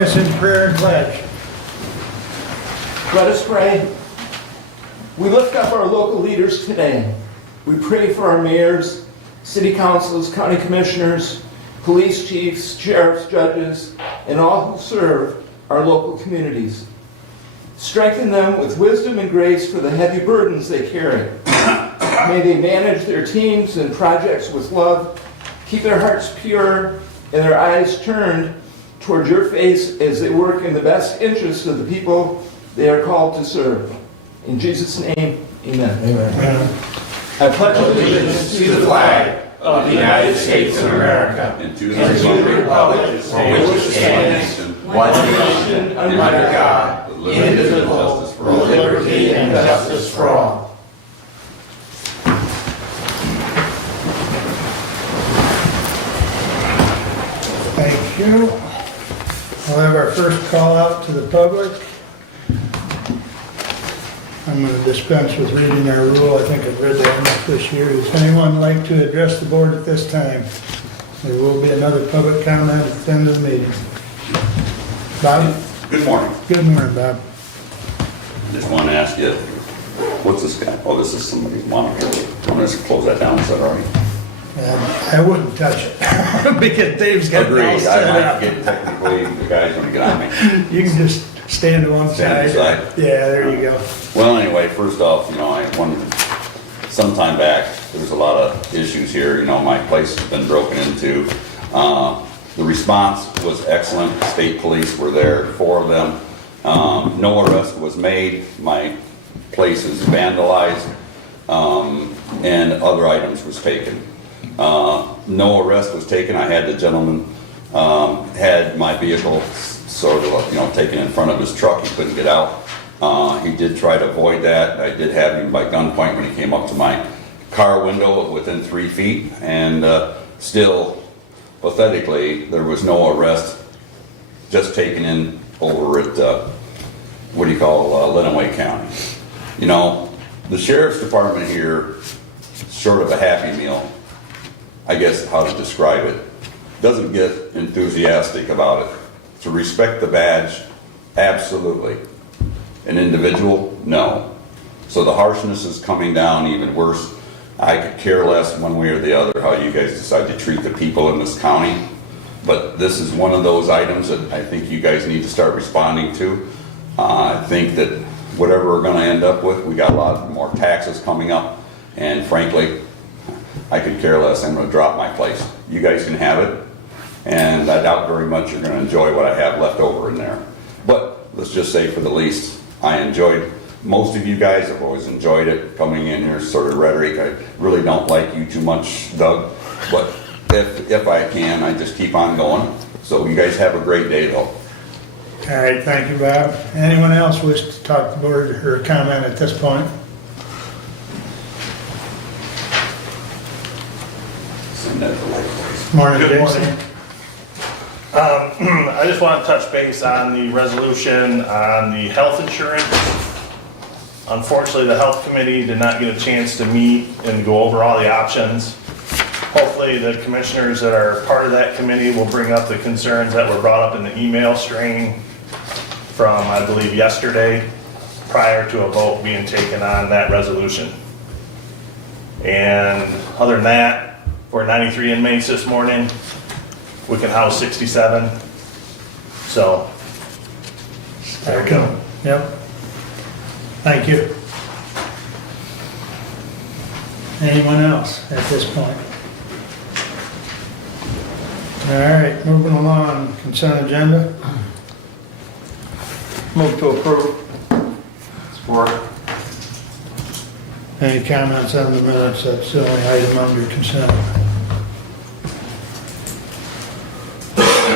Us in prayer and pledge. Let us pray. We lift up our local leaders today. We pray for our mayors, city councils, county commissioners, police chiefs, sheriffs, judges, and all who serve our local communities. Strengthen them with wisdom and grace for the heavy burdens they carry. May they manage their teams and projects with love, keep their hearts pure and their eyes turned toward your face as they work in the best interest of the people they are called to serve. In Jesus' name, amen. Amen. I pledge allegiance to the flag of the United States of America and to the republic for which it stands, one nation under God, indivisible, with liberty and justice for all. Thank you. We'll have our first call out to the public. I'm going to dispense with reading our rule. I think I've read that enough this year. Does anyone like to address the board at this time? There will be another public comment at the end of the meeting. Bob? Good morning. Good morning, Bob. Just want to ask you, what's this guy? Oh, this is somebody's monitor. I'm going to close that down. Is that all right? I wouldn't touch it because Dave's got it all Agreed. set I might up. get technically the guys when you get on me. You can just stand to one Stand side. aside. Yeah, there you go. Well, anyway, first off, sometime back, there was a lot of issues here. My place has been broken into. The response was excellent. State police were there, 4 of them. No arrest was made. My place is vandalized, and other items was taken. No arrest was taken. I had the gentleman had my vehicle sort of taken in front of his truck. He couldn't get out. He did try to avoid that. I did have him by gunpoint when he came up to my car window within 3 feet, and still, pathetically, there was no arrest. Just taken in over at Lenawee County. The sheriff's department here, sort of a happy meal. I guess how to describe it, doesn't get enthusiastic about it. To respect the badge, absolutely. An individual, no. So the harshness is coming down even worse. I could care less one way or the other how you guys decide to treat the people in this county, but this is one of those items that I think you guys need to start responding to. I think that whatever we're gonna end up with, we got a lot more taxes coming up, and frankly, I could care less. I'm going to drop my place. You guys can have it, and I doubt very much you're going to enjoy what I have left over in there. But let's just say, for the least, I enjoyed most of you guys. I've always enjoyed it coming in here, sort of rhetoric. I really don't like you too much, Doug, but if I can, I just keep on going. So you guys have a great day, though. All right, thank you, Bob. Anyone else wish to talk to the board or comment at this point? Morning, Good Jason. morning. I just want to touch base on the resolution on the health insurance. Unfortunately, the health committee did not get a chance to meet and go over all the options. Hopefully, the commissioners that are part of that committee will bring up the concerns that were brought up in the email string from, I believe, yesterday, prior to a vote being taken on that resolution. And other than that, we're 93 inmates this morning. We can house 67. So, there we go. Yep. Thank you. Anyone else at this point? All right, moving along, consent agenda. Move to approve. Support. Any comments on the minutes? That's the only item under consent.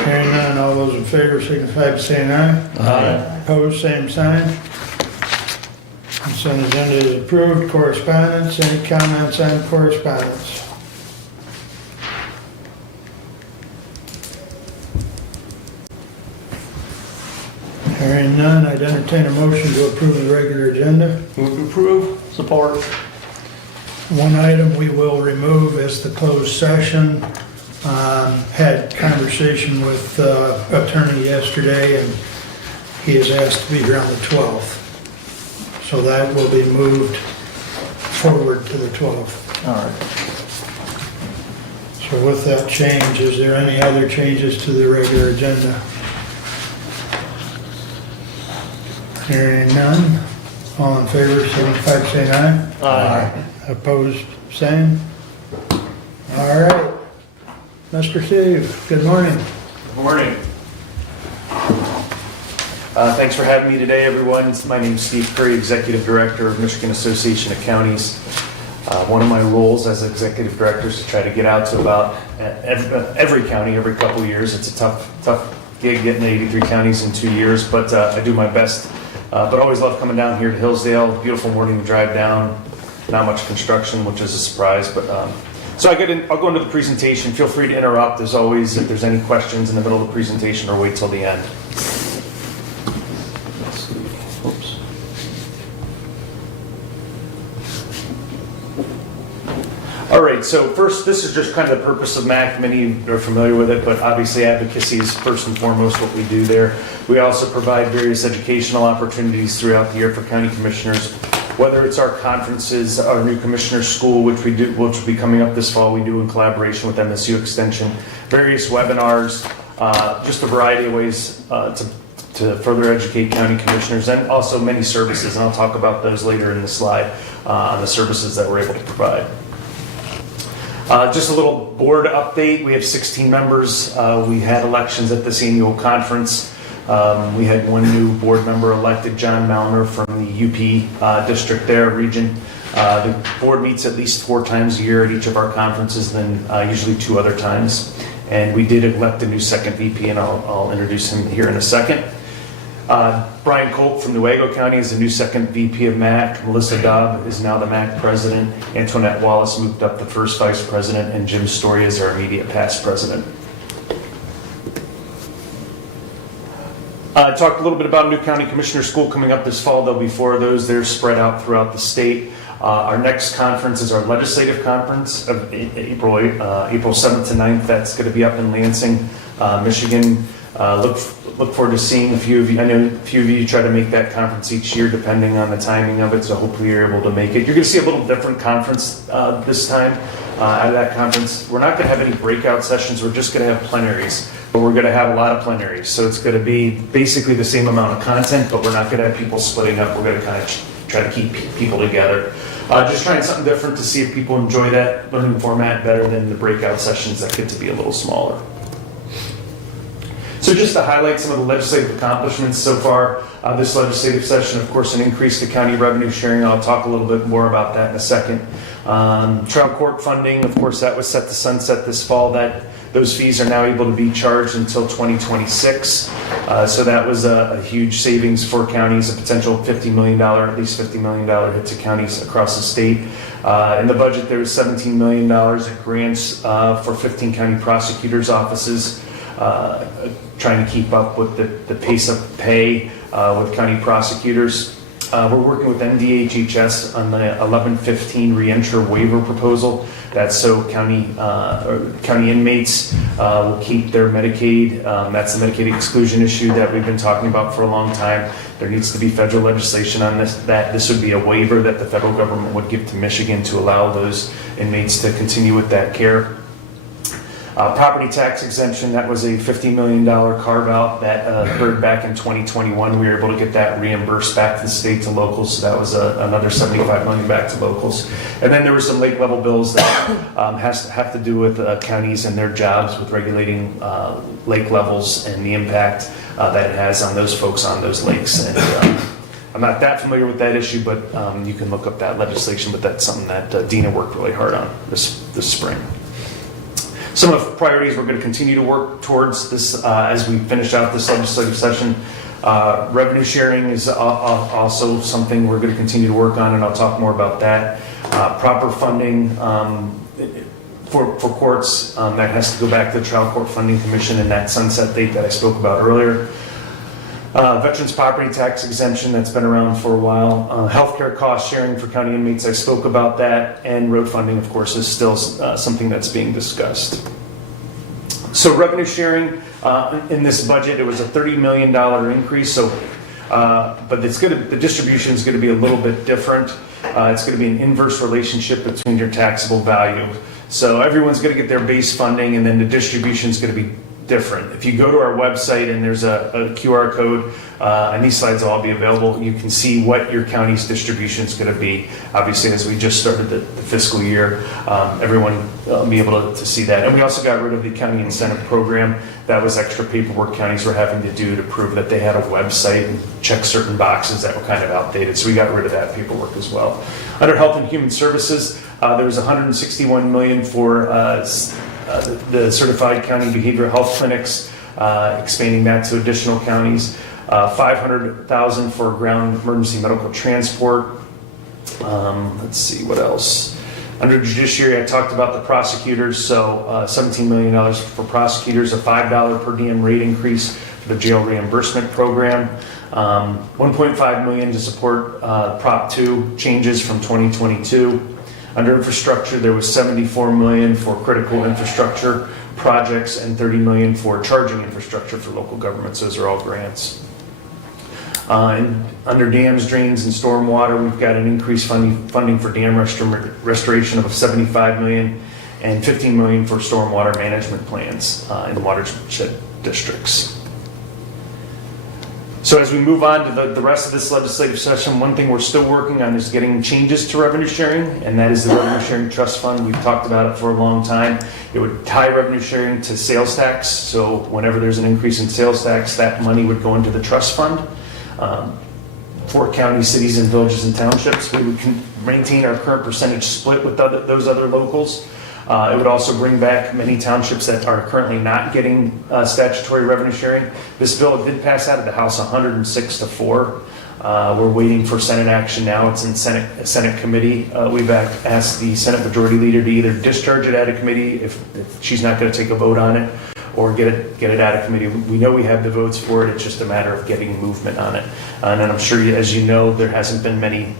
Hearing none, all those in favor signify by saying aye. Aye. Opposed, same sign. Consent agenda is approved. Correspondence, any comments on correspondence? Hearing none, I'd entertain a motion to approve the regular agenda. Move to approve. Support. One item we will remove is the closed session Had conversation with attorney yesterday, and he is asked to be here on the 12th. So that will be moved forward to the 12th. All right. So with that change, is there any other changes to the regular agenda? Hearing none. All in favor, signify by saying aye. Aye. Opposed, same. All right. Mr. Steve, good morning. Good morning. Thanks for having me today, everyone. My name is Steve Curry, Executive Director of Michigan Association of Counties. One of my roles as Executive Director is to try to get out to about every county every couple of years. It's a tough gig getting to 83 counties in 2 years, but I do my best. But always love coming down here to Hillsdale. Beautiful morning to drive down. Not much construction, which is a surprise, but so I'll go into the presentation. Feel free to interrupt, as always, if there's any questions in the middle of the presentation, or wait till the end. Let's see. Oops. All right, so first, this is just kind of the purpose of MAC. Many are familiar with it, but obviously advocacy is first and foremost what we do there. We also provide various educational opportunities throughout the year for county commissioners. Whether it's our conferences, our new commissioner school, which will be coming up this fall, we do in collaboration with MSU Extension, various webinars, just a variety of ways to further educate county commissioners, and also many services, and I'll talk about those later in the slide on the services that we're able to provide. Just a little board update. We have 16 members. We had elections at this annual conference. We had one new board member elected, John Malner from the UP district there, region. The board meets at least 4 times a year at each of our conferences, and then usually 2 other times. And we did elect a new second VP, and I'll introduce him here in a second. Brian Colt from Newaygo County is the new second VP of MAC. Melissa Dobb is now the MAC president. Antoinette Wallace moved up the first vice president, and Jim Story is our immediate past president. I talked a little bit about new county commissioner school coming up this fall. There'll be 4 of those. They're spread out throughout the state. Our next conference is our legislative conference of April 7th to 9th. That's going to be up in Lansing, Michigan. Look forward to seeing a few of you. I know a few of you try to make that conference each year depending on the timing of it, so hopefully you're able to make it. You're going to see a little different conference this time out of that conference. We're not going to have any breakout sessions. We're just going to have plenaries, but we're going to have a lot of plenaries. So it's going to be basically the same amount of content, but we're not going to have people splitting up. We're going to kind of try to keep people together. Just trying something different to see if people enjoy that learning format better than the breakout sessions that get to be a little smaller. So just to highlight some of the legislative accomplishments so far, this legislative session, of course, an increase to county revenue sharing. I'll talk a little bit more about that in a second. Trial court funding, of course, that was set to sunset this fall. Those fees are now able to be charged until 2026. So that was a huge savings for counties, a potential $50 million, at least $50 million hit to counties across the state. In the budget, there was $17 million in grants for 15 county prosecutors' offices, trying to keep up with the pace of pay with county prosecutors. We're working with NDHHS on the 1115 reentry waiver proposal. That's so county inmates will keep their Medicaid. That's the Medicaid exclusion issue that we've been talking about for a long time. There needs to be federal legislation on this. This would be a waiver that the federal government would give to Michigan to allow those inmates to continue with that care. Property tax exemption, that was a $50 million carve-out that occurred back in 2021. We were able to get that reimbursed back to the state to locals, so that was another $75 million back to locals. And then there were some lake level bills that have to do with counties and their jobs with regulating lake levels and the impact that it has on those folks on those lakes. And I'm not that familiar with that issue, but you can look up that legislation, but that's something that Dina worked really hard on this spring. Some of the priorities we're going to continue to work towards this as we finish out this legislative session. Revenue sharing is also something we're going to continue to work on, and I'll talk more about that. Proper funding for courts, that has to go back to the Trial Court Funding Commission and that sunset date that I spoke about earlier. Veterans property tax exemption, that's been around for a while. Healthcare cost sharing for county inmates, I spoke about that. And road funding, of course, is still something that's being discussed. So revenue sharing, in this budget, it was a $30 million increase, so, but the distribution is gonna be a little bit different. It's gonna be an inverse relationship between your taxable value. So everyone's gonna get their base funding, and then the distribution is gonna be different. If you go to our website and there's a QR code, and these slides will all be available, you can see what your county's distribution is going to be. Obviously, as we just started the fiscal year, everyone will be able to see that. And we also got rid of the county incentive program. That was extra paperwork counties were having to do to prove that they had a website and check certain boxes that were kind of outdated. So we got rid of that paperwork as well. Under Health and Human Services, there was $161 million for the certified county behavioral health clinics, expanding that to additional counties. $500,000 for ground emergency medical transport. Let's see what else. Under judiciary, I talked about the prosecutors, so $17 million for prosecutors, a $5 per diem rate increase for the jail reimbursement program, $1.5 million to support Prop 2 changes from 2022. Under infrastructure, there was $74 million for critical infrastructure projects and $30 million for charging infrastructure for local governments. Those are all grants. And under dams, drains, and stormwater, we've got an increased funding for dam restoration of $75 million and $15 million for stormwater management plans in watershed districts. So as we move on to the rest of this legislative session, one thing we're still working on is getting changes to revenue sharing, and that is the revenue sharing trust fund. We've talked about it for a long time. It would tie revenue sharing to sales tax, so whenever there's an increase in sales tax, that money would go into the trust fund. For counties, cities, and villages and townships, we would maintain our current percentage split with those other locals. It would also bring back many townships that are currently not getting statutory revenue sharing. This bill did pass out of the House 106-4. We're waiting for Senate action now. It's in Senate committee. We've asked the Senate Majority Leader to either discharge it out of committee if she's not going to take a vote on it, or get it out of committee. We know we have the votes for it. It's just a matter of getting movement on it. And then I'm sure, as you know, there hasn't been many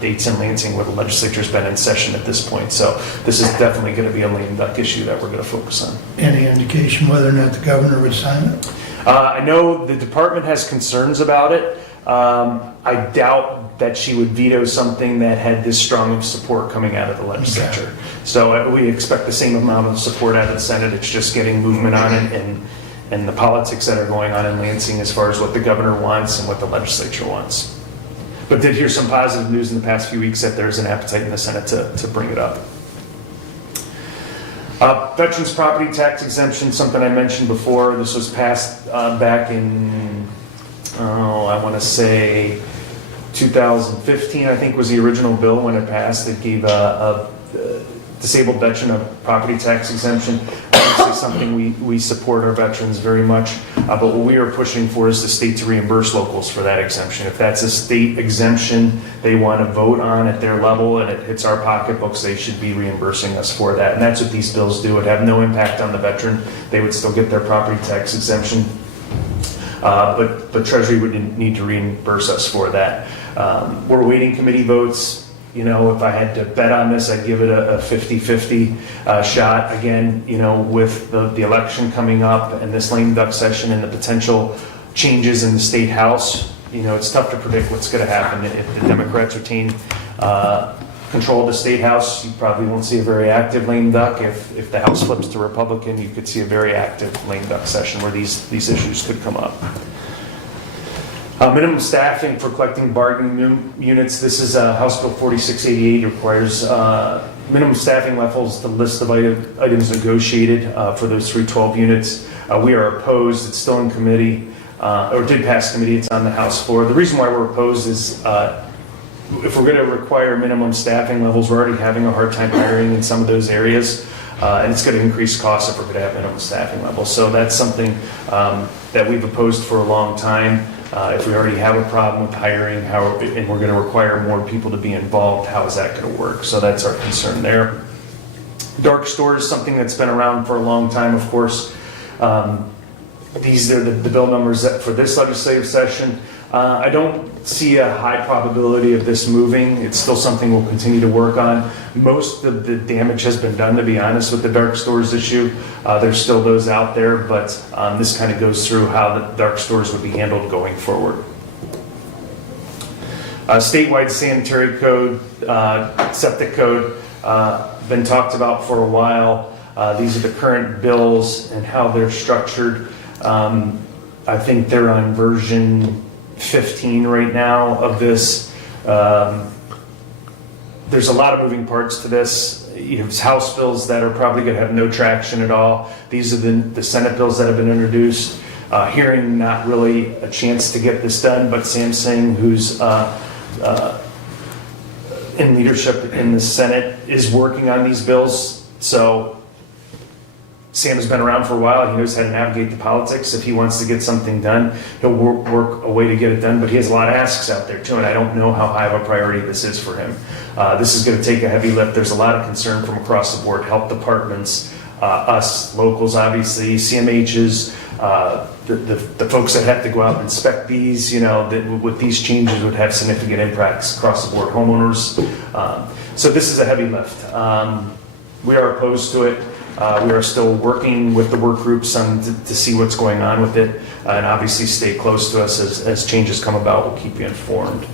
dates in Lansing where the legislature's been in session at this point. So this is definitely going to be a lame duck issue that we're going to focus on. Any indication whether or not the governor would sign it? I know the department has concerns about it. I doubt that she would veto something that had this strong of support coming out of the legislature. Okay. So we expect the same amount of support out of the Senate. It's just getting movement on it and the politics that are going on in Lansing as far as what the governor wants and what the legislature wants. But did hear some positive news in the past few weeks that there's an appetite in the Senate to bring it up. Veterans property tax exemption, something I mentioned before. This was passed back in, I want to say 2015, I think was the original bill when it passed. It gave a disabled veteran a property tax exemption. Obviously something we support our veterans very much, but what we are pushing for is the state to reimburse locals for that exemption. If that's a state exemption they want to vote on at their level and it hits our pocketbooks, they should be reimbursing us for that. And that's what these bills do. It have no impact on the veteran. They would still get their property tax exemption. But Treasury would need to reimburse us for that. We're awaiting committee votes. You know, if I had to bet on this, I'd give it a 50-50 shot. Again, you know, with the election coming up and this lame duck session and the potential changes in the state house, you know, it's tough to predict what's going to happen. If the Democrats retain control of the state house, you probably won't see a very active lame duck. If the House flips to Republican, you could see a very active lame duck session where these issues could come up. Minimum staffing for collecting bargaining units. This is House Bill 4688. Requires minimum staffing levels to list of items negotiated for those 312 units. We are opposed. It's still in committee, or did pass committee. It's on the House floor. The reason why we're opposed is if we're going to require minimum staffing levels, we're already having a hard time hiring in some of those areas, and it's going to increase costs if we're going to have minimum staffing levels. So that's something that we've opposed for a long time. If we already have a problem with hiring, and we're going to require more people to be involved, how is that going to work? So that's our concern there. Dark stores, something that's been around for a long time, of course. These are the bill numbers for this legislative session. I don't see a high probability of this moving. It's still something we'll continue to work on. Most of the damage has been done, to be honest, with the dark stores issue. There's still those out there, but this kind of goes through how the dark stores would be handled going forward. Statewide sanitary code, septic code, been talked about for a while. These are the current bills and how they're structured. I think they're on version 15 right now of this. There's a lot of moving parts to this. You have House bills that are probably going to have no traction at all. These are the Senate bills that have been introduced. Hearing not really a chance to get this done, but Sam Singh, who's in leadership in the Senate, is working on these bills. So Sam has been around for a while. He knows how to navigate the politics. If he wants to get something done, he'll work a way to get it done. But he has a lot of asks out there too, and I don't know how high of a priority this is for him. This is going to take a heavy lift. There's a lot of concern from across the board. Health departments, us, locals, obviously, CMHs, the folks that have to go out and inspect these, that with these changes would have significant impacts across the board. Homeowners. So this is a heavy lift. We are opposed to it. We are still working with the work groups to see what's going on with it, and obviously stay close to us as changes come about. We'll keep you informed.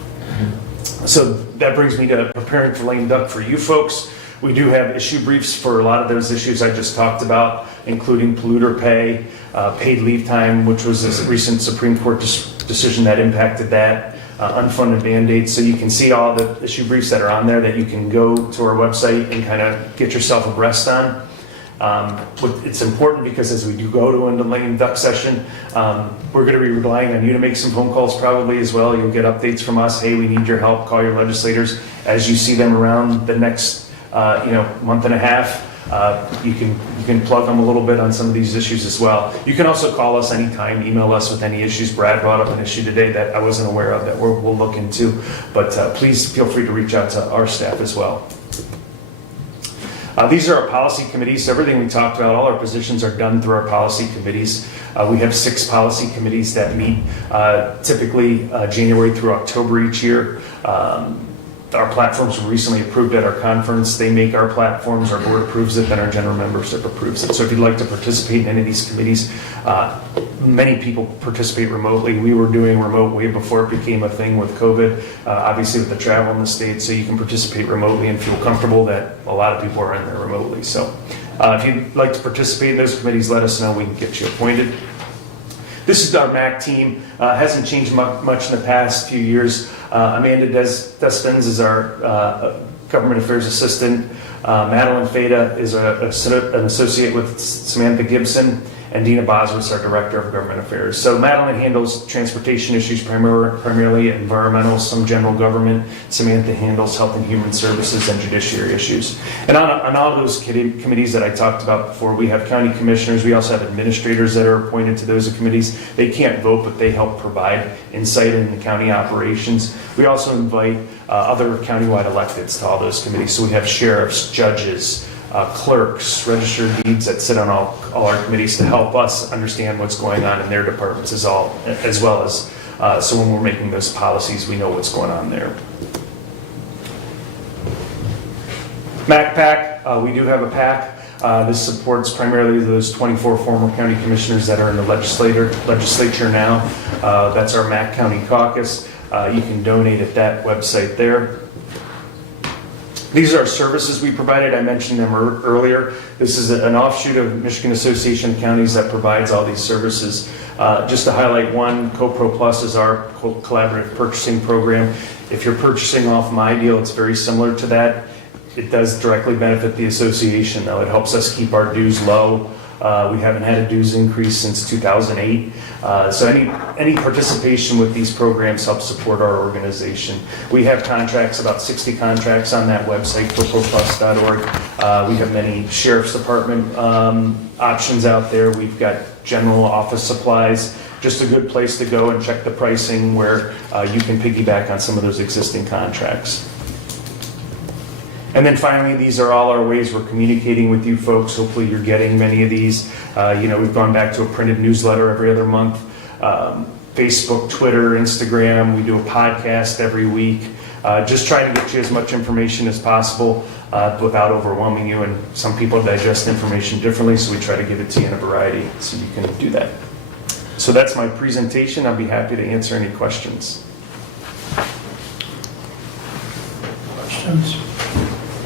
So that brings me to preparing for lame duck for you folks. We do have issue briefs for a lot of those issues I just talked about, including polluter pay, paid leave time, which was a recent Supreme Court decision that impacted that, unfunded mandates. So you can see all the issue briefs that are on there that you can go to our website and kind of get yourself abreast on. It's important because as we do go to a lame duck session, we're going to be relying on you to make some phone calls probably as well. You'll get updates from us. Hey, we need your help. Call your legislators as you see them around the next month and a half. You can plug them a little bit on some of these issues as well. You can also call us anytime, email us with any issues. Brad brought up an issue today that I wasn't aware of that we'll look into, but please feel free to reach out to our staff as well. These are our policy committees. So everything we talked about, all our positions are done through our policy committees. We have 6 policy committees that meet typically January through October each year. Our platforms were recently approved at our conference. They make our platforms, our board approves it, then our general membership approves it. So if you'd like to participate in any of these committees, many people participate remotely. We were doing remote way before it became a thing with COVID, obviously with the travel in the States, so you can participate remotely and feel comfortable that a lot of people are in there remotely. So if you'd like to participate in those committees, let us know. We can get you appointed. This is our MAC team. Hasn't changed much in the past few years. Amanda Despens is our government affairs assistant. Madeline Feda is an associate with Samantha Gibson, and Dina Bosworth, our director of government affairs. So Madeline handles transportation issues, primarily environmental, some general government. Samantha handles health and human services and judiciary issues. And on all those committees that I talked about before, we have county commissioners. We also have administrators that are appointed to those committees. They can't vote, but they help provide insight in the county operations. We also invite other countywide electeds to all those committees. So we have sheriffs, judges, clerks, registered deeds that sit on all our committees to help us understand what's going on in their departments as well as so when we're making those policies, we know what's going on there. MACPAC, we do have a PAC. This supports primarily those 24 former county commissioners that are in the legislature now. That's our MAC County Caucus. You can donate at that website there. These are services we provided. I mentioned them earlier. This is an offshoot of Michigan Association of Counties that provides all these services. Just to highlight one, CoPro Plus is our collaborative purchasing program. If you're purchasing off My Deal, it's very similar to that. It does directly benefit the association, though. It helps us keep our dues low. We haven't had a dues increase since 2008. So any participation with these programs helps support our organization. We have contracts, about 60 contracts on that website, coproplus.org. We have many sheriff's department options out there. We've got general office supplies. Just a good place to go and check the pricing where you can piggyback on some of those existing contracts. And then finally, these are all our ways we're communicating with you folks. Hopefully you're getting many of these. We've gone back to a printed newsletter every other month. Facebook, Twitter, Instagram. We do a podcast every week. Just trying to get you as much information as possible without overwhelming you. And some people digest information differently, so we try to give it to you in a variety so you can do that. So that's my presentation. I'll be happy to answer any questions. Questions?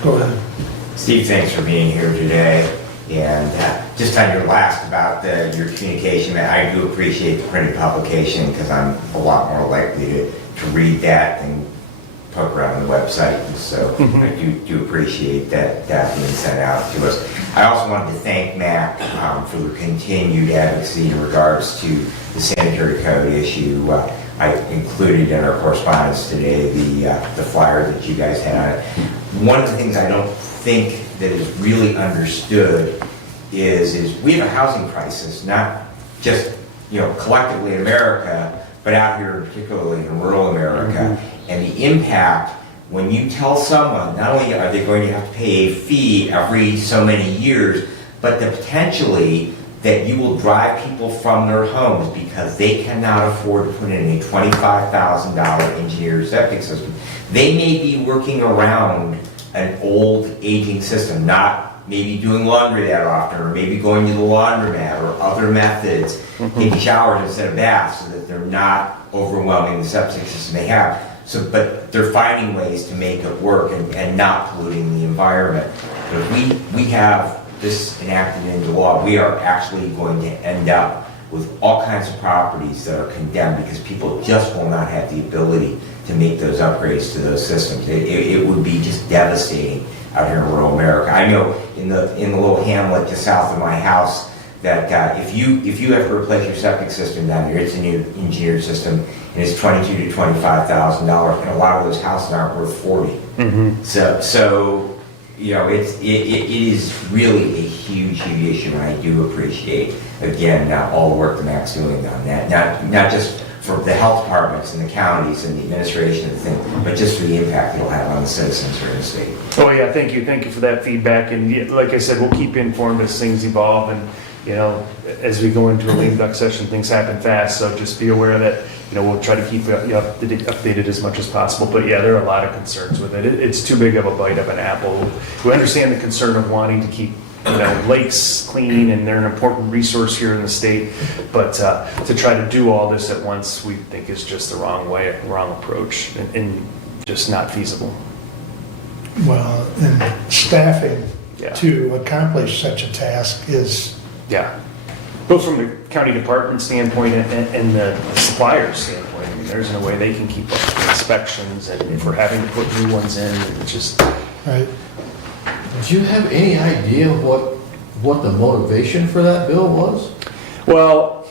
Go ahead. Steve, thanks for being here today. And just on your last about your communication, I do appreciate the printed publication because I'm a lot more likely to read that and poke around the website. And so I do appreciate that being sent out to us. I also wanted to thank Mac for the continued advocacy in regards to the sanitary code issue. I included in our correspondence today the flyer that you guys had. One of the things I don't think that is really understood is we have a housing crisis, not just collectively in America, but out here particularly in rural America. And the impact when you tell someone not only are they going to have to pay a fee every so many years, but the potentially that you will drive people from their homes because they cannot afford to put in a $25,000 engineered septic system. They may be working around an old aging system, not maybe doing laundry that often, or maybe going to the laundromat or other methods, taking showers instead of baths so that they're not overwhelming the septic system they have. So, but they're finding ways to make it work and not polluting the environment. But if we have this enacted into law, we are actually going to end up with all kinds of properties that are condemned because people just will not have the ability to make those upgrades to those systems. It would be just devastating out here in rural America. I know in the little hamlet just south of my house that if you have to replace your septic system down there, it's a new engineered system, and it's $22,000 to $25,000, and a lot of those houses aren't worth $40,000. So it is really a huge issue, and I do appreciate again all the work the MAC's doing on that. Not just for the health departments and the counties and the administration of the thing, but just for the impact it'll have on the citizens here in the state. Oh yeah, thank you for that feedback. And like I said, we'll keep you informed as things evolve, and as we go into a lame duck session, things happen fast. So just be aware that we'll try to keep you updated as much as possible. But yeah, there are a lot of concerns with it. It's too big of a bite of an apple. We understand the concern of wanting to keep lakes clean, and they're an important resource here in the state. But to try to do all this at once, we think is just the wrong approach, and just not feasible. Well, and staffing Yeah. to accomplish such a task is, Yeah, both from the county department standpoint and the supplier's standpoint. I mean, there's no way they can keep up with inspections, and if we're having to put new ones in, it's just. right? Do you have any idea what the motivation for that bill was? Well,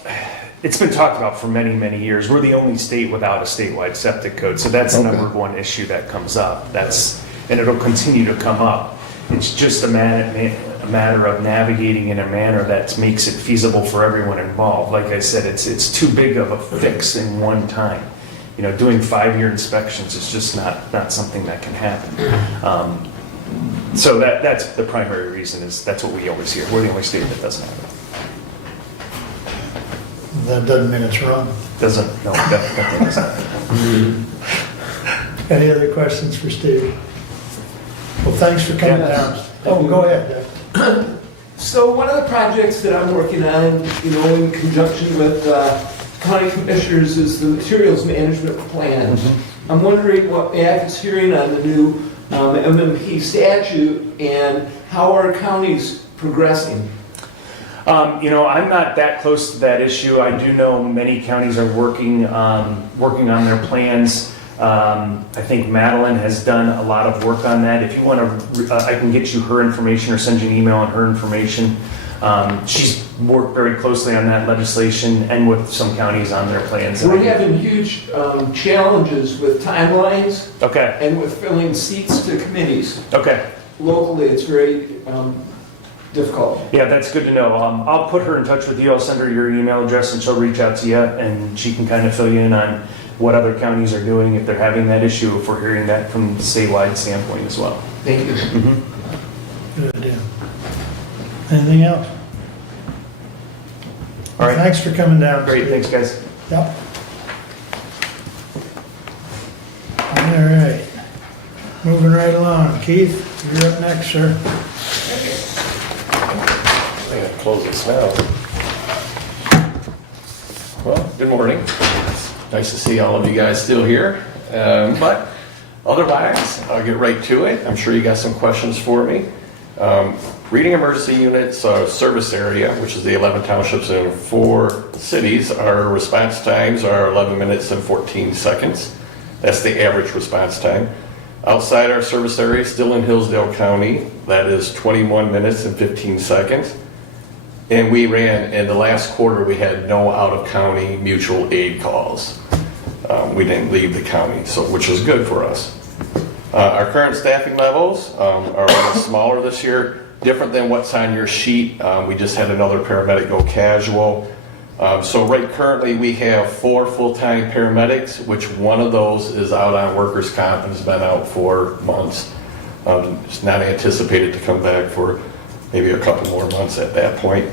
it's been talked about for many, many years. We're the only state without a statewide septic code, so that's the number one issue that comes up. And it'll continue to come up. It's just a matter of navigating in a manner that makes it feasible for everyone involved. Like I said, it's too big of a fix in one time. Doing 5-year inspections is just not something that can happen. So that's the primary reason. That's what we always hear. We're the only state that doesn't have it. That doesn't mean it's wrong. No, definitely doesn't. Any other questions for Steve? Well, thanks for coming down. Oh, go ahead. So one of the projects that I'm working on, in conjunction with county commissioners, is the materials management plan. I'm wondering what MAC is hearing on the new MMP statute and how our county's progressing. I'm not that close to that issue. I do know many counties are working on their plans. I think Madeline has done a lot of work on that. If you want to, I can get you her information or send you an email on her information. She's worked very closely on that legislation and with some counties on their plans. We're having huge challenges with timelines Okay. and with filling seats to committees. Okay. Locally, it's very difficult. Yeah, that's good to know. I'll put her in touch with you. I'll send her your email address and she'll reach out to you, and she can kind of fill you in on what other counties are doing if they're having that issue, if we're hearing that from the statewide standpoint as well. Thank you. Good idea. Anything else? All right. Thanks for coming down. Great, Steve. thanks, guys. Yep. All right. Moving right along. Keith, you're up next, sir. I'm gonna close this now. Well, good morning. Nice to see all of you guys still here. But otherwise, I'll get right to it. I'm sure you got some questions for me. Reading emergency units service area, which is the 11 townships and 4 cities, our response times are 11 minutes and 14 seconds. That's the average response time. Outside our service area, still in Hillsdale County, that is 21 minutes and 15 seconds. And we ran, in the last quarter, we had no out-of-county mutual aid calls. We didn't leave the county, which is good for us. Our current staffing levels are a little smaller this year, different than what's on your sheet. We just had another paramedic go casual. So right currently we have 4 full-time paramedics, which one of those is out on workers' comp and has been out for months. It's not anticipated to come back for maybe a couple more months at that point.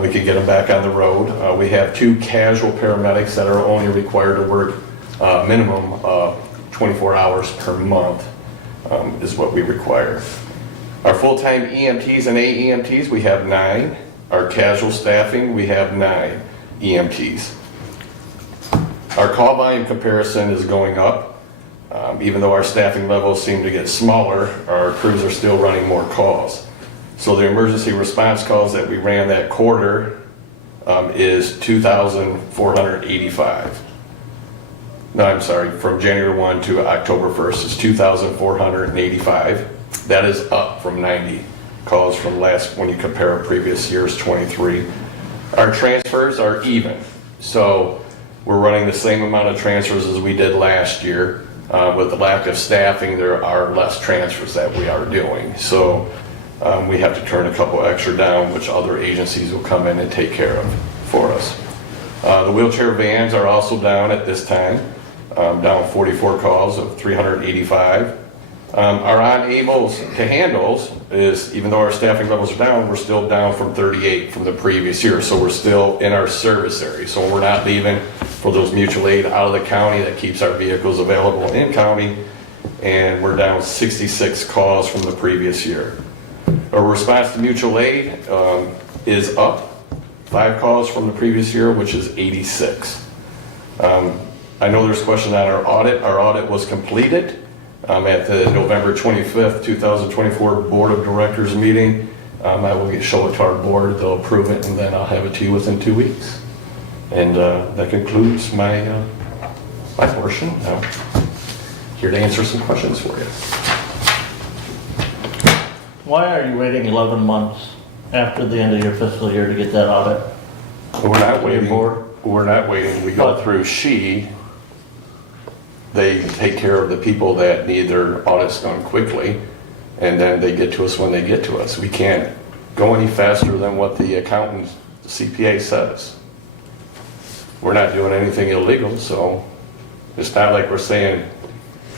We can get them back on the road. We have 2 casual paramedics that are only required to work minimum 24 hours per month is what we require. Our full-time EMTs and AEMTs, we have 9. Our casual staffing, we have 9 EMTs. Our call volume comparison is going up. Even though our staffing levels seem to get smaller, our crews are still running more calls. So the emergency response calls that we ran that quarter is 2,485. No, I'm sorry, from January 1 to October 1st is 2,485. That is up from 90 calls from when you compare previous year's 23. Our transfers are even. So we're running the same amount of transfers as we did last year. With the lack of staffing, there are less transfers that we are doing. So we have to turn a couple extra down, which other agencies will come in and take care of for us. The wheelchair vans are also down at this time, down 44 calls of 385. Our unables to handles is, even though our staffing levels are down, we're still down from 38 from the previous year. So we're still in our service area. So we're not leaving for those mutual aid out of the county. That keeps our vehicles available in county. And we're down 66 calls from the previous year. Our response to mutual aid is up 5 calls from the previous year, which is 86. I know there's a question on our audit. Our audit was completed at the November 25th, 2024 Board of Directors meeting. I will show it to our board, they'll approve it, and then I'll have it to you within 2 weeks. And that concludes my portion. I'm here to answer some questions for you. Why are you waiting 11 months after the end of your fiscal year to get that audit? We're not waiting. Board? We're not waiting. We go through They take care of the people that need their audits done quickly, and then they get to us when they get to us. We can't go any faster than what the accountant, the CPA says. We're not doing anything illegal, so it's not like we're saying,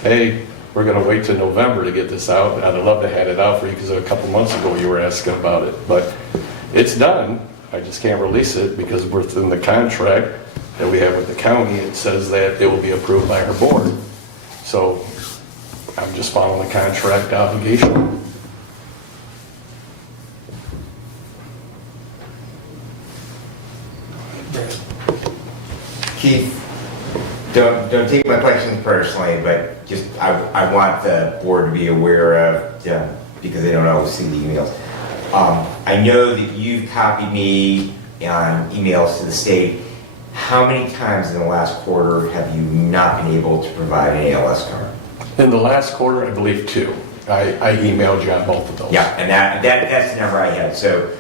hey, we're going to wait till November to get this out. I'd love to have it out for you because a couple months ago you were asking about it. But it's done. I just can't release it because within the contract that we have with the county, it says that it will be approved by our board. So I'm just following the contract obligation. Keith, don't take my questions personally, but just I want the board to be aware of, because they don't always see the emails. I know that you've copied me on emails to the state. How many times in the last quarter have you not been able to provide an ALS card? In the last quarter, I believe 2. I emailed you on both of those. Yeah, and that's the number I had. So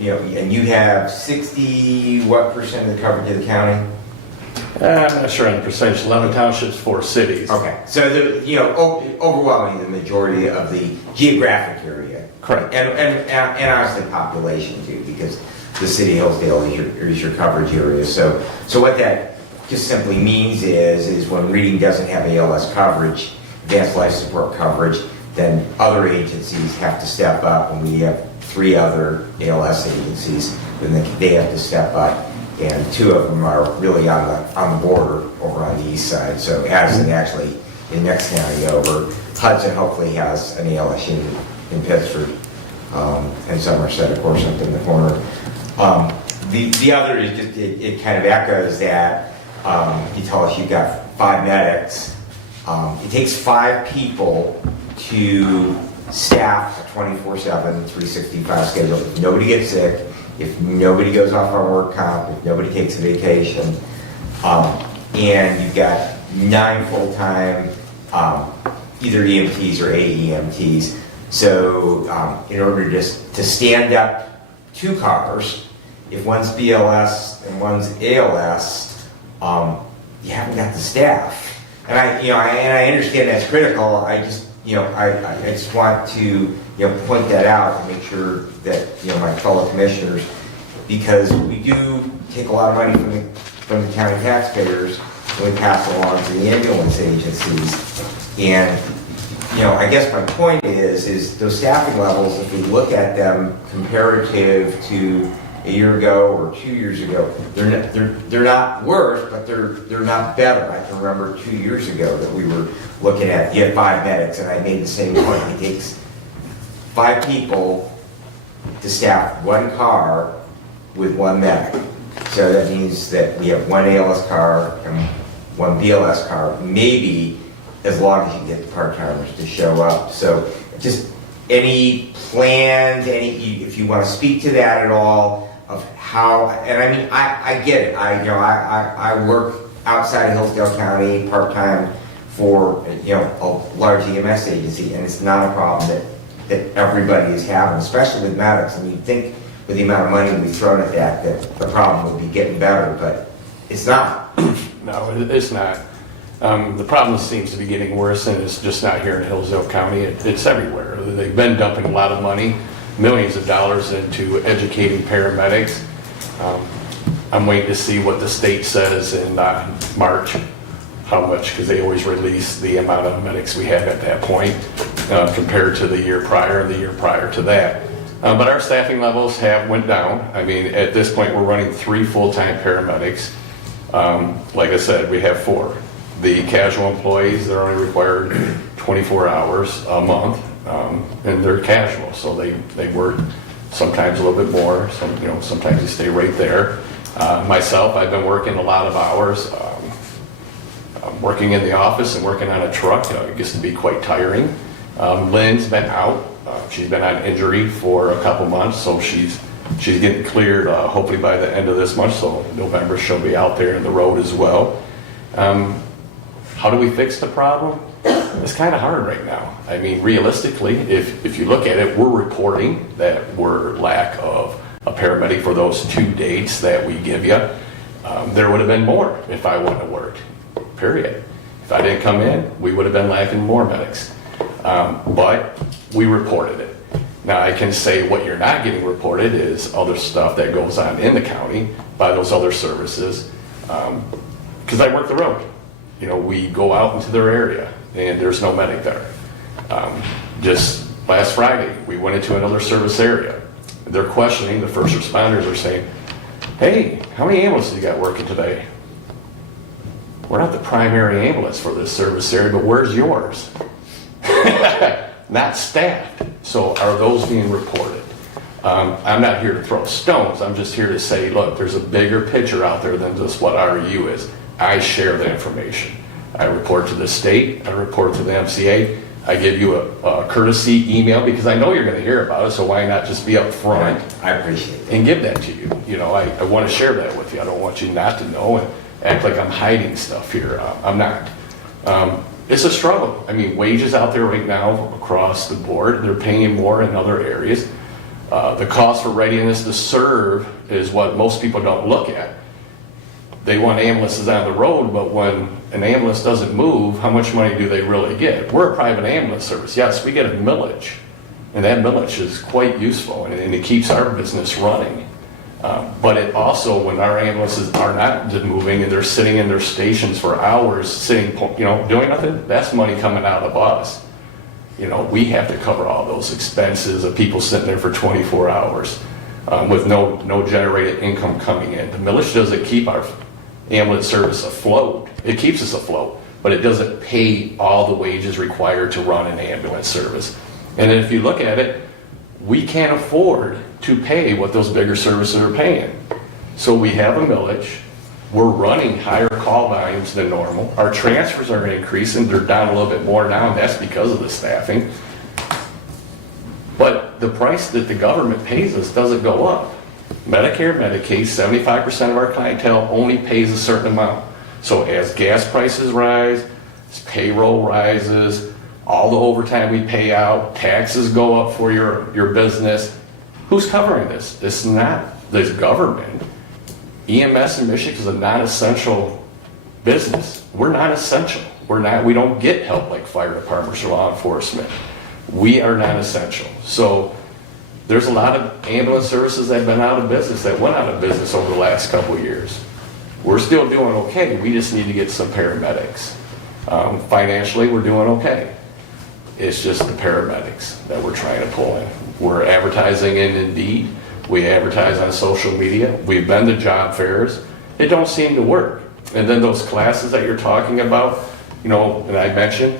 and you have 60% of the coverage of the county? I'm not sure on the percentage. 11 townships, 4 cities. Okay, so overwhelmingly the majority of the geographic area. Correct. And honestly population too, because the city of Hillsdale is your coverage area. So what that just simply means is when Reading doesn't have ALS coverage, advanced life support coverage, then other agencies have to step up, and we have 3 other ALS agencies, and they have to step up, and 2 of them are really on the border over on the east side. So Addison actually, the next county over, Hudson hopefully has an ALS unit in Pittsford, and Somerset, of course, up in the corner. The other is just, it kind of echoes that. You tell us you've got 5 medics. It takes 5 people to staff a 24/7, 365 schedule. If nobody gets sick, if nobody goes off on work comp, if nobody takes a vacation, and you've got 9 full-time either EMTs or AEMTs. So in order just to stand up 2 cars, if one's BLS and one's ALS, you haven't got the staff. And I understand that's critical. I just, I just want to, point that out and make sure that, my fellow commissioners, because we do take a lot of money from the county taxpayers when we pass it along to the ambulance agencies. And, I guess my point is those staffing levels, if we look at them comparative to a year ago or 2 years ago, they're not worse, but they're not better. I can remember 2 years ago that we were looking at, you had 5 medics, and I made the same point. It takes 5 people to staff 1 car with 1 medic. So that means that we have 1 ALS car and 1 BLS car, maybe, as long as you get the part-timers to show up. So just any plans, if you want to speak to that at all, of how, and I mean, I get it. I work outside of Hillsdale County part-time for, a large EMS agency, and it's not a problem that everybody is having, especially with medics. And you'd think with the amount of money we've thrown at that the problem would be getting better, but it's not. No, it's not. The problem seems to be getting worse, and it's just not here in Hillsdale County. It's everywhere. They've been dumping a lot of money, millions of dollars into educating paramedics. I'm waiting to see what the state says in March, how much, because they always release the amount of medics we have at that point compared to the year prior and the year prior to that. But our staffing levels have went down. I mean, at this point, we're running 3 full-time paramedics. Like I said, we have 4. The casual employees, they're only required 24 hours a month, and they're casual, so they work sometimes a little bit more. Sometimes they stay right there. Myself, I've been working a lot of hours. Working in the office and working on a truck, it gets to be quite tiring. Lynn's been out. She's been on injury for a couple months, so she's getting cleared hopefully by the end of this month, so November she'll be out there in the road as well. How do we fix the problem? It's kind of hard right now. I mean, realistically, if you look at it, we're reporting that we're lack of a paramedic for those 2 dates that we give you. There would have been more if I wouldn't have worked, period. If I didn't come in, we would have been lacking more medics. But we reported it. Now, I can say what you're not getting reported is other stuff that goes on in the county by those other services, because I work the road. We go out into their area, and there's no medic there. Just last Friday, we went into another service area. They're questioning, the first responders are saying, hey, how many ambulances you got working today? We're not the primary ambulance for this service area, but where's yours? Not staffed. So are those being reported? I'm not here to throw stones. I'm just here to say, look, there's a bigger picture out there than just what RU is. I share the information. I report to the state. I report to the MCA. I give you a courtesy email because I know you're going to hear about it, so why not just be up front? I appreciate it. And give that to you. I want to share that with you. I don't want you not to know and act like I'm hiding stuff here. I'm not. It's a struggle. I mean, wages out there right now across the board, they're paying more in other areas. The cost for readiness to serve is what most people don't look at. They want ambulances on the road, but when an ambulance doesn't move, how much money do they really get? We're a private ambulance service. Yes, we get a millage, and that millage is quite useful, and it keeps our business running. But it also, when our ambulances are not moving and they're sitting in their stations for hours, doing nothing, that's money coming out of us. you know, we have to cover all those expenses of people sitting there for 24 hours with no generated income coming in. The millage doesn't keep our ambulance service afloat. It keeps us afloat, but it doesn't pay all the wages required to run an ambulance service. And if you look at it, we can't afford to pay what those bigger services are paying. So we have a millage. We're running higher call volumes than normal. Our transfers are increasing. They're down a little bit more now, and that's because of the staffing. But the price that the government pays us doesn't go up. Medicare, Medicaid, 75% of our clientele only pays a certain amount. So as gas prices rise, as payroll rises, all the overtime we pay out, taxes go up for your business, who's covering this? It's not the government. EMS in Michigan is a non-essential business. We're not essential. We don't get help like fire departments or law enforcement. We are not essential. So there's a lot of ambulance services that have been out of business, that went out of business over the last couple of years. We're still doing okay. We just need to get some paramedics. Financially, we're doing okay. It's just the paramedics that we're trying to pull in. We're advertising in Indeed. We advertise on social media. We've been to job fairs. It don't seem to work. And then those classes that you're talking about, you know, and I mentioned,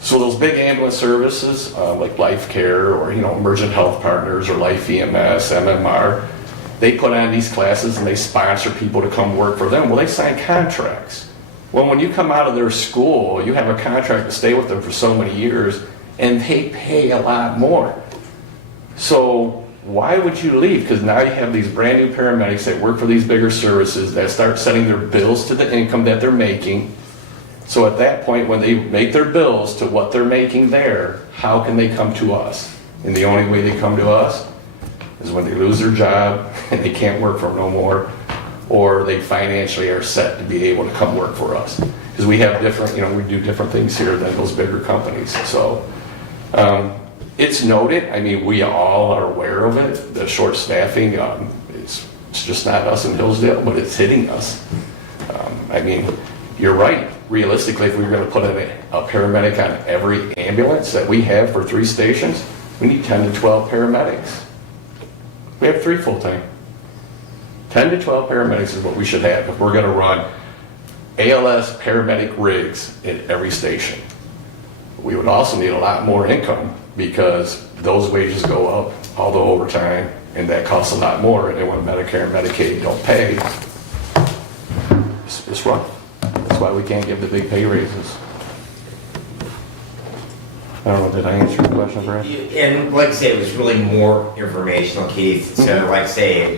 so those big ambulance services like Life Care or, you know, Emergent Health Partners or Life EMS, MMR, they put on these classes and they sponsor people to come work for them. Well, they sign contracts. Well, when you come out of their school, you have a contract to stay with them for so many years, and they pay a lot more. So why would you leave? Because now you have these brand new paramedics that work for these bigger services that start sending their bills to the income that they're making. So at that point, when they make their bills to what they're making there, how can they come to us? And the only way they come to us is when they lose their job and they can't work for them no more, or they financially are set to be able to come work for us. Because we have different, you know, we do different things here than those bigger companies. So it's noted. I mean, we all are aware of it. The short staffing, it's just not us in Hillsdale, but it's hitting us. I mean, you're right. Realistically, if we were going to put a paramedic on every ambulance that we have for 3 stations, we need 10 to 12 paramedics. We have 3 full-time. 10 to 12 paramedics is what we should have if we're going to run ALS paramedic rigs in every station. We would also need a lot more income because those wages go up, all the overtime, and that costs a lot more. And then when Medicare and Medicaid don't pay, it's rough. That's why we can't give the big pay raises. I don't know, did I answer your question, Brad? And like I say, it was really more informational, Keith. So like I say,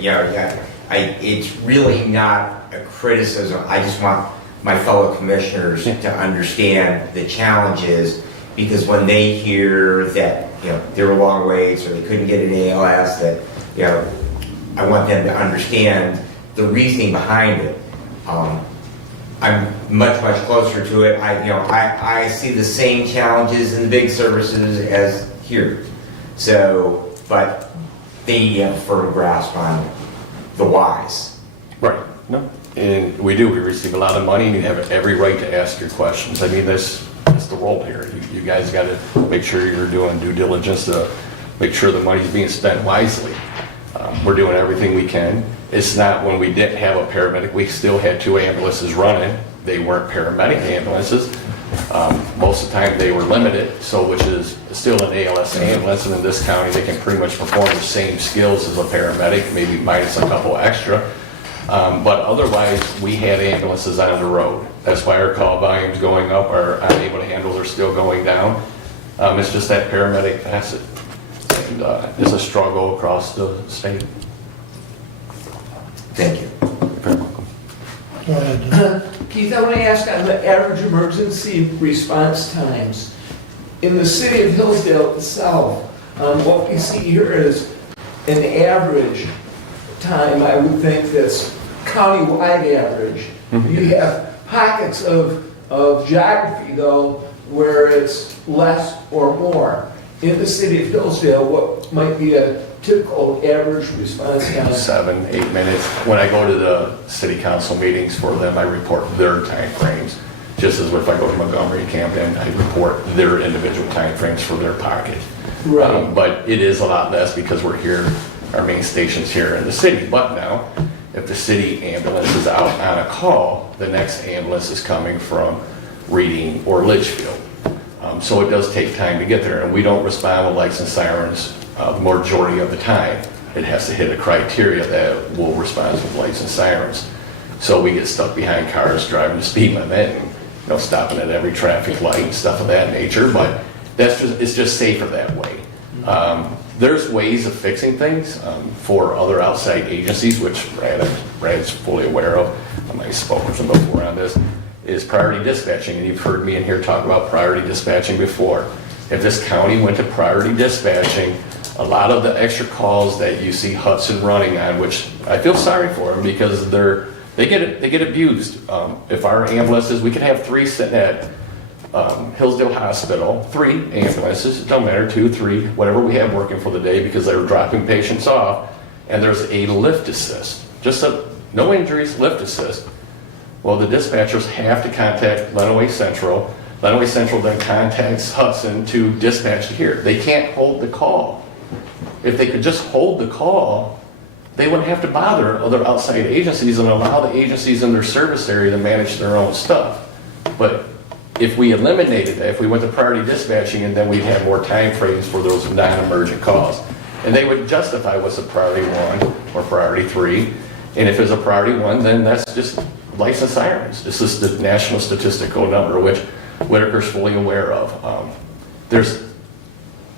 it's really not a criticism. I just want my fellow commissioners to understand the challenges, because when they hear that, you know, there were long waits or they couldn't get an ALS, that, you know, I want them to understand the reasoning behind it. I'm much closer to it. I see the same challenges in the big services as here. So, but they have a firm grasp on the whys. Right. No. And we do. We receive a lot of money, and you have every right to ask your questions. I mean, that's the role here. You guys got to make sure you're doing due diligence to make sure the money's being spent wisely. We're doing everything we can. It's not when we didn't have a paramedic, we still had 2 ambulances running. They weren't paramedic ambulances. Most of the time they were limited, so which is still an ALS ambulance, and in this county they can pretty much perform the same skills as a paramedic, maybe minus a couple extra. But otherwise, we had ambulances on the road. That's why our call volumes going up, our unable to handle are still going down. It's just that paramedic facet. And it's a struggle across the state. Thank you. You're very welcome. Go ahead. Keith, I want to ask on the average emergency response times. In the city of Hillsdale itself, what we see here is an average time, I would think that's county-wide average. Mm-hmm. You have pockets of geography, though, where it's less or more. In the city of Hillsdale, what might be a typical average response time? 7, 8 minutes. When I go to the city council meetings for them, I report their time frames. just as if I go to Montgomery, Camden, I report their individual timeframes for their pocket. Right. But it is a lot less because we're here, our main station's here in the city. But now, if the city ambulance is out on a call, the next ambulance is coming from Reading or Litchfield. So it does take time to get there, and we don't respond with lights and sirens the majority of the time. It has to hit a criteria that will respond with lights and sirens. So we get stuck behind cars driving the speed limit and, you know, stopping at every traffic light and stuff of that nature, but it's just safer that way. There's ways of fixing things for other outside agencies, which Brad's fully aware of. I've spoken with him before on this, is priority dispatching, and you've heard me in here talk about priority dispatching before. If this county went to priority dispatching, a lot of the extra calls that you see Hudson running on, which I feel sorry for them because they get abused. If our ambulances, we could have 3 sitting at Hillsdale Hospital, 3 ambulances, don't matter, 2, 3, whatever we have working for the day because they're dropping patients off, and there's a lift assist, no injuries, lift assist. Well, the dispatchers have to contact Lenawee Central. Lenawee Central then contacts Hudson to dispatch here. They can't hold the call. If they could just hold the call, they wouldn't have to bother other outside agencies and allow the agencies in their service area to manage their own stuff. But if we eliminated that, if we went to priority dispatching, and then we'd have more time frames for those non-emergent calls. And they would justify what's a priority 1 or priority 3. And if it's a priority 1, then that's just lights and sirens. This is the national statistical number, which Whitaker's fully aware of. There's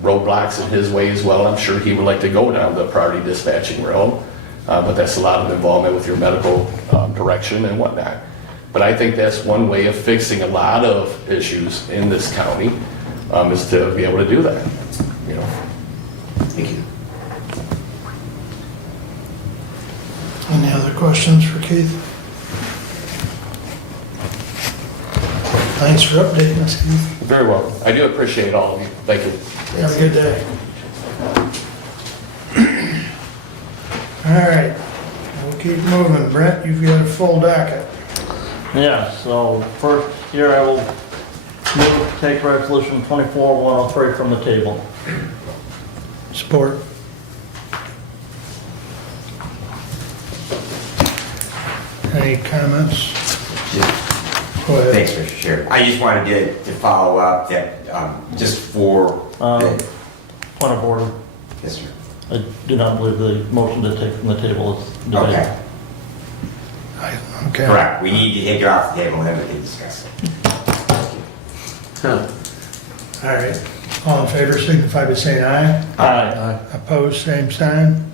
roadblocks in his way as well. I'm sure he would like to go down the priority dispatching road, but that's a lot of involvement with your medical direction and whatnot. But I think that's one way of fixing a lot of issues in this county, is to be able to do that. You know. Thank you. Any other questions for Keith? Thanks for updating us, Keith. Very well. I do appreciate all of you. Thank you. Have a good day. All right, we'll keep moving. Brent, you've got a full docket. Yeah, so first here I will move to take resolution 24-103 from the table. Support. Any comments? Go ahead. Thanks, Mr. Chair. I just wanted to follow up that, just for, Point of order. yes, sir. I do not believe the motion to take from the table is debated. Okay, Okay. correct. We need to take it off the table and then we can discuss it. All right. All in favor signify by saying aye. Aye. Opposed, same sign.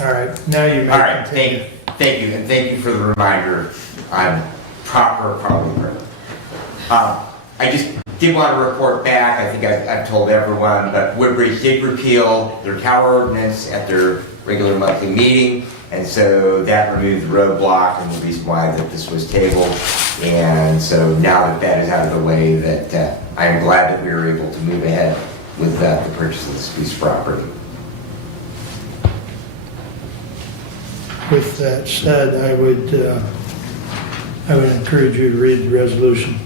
All right, now you may All right, continue. thank you, and thank you for the reminder on probably. I just did want to report back, I think I've told everyone, but Woodbridge did repeal their tower ordinance at their regular monthly meeting, and so that removed the roadblock and the reason why that this was tabled. And so now that that is out of the way, that I am glad that we were able to move ahead with the purchase of this piece of property. With that said, I would encourage you to read the resolution.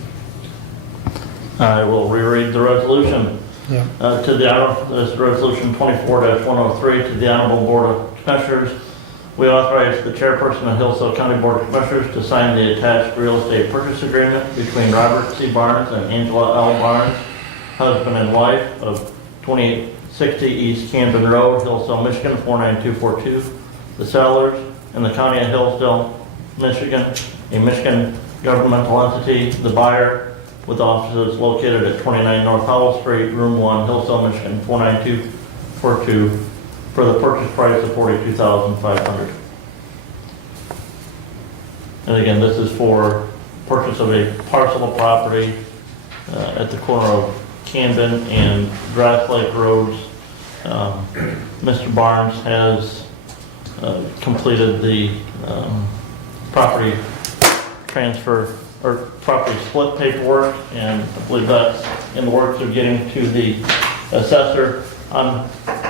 I will reread the resolution. Yeah. To the Honorable, this is Resolution 24-103, to the Honorable Board of Commissioners. We authorize the chairperson of Hillsdale County Board of Commissioners to sign the attached real estate purchase agreement between Robert C. Barnes and Angela L. Barnes, husband and wife, of 2860 East Camden Road, Hillsdale, Michigan 49242. The sellers in the county of Hillsdale, Michigan, a Michigan governmental entity. The buyer, with offices located at 29 North Howell Street, Room 1, Hillsdale, Michigan 49242, for the purchase price of $42,500. And again, this is for purchase of a parcel of property at the corner of Camden and Grass Lake Roads. Mr. Barnes has completed the property transfer or property split paperwork, and I believe that's in the works of getting to the assessor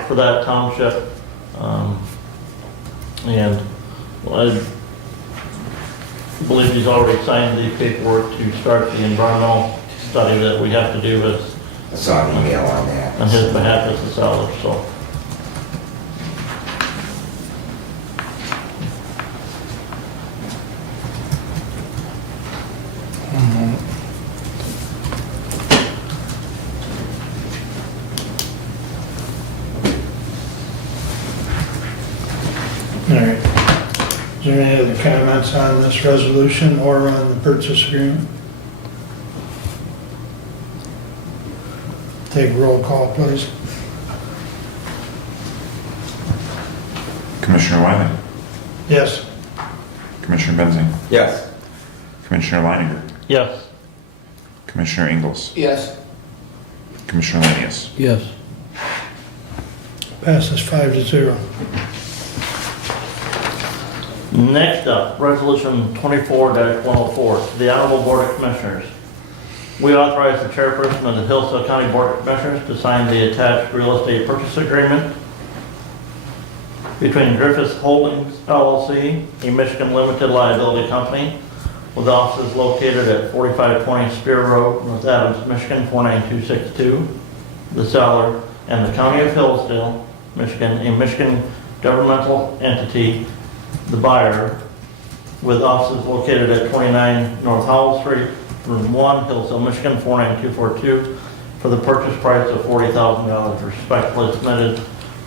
for that township. And I believe he's already signed the paperwork to start the environmental study that we have to do I saw an email on that. on his behalf as the seller, so. All right. Is there any other comments on this resolution or on the purchase agreement? Take roll call, please. Commissioner Wiley, Yes. Commissioner Benzing, Yes. Commissioner Leininger, Yes. Commissioner Ingles, Yes. Commissioner Lanius. Yes. Passes 5-0. Next up, Resolution 24-104, to the Honorable Board of Commissioners. We authorize the chairperson of the Hillsdale County Board of Commissioners to sign the attached real estate purchase agreement between Griffiths Holdings LLC, a Michigan limited liability company, with offices located at 4520 Spear Road, North Adams, Michigan 49262. The seller and the County of Hillsdale, Michigan, a Michigan governmental entity, the buyer, with offices located at 29 North Howell Street, Room 1, Hillsdale, Michigan 49242, for the purchase price of $40,000. Respectfully submitted,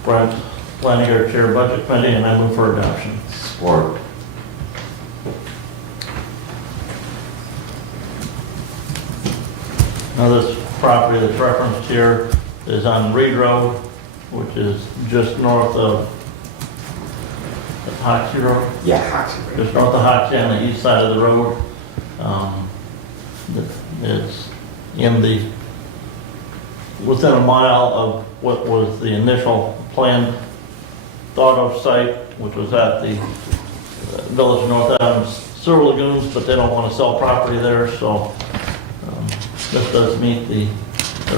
Brent Leininger, Chair Budget Committee, and I move for adoption. Support. Now, this property that's referenced here is on Reed Road, which is just north of Hoxie Road, Yeah, Hoxie. just north of Hoxie on the east side of the road. It's in within a mile of what was the initial planned thought of site, which was at the Village of North Adams Sewer Lagoons, but they don't want to sell property there, so this does meet the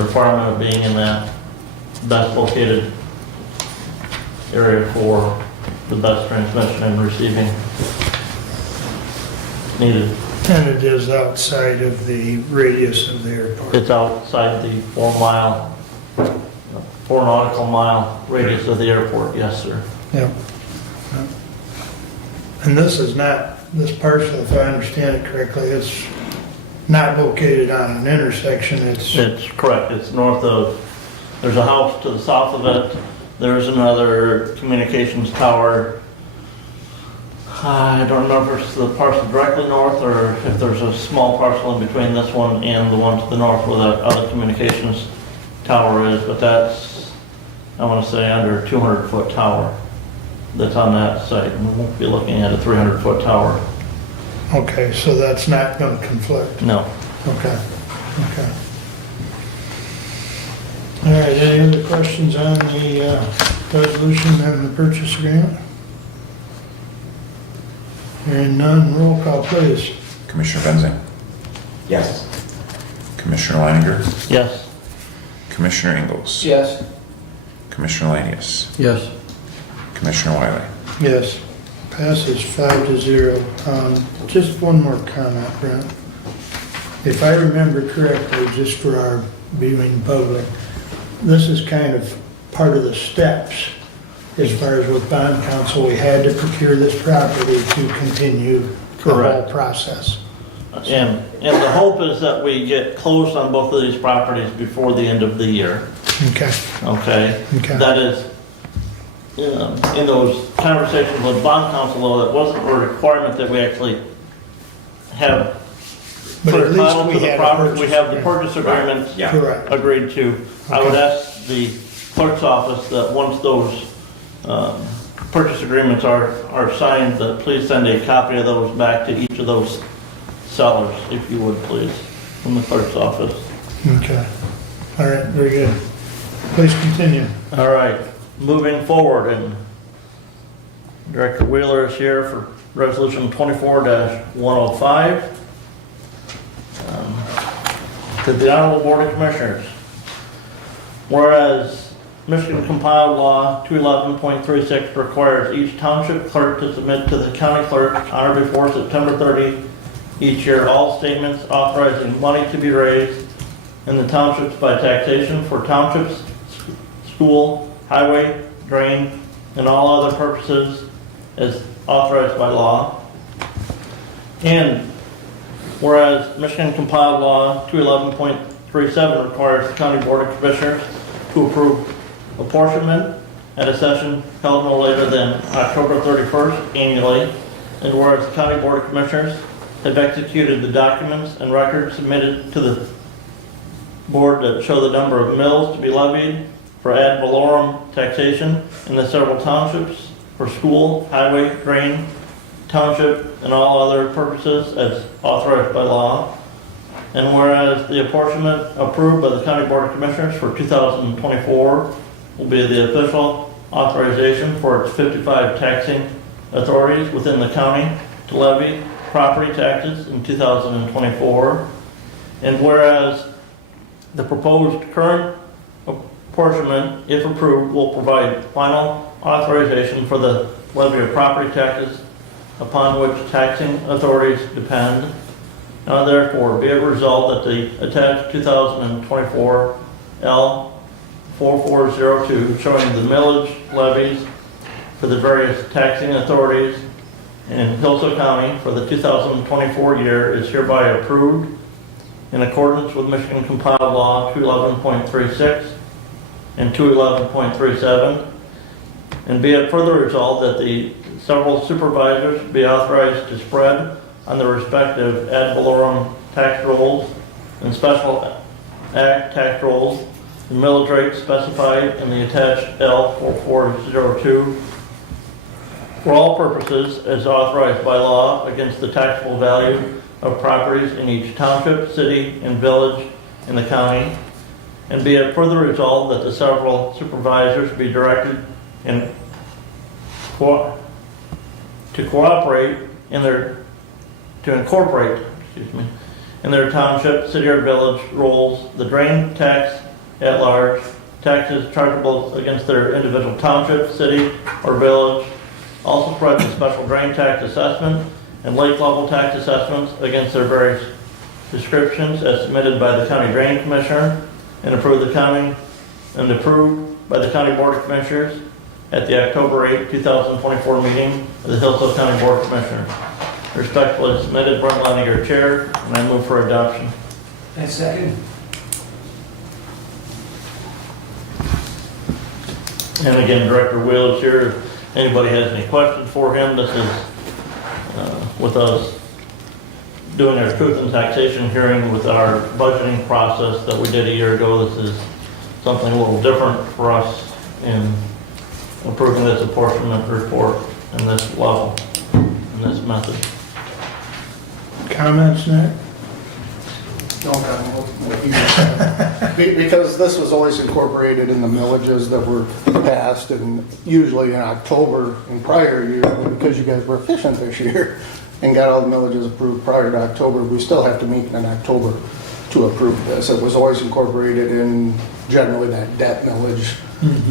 requirement of being in that best located area for the best transmission and receiving needed. And it is outside of the radius of the airport. It's outside the 4 nautical mile radius of the airport, yes, sir. Yep. Yep. And this is not, this parcel, if I understand it correctly, it's not located on an intersection, it's, It's correct, it's north of, there's a house to the south of it, there's another communications tower. I don't remember if it's the parcel directly north or if there's a small parcel in between this one and the one to the north where that other communications tower is, but that's, I want to say, under a 200-foot tower that's on that site. And we won't be looking at a 300-foot tower. okay, so that's not going to conflict. No. Okay, okay. All right, any other questions on the resolution and the purchase agreement? Hearing none, roll call, please. Commissioner Benzing, Yes. Commissioner Leininger, Yes. Commissioner Ingles, Yes. Commissioner Lanius, Yes. Commissioner Wiley. Yes, passes 5-0. Just one more comment, Brent. If I remember correctly, just for our viewing public, this is kind of part of the steps as far as with bond counsel, we had to procure this property to continue the whole Correct. process. And the hope is that we get closed on both of these properties before the end of the year. Okay, Okay? Okay. That is, in those conversations with bond counsel, though, that wasn't a requirement that we actually have But put at a least title we to the had a property. We purchase have the agreement. purchase agreement Yeah. correct. agreed to. I would Okay. ask the clerk's office that once those purchase agreements are signed, that please send a copy of those back to each of those sellers, if you would, please, from the clerk's office. Okay, all right, very good. Please continue. All right, moving forward, and Director Wheeler is here for Resolution 24-105. To the Honorable Board of Commissioners. Whereas Michigan compiled law 211.36 requires each township clerk to submit to the county clerk on or before September 30 each year all statements authorizing money to be raised in the townships by taxation for townships, school, highway, drain, and all other purposes as authorized by law. And whereas Michigan compiled law 211.37 requires the county board of commissioners to approve apportionment at a session held no later than October 31st annually, and whereas the county board of commissioners have executed the documents and records submitted to the board that show the number of mills to be levied for ad valorem taxation in the several townships for school, highway, drain, township, and all other purposes as authorized by law. And whereas the apportionment approved by the County Board of Commissioners for 2024 will be the official authorization for its 55 taxing authorities within the county to levy property taxes in 2024. And whereas the proposed current apportionment, if approved, will provide final authorization for the levy of property taxes upon which taxing authorities depend. Now therefore, be it resolved that the attached 2024 L 4402 showing the millage levies for the various taxing authorities in Hillsdale County for the 2024 year is hereby approved in accordance with Michigan compiled law 211.36 and 211.37. And be it further resolved that the several supervisors be authorized to spread on the respective ad valorem tax rolls and special act tax rolls the millage rate specified in the attached L4402 for all purposes as authorized by law against the taxable value of properties in each township, city, and village in the county. And be it further resolved that the several supervisors be directed to incorporate in their township, city, or village rolls the drain tax at large, taxes chargeable against their individual township, city, or village, also spread the special drain tax assessment and lake level tax assessments against their various descriptions as submitted by the county drain commissioner and approved by the county board of commissioners at the October 8, 2024 meeting of the Hillsdale County Board of Commissioners. Respectfully submitted, Brent Leininger, Chair, and I move for adoption. And second. And again, Director Wheeler is here. If anybody has any questions for him, this is with us doing our truth and taxation hearing with our budgeting process that we did a year ago. This is something a little different for us in approving this apportionment report in this level, in this method. Comments, Nick? No problem. Because this was always incorporated in the millages that were passed, and usually in October in prior years, but because you guys were efficient this year and got all the millages approved prior to October, we still have to meet in October to approve this. It was always incorporated in generally that debt millage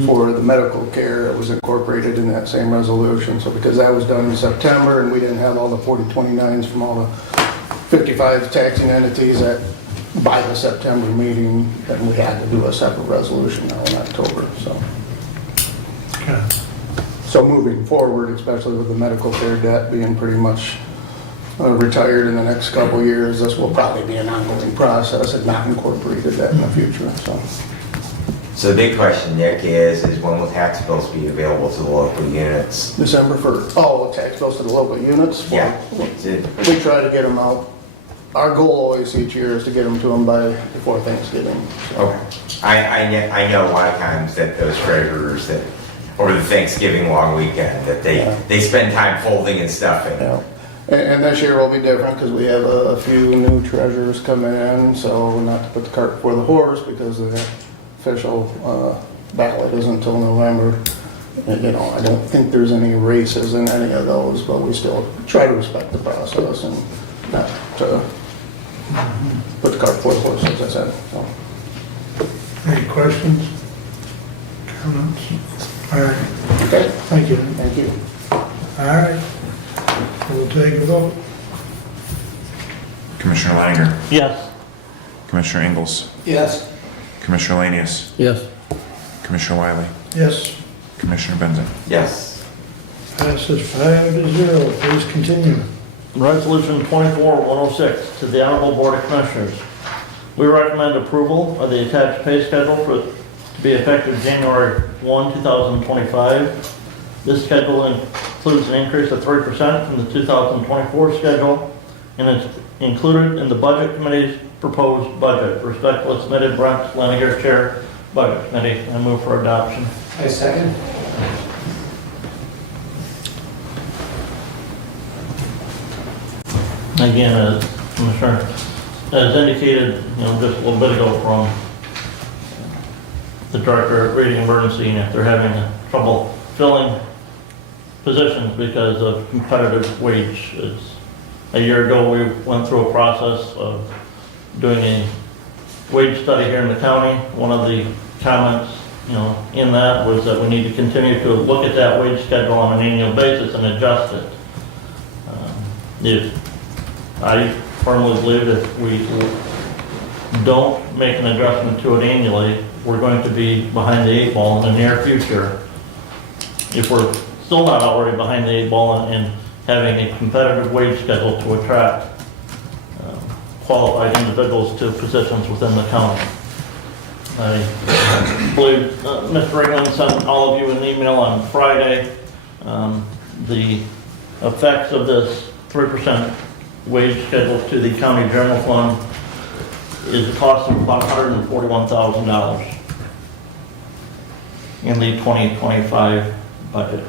for the medical care. It was incorporated in that same resolution. So because that was done in September and we didn't have all the 4029s from all the 55 taxing entities by the September meeting, then we had to do a separate resolution now in October. So moving forward, especially with the medical care debt being pretty much retired in the next couple of years, this will probably be an ongoing process and not incorporated that in the future. So the big question, Nick, is when will tax bills be available to the local units? December 1st. Oh, tax bills to the local units? Yeah. We try to get them out. Our goal always each year is to get them to them before Thanksgiving. So. Okay. I know a lot of times that those treasurers that over the Thanksgiving long weekend that they spend time folding and stuffing. Yeah. And this year will be different because we have a few new treasurers coming in, so not to put the cart before the horse because the official ballot isn't until November. And, I don't think there's any races in any of those, but we still try to respect the process and not to put the cart before the horse, as I said. So. Any questions? Yes. Commissioner Ingalls, Yes. Commissioner Lanius, Yes. Commissioner Wiley, Yes, Commissioner Benzin. Yes. passes 5-0. Please continue. Resolution 24-106 to the Honorable Board of Commissioners. We recommend approval of the attached pay schedule to be effective January 1, 2025. This schedule includes an increase of 3% from the 2024 schedule and is included in the Budget Committee's proposed budget. Respectfully submitted, Brent Leniger, Chair, Budget Committee. I move for adoption. I second. Again, as Commissioner as indicated, just a little bit ago from the Director of Rating Emergency, and if they're having trouble filling positions because of competitive wage. A year ago, we went through a process of doing a wage study here in the county. One of the comments, in that was that we need to continue to look at that wage schedule on an annual basis and adjust it. I firmly believe that if we don't make an adjustment to it annually, we're going to be behind the 8 ball in the near future. If we're still not already behind the 8 ball and having a competitive wage schedule to attract qualified individuals to positions within the county. I believe Mr. Ringland sent all of you an email on Friday. The effects of this 3% wage schedule to the county general fund is costing about $141,000 in the 2025 budget.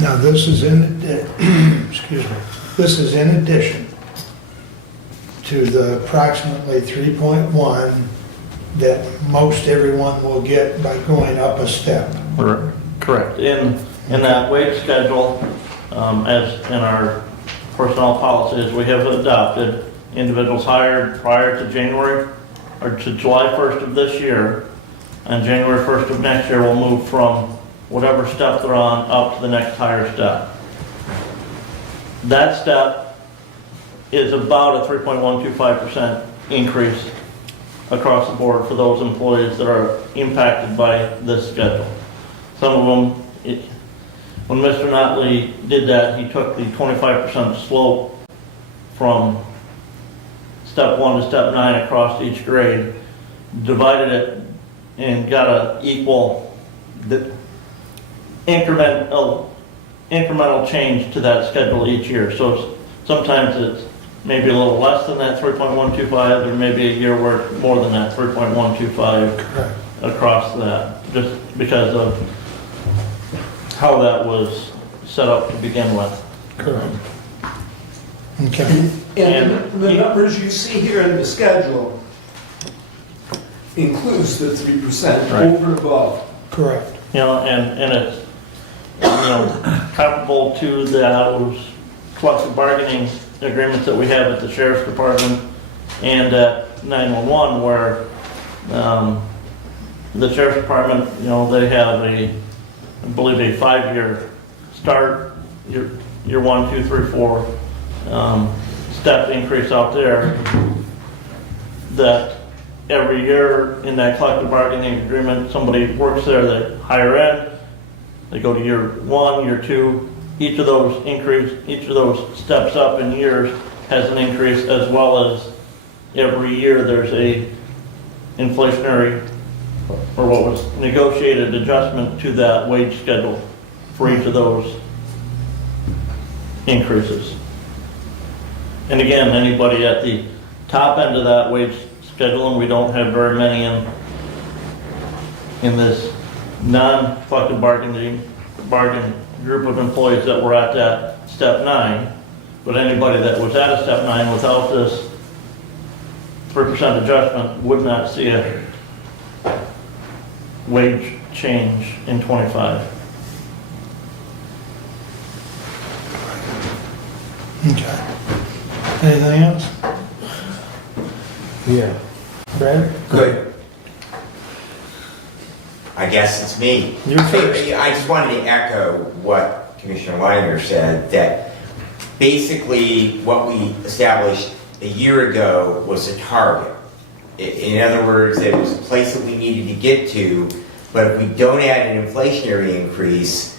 Now, this is excuse me, this is in addition to the approximately 3.1 that most everyone will get by going up a step. Correct. In that wage schedule, as in our personnel policies, we have adopted individuals hired prior to January or to July 1st of this year, and January 1st of next year will move from whatever step they're on up to the next higher step. That step is about a 3.125% increase across the board for those employees that are impacted by this schedule. Some of them, when Mr. Notley did that, he took the 25% slope from step 1 to step 9 across each grade, divided it, and got an equal incremental change to that schedule each year. So sometimes it's maybe a little less than that 3.125, or maybe a year where it's more than that 3.125 across that, just because of how that was set up to begin with. Correct. Okay. And the numbers you see here in the schedule includes the 3% over and above. Correct. And it's, comparable to those collective bargaining agreements that we have at the Sheriff's Department and at 911, where the Sheriff's Department, they have I believe a 5-year start, year 1, 2, 3, 4 step increase out there, that every year in that collective bargaining agreement, somebody works there, they hire in, they go to year 1, year 2, each of those steps up in years has an increase, as well as every year there's a inflationary or what was negotiated adjustment to that wage schedule for each of those increases. And again, anybody at the top end of that wage schedule, and we don't have very many in this non-collective bargain group of employees that were at that step 9, but anybody that was at a step 9 without this 3% adjustment would not see a wage change in 25. Okay. Anything else? Yeah. Brad? Good. I guess it's me. You're first. I just wanted to echo what Commissioner Leiner said, that basically what we established a year ago was a target. In other words, it was a place that we needed to get to, but if we don't add an inflationary increase,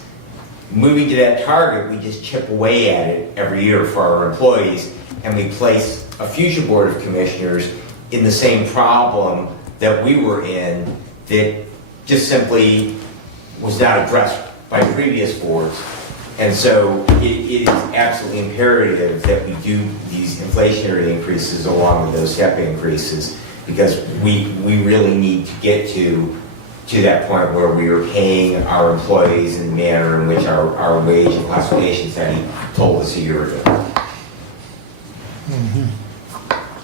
moving to that target, we just chip away at it every year for our employees, and we place a future Board of Commissioners in the same problem that we were in, that just simply was not addressed by previous boards. And so it is absolutely imperative that we do these inflationary increases along with those step increases, because we really need to get to that point where we are paying our employees in the manner in which our wage and classification study told us a year ago.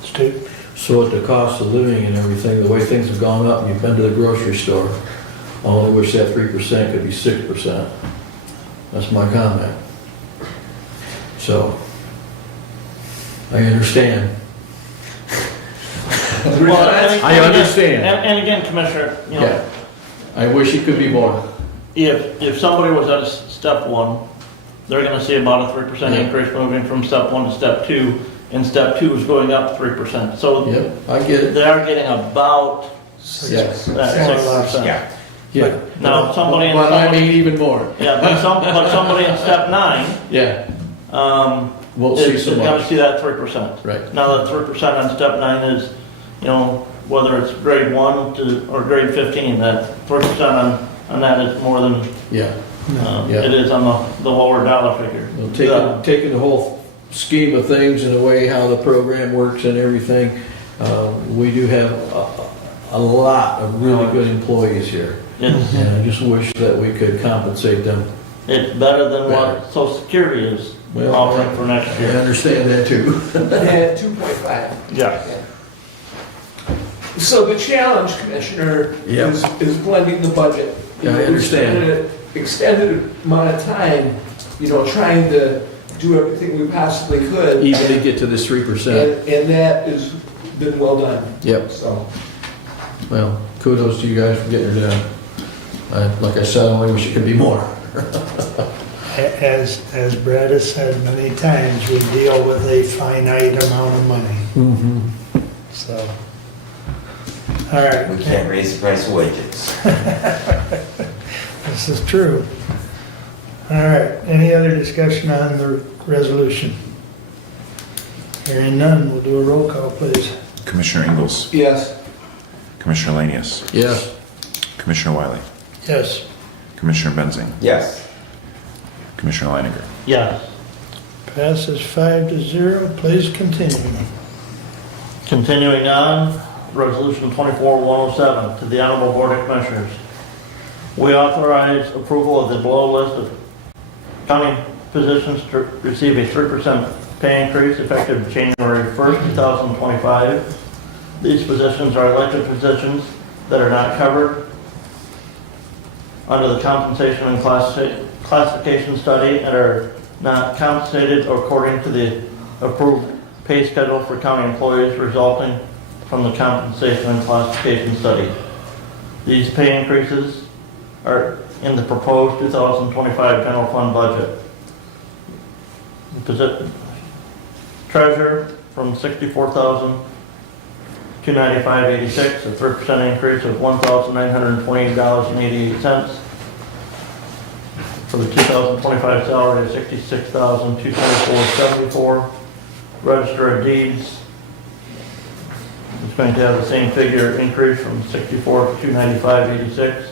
Steve? So with the cost of living and everything, the way things have gone up, and you've been to the grocery store, I only wish that 3% could be 6%. That's my comment. So, I understand. I understand. And again, Commissioner, you know, Yeah. I wish it could be more. if somebody was at step one, they're gonna see about a 3% Yeah. increase moving from step one to step two, and step two is going up 3%. So Yep, I get it. they are getting about Yes. that 6%. Yeah. Yeah. Now, somebody in But I somebody- mean even more. Yeah, but somebody in step nine, Yeah. We'll see is some gonna more. see that 3%. Right. Now, that 3% on step nine is, you know, whether it's grade 1 or grade 15, that 3% on that is more than Yeah. Yeah. it is on the lower dollar figure. Well, taking the whole scheme of things and the way how the program works and everything, we do have a lot of really good employees here. It's, And I just wish that we could compensate them. it's better than Better. what Social Security is Well, offering for next I year. understand that too. Yeah, 2.5. Yeah. So the challenge, Commissioner, Yep. is blending the budget. Yeah, I We've spent understand. an extended amount of time, trying to do everything we possibly could. Even to get to this 3%. And that has been well done. Yep. So, Well, kudos to you guys for getting it done. Like I said, I only wish it could be more. As Brad has said many times, we deal with a finite amount of money. So, all right. We can't raise the price of wages. This is true. All right, any other discussion on the resolution? Hearing none, we'll do a roll call, please. Commissioner Ingalls, yes. Commissioner Lanius, Yes. Commissioner Wiley, Yes. Commissioner Benzing, Yes. Commissioner Leininger. Yes. Passes 5-0, please continue. Continuing on, Resolution 24-107 to the Honorable Board of Commissioners. We authorize approval of the below list of county positions to receive a 3% pay increase effective January 1st, 2025. These positions are elected positions that are not covered under the compensation and classification study and are not compensated according to the approved pay schedule for county employees resulting from the compensation and classification study. These pay increases are in the proposed 2025 general fund budget. Treasurer from $64,295.86, a 3% increase of $1,928.88. For the 2025 salary of $66,224.74. Register of Deeds is going to have the same figure increase from $64,295.86.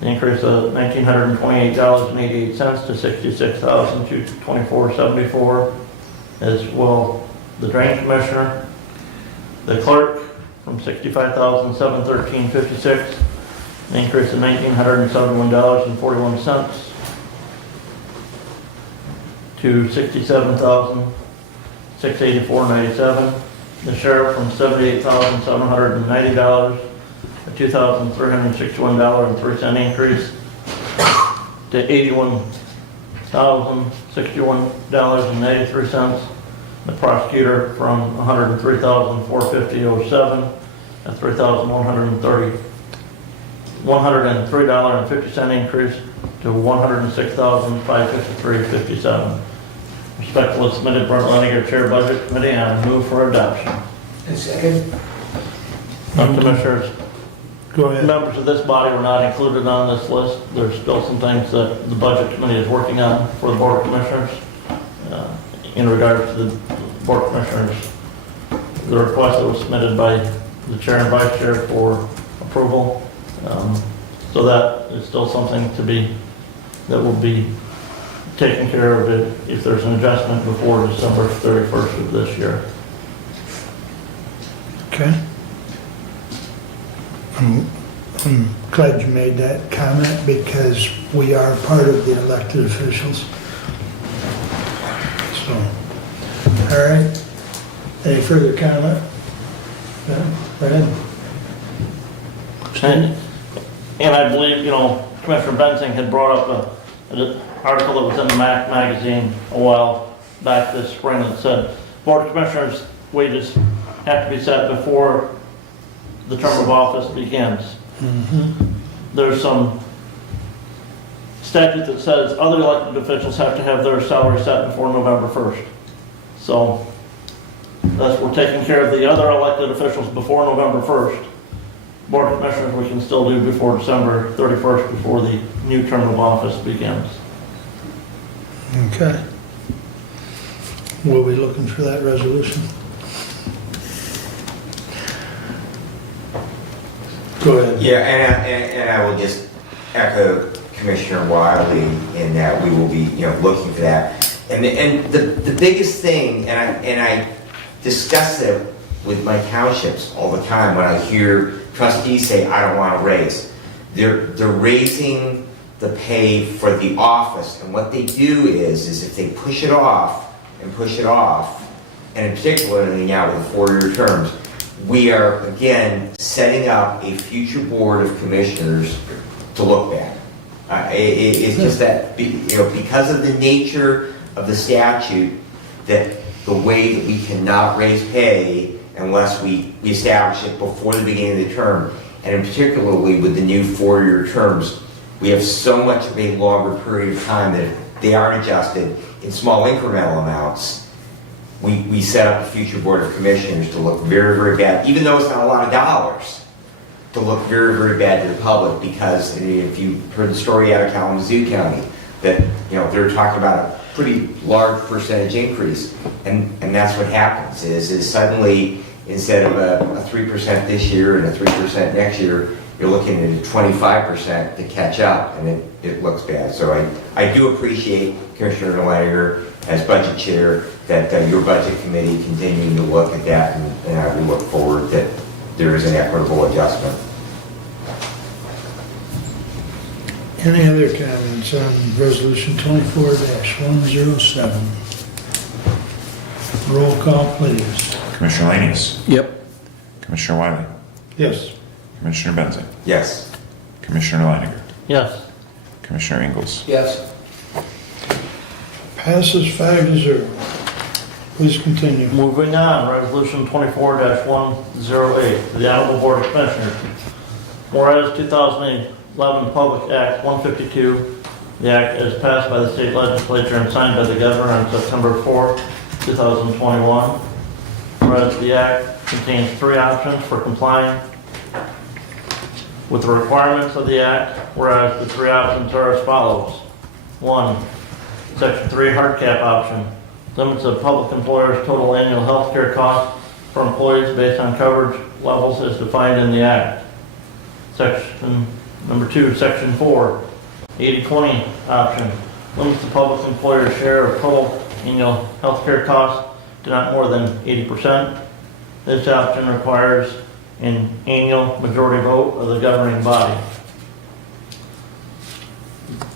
The increase of $1,928.88 to $66,224.74, as well the Drain Commissioner. The Clerk from $65,713.56, an increase of $1,971.41 to $67,684.97. The Sheriff from $78,790, a $2,361.03 increase to $81,061.93. The Prosecutor from $103,450.07, a $103.50 increase to $106,553.57. Respectfully submitted, Brent Leininger, Chair Budget Committee, and I move for adoption. And second? Commissioners, Go ahead. members of this body were not included on this list. There's still some things that the Budget Committee is working on for the Board of Commissioners. In regards to the Board of Commissioners, the request that was submitted by the Chair and Vice Chair for approval. So that is still something that will be taken care of if there's an adjustment before December 31st of this year. Okay. I'm glad you made that comment because we are part of the elected officials. So, all right. Any further comment? No? Brad? And I believe, Commissioner Bensing had brought up an article that was in the MAC magazine a while back this spring that said Board of Commissioners wages have to be set before the term of office begins. There's some statute that says other elected officials have to have their salary set before November 1st. So we're taking care of the other elected officials before November 1st. Board of Commissioners we can still do before December 31st, before the new term of office begins. Okay. We'll be looking for that resolution. Go ahead. Yeah, and I will just echo Commissioner Wiley in that we will be, looking for that. And the biggest thing, and I discuss it with my townships all the time when I hear trustees say, I don't want to raise. They're raising the pay for the office, and what they do is if they push it off, and in particularly now with the 4-year terms, we are, again, setting up a future Board of Commissioners to look back. It's just that, because of the nature of the statute, that the way that we cannot raise pay unless we establish it before the beginning of the term, and in particularly with the new 4-year terms, we have so much of a longer period of time that if they are adjusted in small incremental amounts, we set up a future Board of Commissioners to look very, very bad, even though it's not a lot of dollars, to look very, very bad to the public, because if you heard the story out of Kalamazoo County, that they're talking about a pretty large percentage increase, and that's what happens, is suddenly, instead of a 3% this year and a 3% next year, you're looking at a 25% to catch up, and it looks bad. So I do appreciate Commissioner Leininger as budget chair, that your budget committee continuing to look at that, and I will look forward that there is an equitable adjustment. Any other comments on Resolution 24-107? Roll call, please. Commissioner Lanius. Yep. Commissioner Wiley. Yes. Commissioner Benzing. Yes. Commissioner Leininger. Yes. Commissioner Ingalls. Yes. Passes 5-0. Please continue. Moving on, Resolution 24-108, to the Honorable Board of Commissioners. Whereas 2011 Public Act 152, the act as passed by the state legislature and signed by the governor on September 4, 2021. Whereas the act contains 3 options for complying with the requirements of the act, whereas the 3 options are as follows. 1. Section 3 hard cap option. Limits of public employers' total annual health care costs for employees based on coverage levels as defined in the act. Section number 2, Section 4, 80-20 option. Limits the public employer's share of total annual health care costs to not more than 80%. This option requires an annual majority vote of the governing body.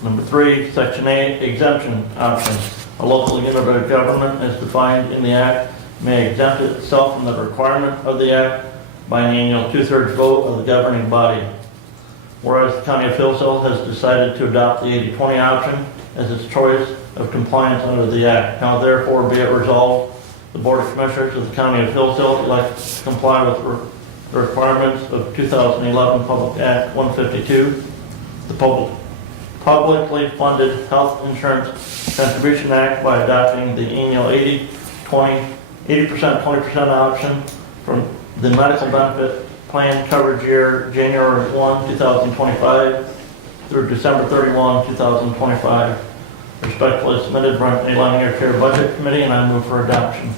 Number 3, Section 8, exemption option. A local unit of government as defined in the Act may exempt itself from the requirement of the Act by an annual 2/3 vote of the governing body. Whereas the County of Hillsdale has decided to adopt the 80-20 option as its choice of compliance under the Act. Now therefore be it resolved, the Board of Commissioners of the County of Hillsdale elect to comply with the requirements of 2011 Public Act 152, the publicly funded health insurance contribution act by adopting the annual 80%, 20% option from the medical benefit plan coverage year January 1, 2025 through December 31, 2025. Respectfully submitted, Brent A. Leininger, Chair Budget Committee, and I move for adoption.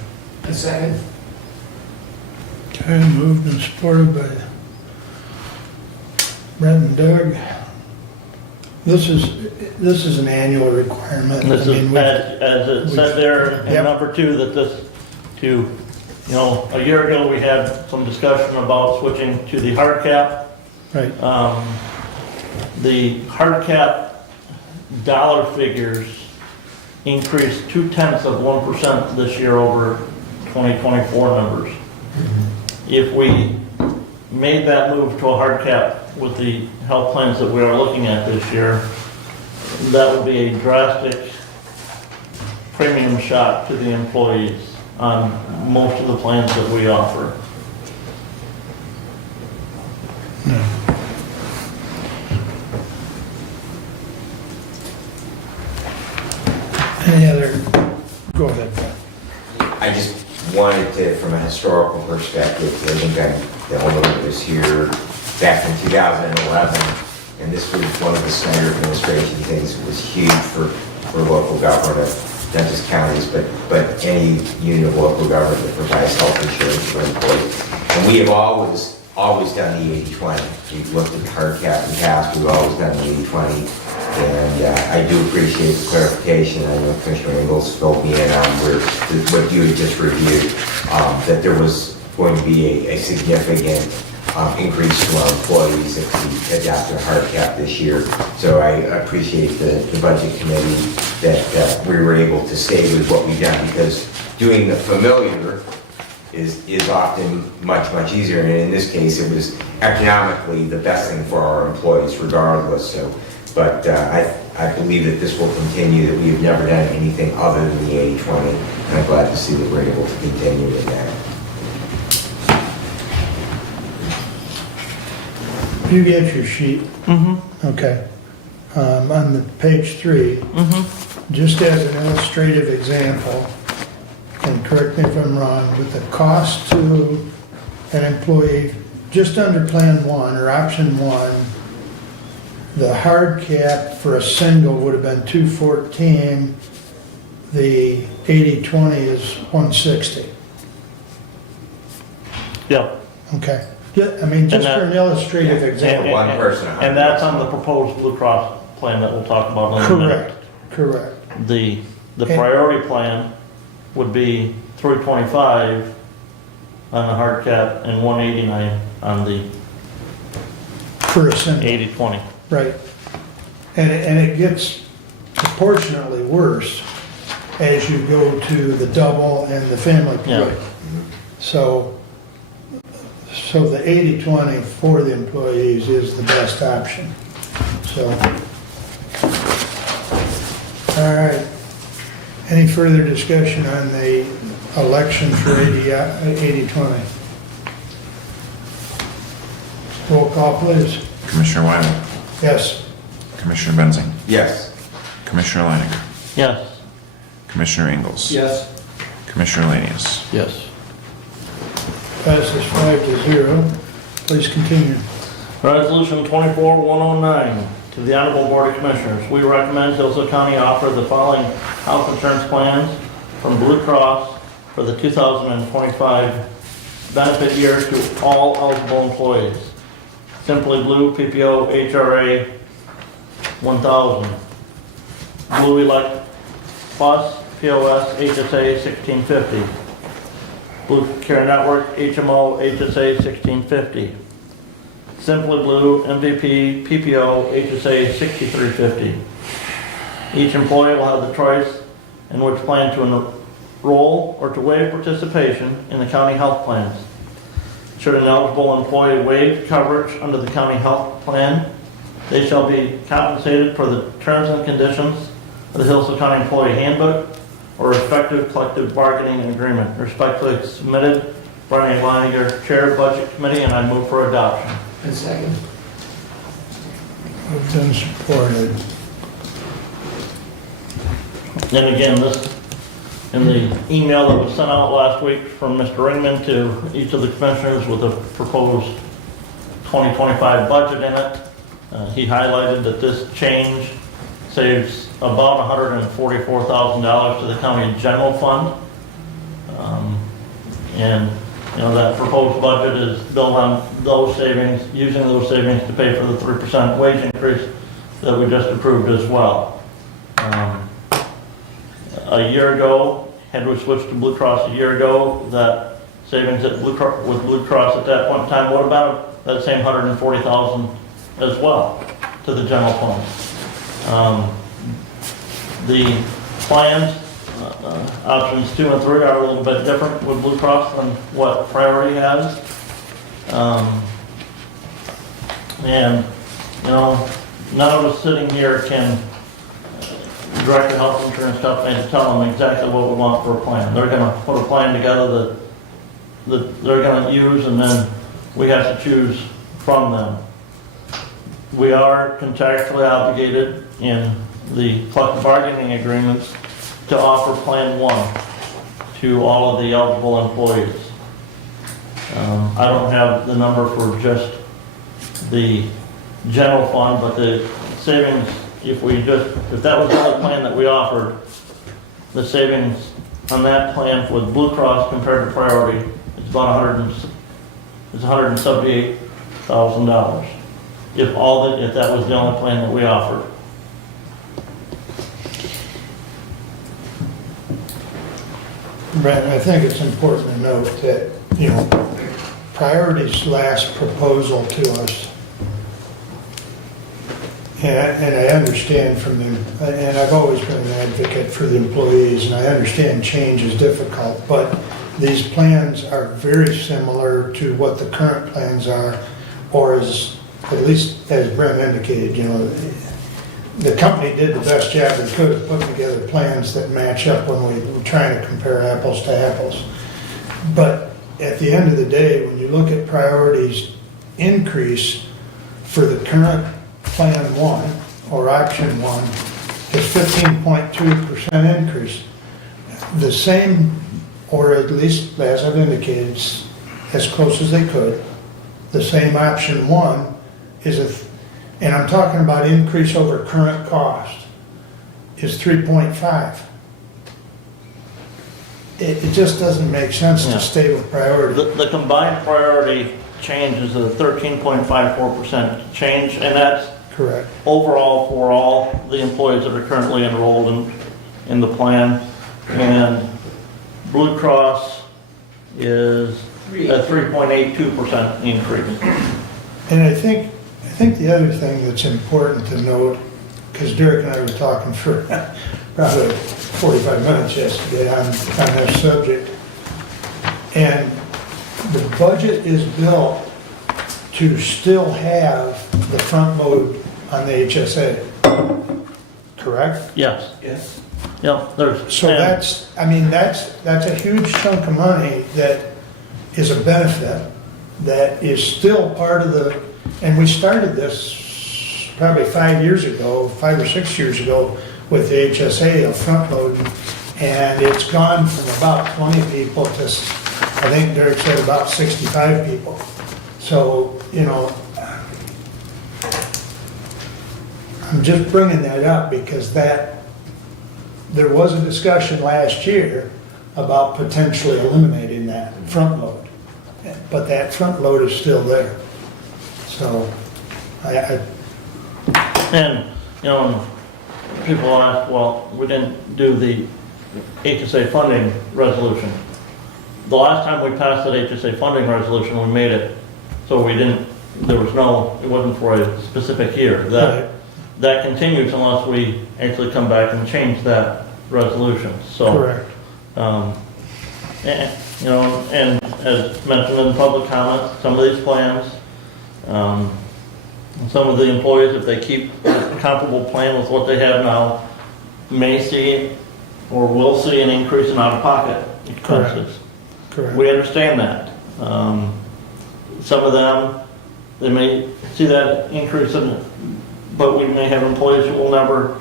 A second. Okay, moved and supported by Brent and Doug. This is an annual requirement. This I mean, is, we- as it said there in Yep. number 2, that this, a year ago, we had some discussion about switching to the hard cap. Right, The hard cap dollar figures increased 0.2% this year over 2024 numbers. If we made that move to a hard cap with the health plans that we are looking at this year, that would be a drastic premium shock to the employees on most of the plans that we offer. any other, go ahead, Brent. I just wanted to, from a historical perspective, I think the owner was here back in 2011, and this was one of the Snyder administration things that was huge for local government, not just counties, but any unit of local government that provides health insurance for employees. And we have always done the 80-20. We've looked at the hard cap in the past, we've always done the 80-20. And I do appreciate the clarification. I know Commissioner Ingalls filled me in on what you had just reviewed, that there was going to be a significant increase to our employees if we adopted a hard cap this year. So I appreciate the budget committee that we were able to stay with what we've done, because doing the familiar is often much easier. And in this case, it was economically the best thing for our employees regardless. So. But I believe that this will continue, that we have never done anything other than the 80-20. And I'm glad to see that we're able to continue with that. You get your sheet? Mm-hmm. Okay. On the page 3, just as an illustrative example, and correct me if I'm wrong, but the cost to an employee, just under Plan 1 or Option 1, the hard cap for a single would have been $214. The 80-20 is $160. Yeah. Okay. Yeah, I mean, just for an illustrative example. One person, And that's on the proposed Blue Cross plan that we'll talk about in a minute. Correct. The priority plan would be $325 on the hard cap and $189 on the For a single. 80-20. Right. And it gets proportionately worse as you go to the double and the family plan. Yeah. So the 80-20 for the employees is the best option. So, all right. Any further discussion on the election for 80-20? Roll call, please. Commissioner Wiley, Yes. Commissioner Benzing, Yes. Commissioner Leininger, Yes. Commissioner Ingalls. Yes. Commissioner Lanius. Yes. Passes 5-0. Please continue. Resolution 24-109, to the Honorable Board of Commissioners. We recommend Hillsdale County offer the following health insurance plans from Blue Cross for the 2025 benefit year to all eligible employees. Simply Blue PPO HRA 1000. Blue Elect Plus POS HSA 1650. Blue Care Network HMO HSA 1650. Simply Blue MVP PPO HSA 6350. Each employee will have the choice in which plan to enroll or to waive participation in the county health plans. Should an eligible employee waive coverage under the county health plan, they shall be compensated for the terms and conditions of the Hillsdale County Employee Handbook or respective collective bargaining agreement. Respectfully submitted, Brian A. Leininger, Chair of Budget Committee, and I move for adoption. And second. Moved and supported. And again, this, in the email that was sent out last week from Mr. Ringman to each of the commissioners with a proposed 2025 budget in it, he highlighted that this change saves about $144,000 to the county general fund. And you know, that proposed budget is built on those savings, using those savings to pay for the 3% wage increase that we just approved as well. A year ago, had we switched to Blue Cross a year ago, that savings at with Blue Cross at that point in time would have been that same $140,000 as well to the general fund. The plans, options 2 and 3 are a little bit different with Blue Cross than what Priority has. And, you know, none of us sitting here can direct the health insurance company to tell them exactly what we want for a plan. They're gonna put a plan together that they're gonna use, and then we have to choose from them. We are contractually obligated in the collective bargaining agreements to offer Plan 1 to all of the eligible employees. I don't have the number for just the general fund, but the savings, if that was the only plan that we offered, the savings on that plan with Blue Cross compared to Priority is about $178,000. If that was the only plan that we offered. Brent, I think it's important to note that, you know, Priority's last proposal to us, and I understand from them, and I've always been an advocate for the employees, and I understand change is difficult, but these plans are very similar to what the current plans are, or as, at least as Brent indicated, you know, the company did the best job they could of putting together plans that match up when we were trying to compare apples to apples. But at the end of the day, when you look at Priority's increase for the current Plan 1 or Option 1, it's 15.2% increase. The same, or at least as I've indicated, as close as they could, the same Option 1 is and I'm talking about increase over current cost, is 3.5. It just doesn't make sense to stay with Priority. The combined Priority change is a 13.54% change, and that's Correct. overall for all the employees that are currently enrolled in the plan. And Blue Cross is a 3.82% increase. And I think the other thing that's important to note, because Derek and I were talking for probably 45 minutes yesterday on this subject, and the budget is built to still have the front load on the HSA, correct? Yes. Yes. Yeah, So that's a huge chunk of money that is a benefit, that is still part of the, and we started this probably 5 or 6 years ago with the HSA of front loading, and it's gone from about 20 people to, I think Derek said about 65 people. So, you know, I'm just bringing that up because there was a discussion last year about potentially eliminating that front load, but that front load is still there. So, and, you know, people ask, well, we didn't do the HSA funding resolution. The last time we passed that HSA funding resolution, we made it, so it wasn't for a specific year. That continues unless we actually come back and change that resolution, so. correct. You know, and as mentioned in public comments, some of these plans, some of the employees, if they keep a comparable plan with what they have now, may see or will see an increase in out-of-pocket expenses. Correct. We understand that. Some of them, they may see that increase in, but we may have employees who will never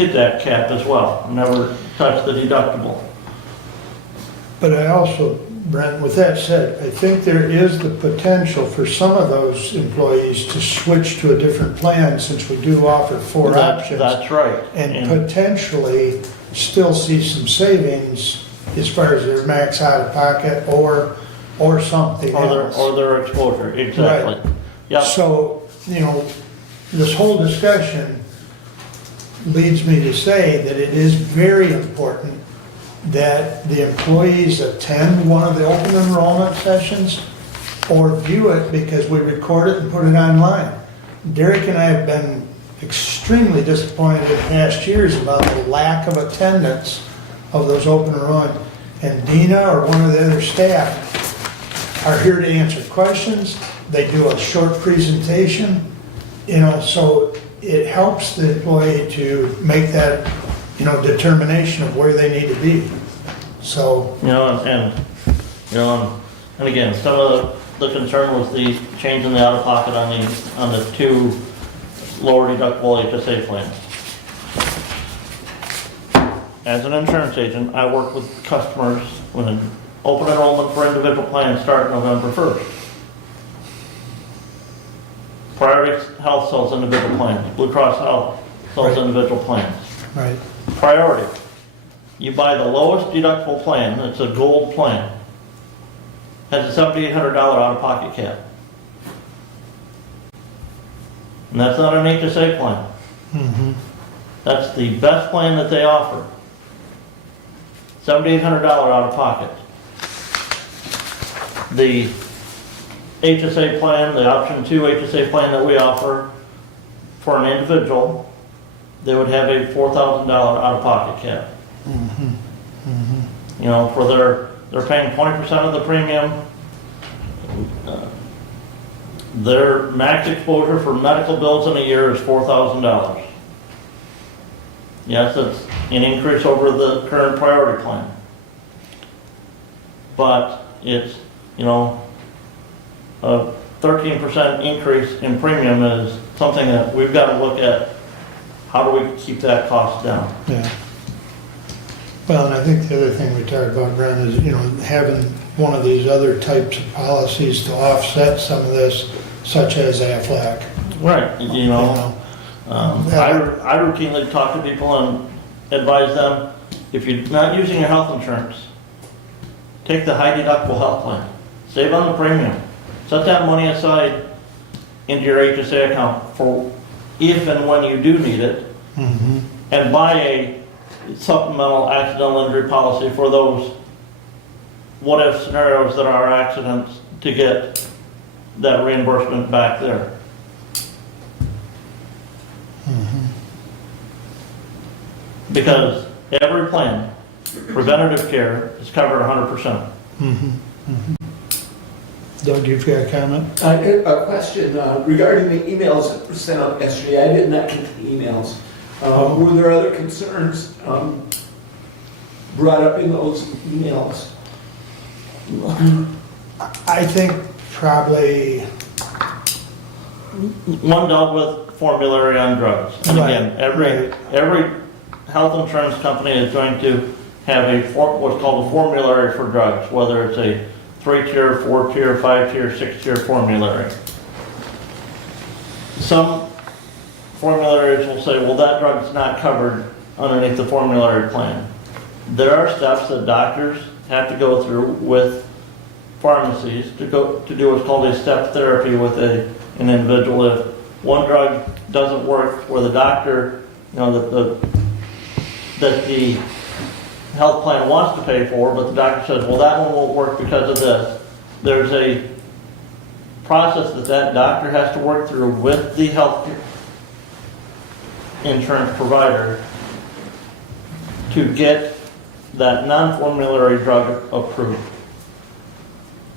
hit that cap as well, never touch the deductible. But I also, Brent, with that said, I think there is the potential for some of those employees to switch to a different plan since we do offer four options. That's right. And potentially still see some savings as far as their max out of pocket or something else. Or their exposure, exactly. Right. Yep. So, this whole discussion leads me to say that it is very important that the employees attend one of the open enrollment sessions or view it because we record it and put it online. Derek and I have been extremely disappointed in past years about the lack of attendance of those open enrollment. And Dina or one of the other staff are here to answer questions. They do a short presentation, so it helps the employee to make that, determination of where they need to be. So, And again, some of the concern was the change in the out-of-pocket on the two lower deductible HSA plans. As an insurance agent, I work with customers when an open enrollment for individual plans start November 1st. Priority Health sells individual plans. Blue Cross Health sells individual plans. right, Priority. You buy the lowest deductible plan, it's a gold plan, has a $7,800 out-of-pocket cap. And that's not an HSA plan. That's the best plan that they offer. $7,800 out-of-pocket. The HSA plan, the option 2 HSA plan that we offer for an individual, they would have a $4,000 out-of-pocket cap. They're paying 20% of the premium. Their max exposure for medical bills in a year is $4,000. Yes, it's an increase over the current priority plan. But it's, a 13% increase in premium is something that we've got to look at. How do we keep that cost down? yeah. Well, and I think the other thing we talked about, Brent, is, having one of these other types of policies to offset some of this, such as AFLAC. Right, I routinely talk to people and advise them, if you're not using your health insurance, take the high deductible health plan. Save on the premium. Set that money aside into your HSA account for if and when you do need it, and buy a supplemental accidental injury policy for those what-if scenarios that are accidents to get that reimbursement back there. Because every plan, preventative care, is covered 100%. Doug, you've got a comment? A question regarding the emails that were sent out yesterday. I did not get the emails. Were there other concerns brought up in those emails? I think probably, One dealt with formulary on drugs. And again, every health insurance company is going to have what's called a formulary for drugs, whether it's a 3-tier, 4-tier, 5-tier, 6-tier formulary. Some formularies will say, well, that drug's not covered underneath the formulary plan. There are steps that doctors have to go through with pharmacies to do what's called a step therapy with an individual. If one drug doesn't work where the doctor, that the health plan wants to pay for, but the doctor says, well, that one won't work because of this. There's a process that doctor has to work through with the health insurance provider to get that non-formulary drug approved.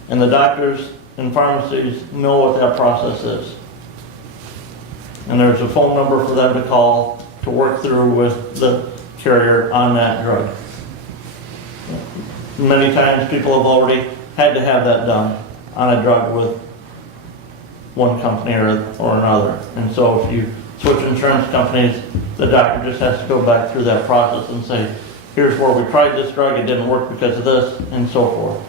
And the doctors and pharmacies know what that process is. And there's a phone number for them to call to work through with the carrier on that drug. Many times people have already had to have that done on a drug with one company or another. And so if you switch insurance companies, The doctor just has to go back through that process and say, here's where we tried this drug, it didn't work because of this, and so forth.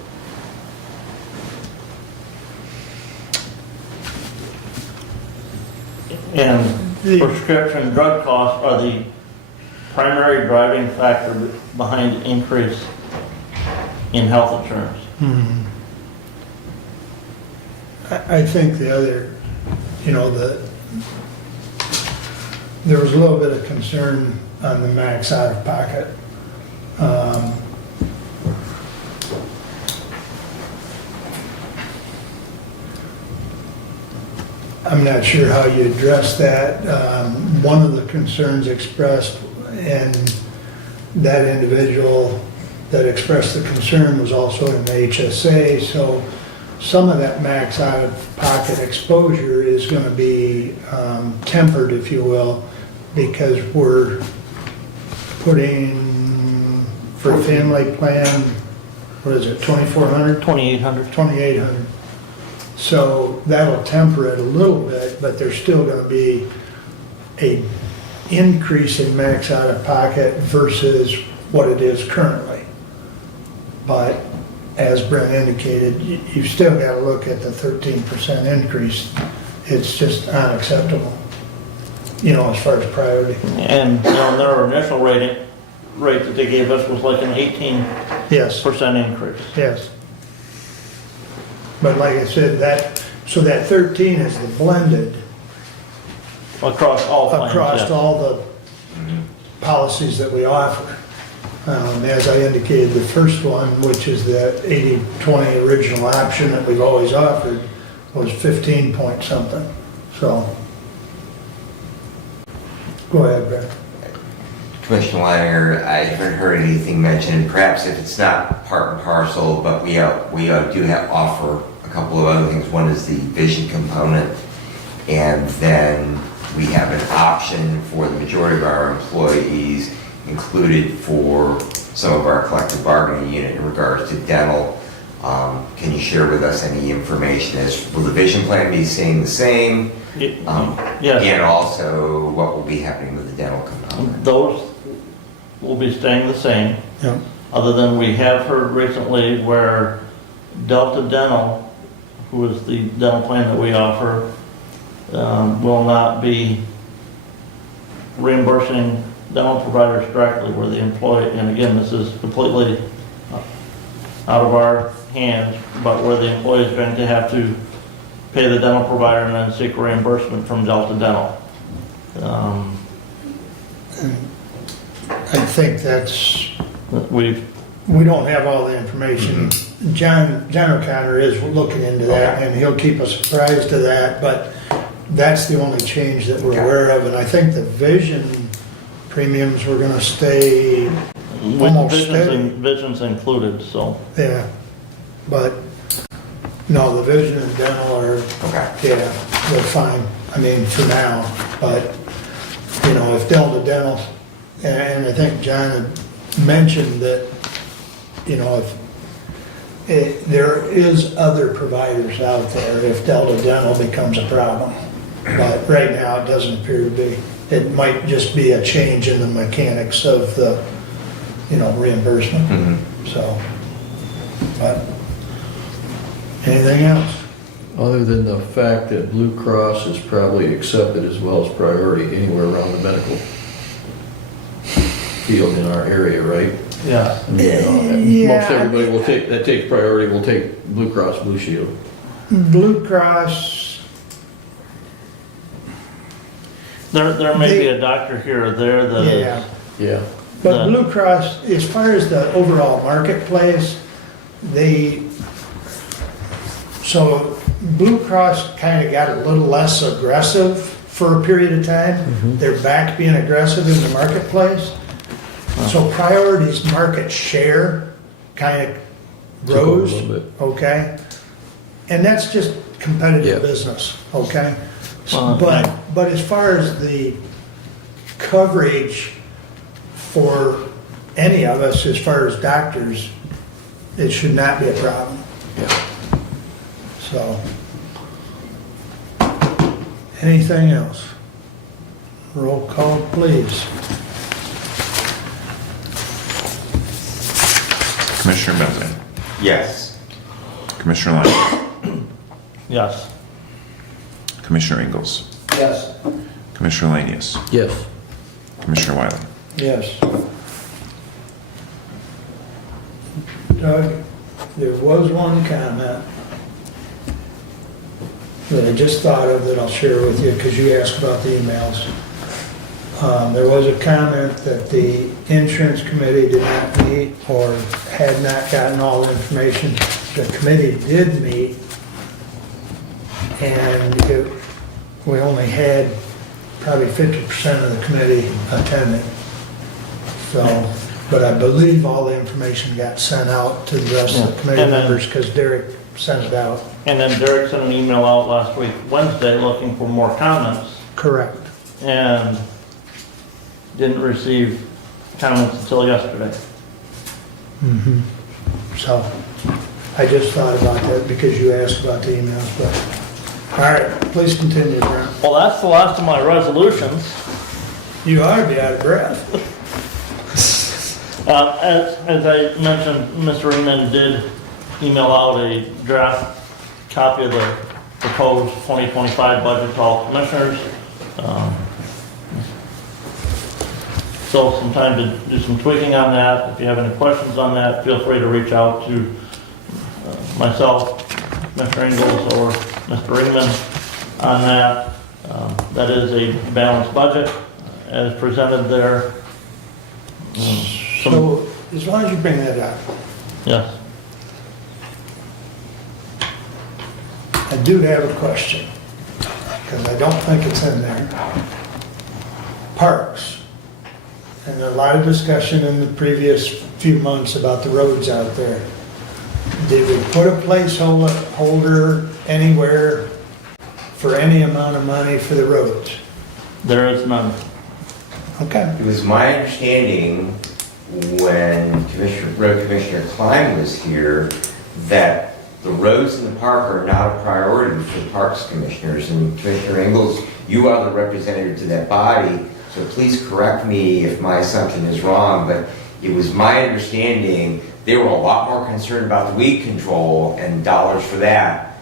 And prescription drug costs are the primary driving factor behind the increase in health insurance. I think the other, there was a little bit of concern on the max out of pocket. I'm not sure how you address that. One of the concerns expressed, and that individual that expressed the concern was also in the HSA, so some of that max out of pocket exposure is going to be tempered, if you will, because we're putting for a family plan, what is it, 2,400? 2,800. 2,800. So that'll temper it a little bit, but there's still going to be a increase in max out of pocket versus what it is currently. But as Brent indicated, you've still got to look at the 13% increase. It's just unacceptable, as far as priority. And their initial rate that they gave us was like an 18% Yes, increase. yes. But like I said, that 13 is the blended Across all plans, across yes. all the policies that we offer. As I indicated, the first one, which is the 80/20 original option that we've always offered, was 15 point something. So, go ahead, Brent. Commissioner Leiner, I haven't heard anything mentioned, perhaps if it's not part and parcel, but we do have offer a couple of other things. One is the vision component, and then we have an option for the majority of our employees included for some of our collective bargaining unit in regards to dental. Can you share with us any information as, will the vision plan be staying the same? Yes. And also what will be happening with the dental component? Those will be staying the same, Yeah. other than we have heard recently where Delta Dental, who is the dental plan that we offer, will not be reimbursing dental providers directly where the employee, and again, this is completely out of our hands, but where the employee is going to have to pay the dental provider and then seek reimbursement from Delta Dental. I think that's, We don't have all the information. John O'Connor is looking into that, and he'll keep us apprised of that, but that's the only change that we're aware of, and I think the vision premiums were gonna stay almost steady. Vision's included, so. Yeah, but, no, the vision and dental are, yeah, they're fine, I mean, for now, but, if Delta Dental, and I think John had mentioned that, if there is other providers out there if Delta Dental becomes a problem, but right now it doesn't appear to be. It might just be a change in the mechanics of the, reimbursement, so, but, anything else? Other than the fact that Blue Cross is probably accepted as well as priority anywhere around the medical field in our area, right? Yeah. Most everybody will take, that takes priority, will take Blue Cross Blue Shield. Blue Cross, There may be a doctor here or there that yeah, is, Yeah. but Blue Cross, as far as the overall marketplace, so Blue Cross kind of got a little less aggressive for a period of time. They're back being aggressive in the marketplace. So Priority's market share kind of Took over a rose, little bit. okay? And that's just competitive Yeah. business, okay? Well, But as far as the coverage for any of us, as far as doctors, it should not be a problem. Yeah. So, anything else? Roll call, please. Commissioner Benzing, Yes. Commissioner Lyon, Yes. Commissioner Ingalls, Yes. Commissioner Lanius, Yes. Commissioner Wiley. Yes. Doug, there was one comment that I just thought of that I'll share with you because you asked about the emails. There was a comment that the insurance committee did not meet or had not gotten all the information. The committee did meet, and we only had probably 50% of the committee attending. So, but I believe all the information got sent out to the rest of the committee And then- members because Derek sent it out. And then Derek sent an email out last week, Wednesday, looking for more comments, Correct. and didn't receive comments until yesterday. So, I just thought about that because you asked about the emails, but, all right, please continue, Brent. Well, that's the last of my resolutions. You ought to be out of breath. As I mentioned, Mr. Raymond did email out a draft copy of the proposed 2025 budget to all commissioners. Still some time to do some tweaking on that. If you have any questions on that, feel free to reach out to myself, Mr. Ingalls, or Mr. Ringman on that. That is a balanced budget as presented there. So, as long as you bring that up, Yes. I do have a question, because I don't think it's in there. Parks. And a lot of discussion in the previous few months about the roads out there. Did we put a placeholder anywhere for any amount of money for the roads? There is none. Okay. It was my understanding when Road Commissioner Klein was here that the roads in the park are not a priority for the Parks Commissioners. And Commissioner Ingalls, you are the representative to that body, so please correct me if my assumption is wrong, but it was my understanding they were a lot more concerned about the weed control and dollars for that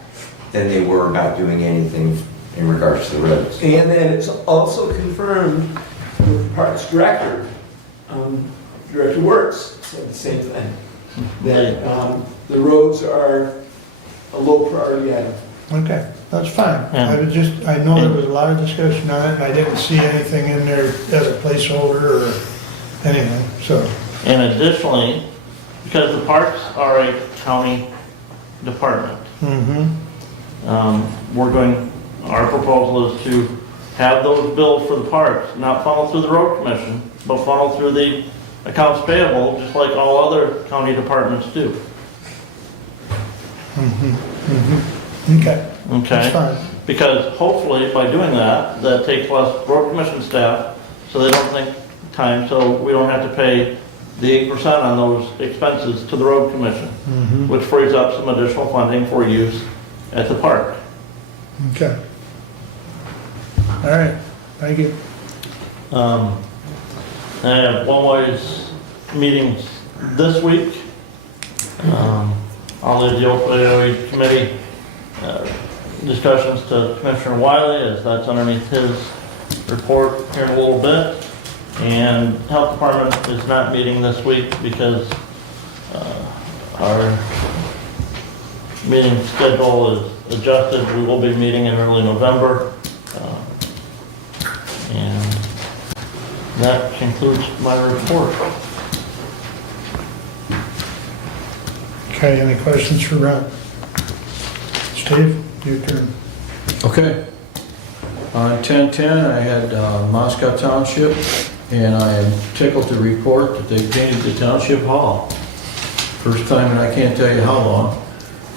than they were about doing anything in regards to the roads. And then it's also confirmed with the Parks Director, Director Works said the same thing. That the roads are a low priority item. Okay, that's fine. Yeah. I know there was a lot of discussion on it, and I didn't see anything in there as a placeholder or anything, so. And additionally, because the parks are a county department, our proposal is to have those bills for the parks, not funnel through the road commission, but funnel through the accounts payable, just like all other county departments do. Okay. Okay? That's fine. Because hopefully by doing that, that takes less road commission staff, so they don't think time, so we don't have to pay the 8% on those expenses to the road commission, which frees up some additional funding for use at the park. Okay. All right, thank you. I have one-ways meetings this week. I'll leave the opioid committee discussions to Commissioner Wiley, as that's underneath his report here in a little bit. And Health Department is not meeting this week because our meeting schedule is adjusted. We will be meeting in early November. And that concludes my report. Okay, any questions for Ron? Steve, your turn. Okay. On 10/10, I had Moscow Township, and I am tickled to report that they painted the township hall. First time in I can't tell you how long,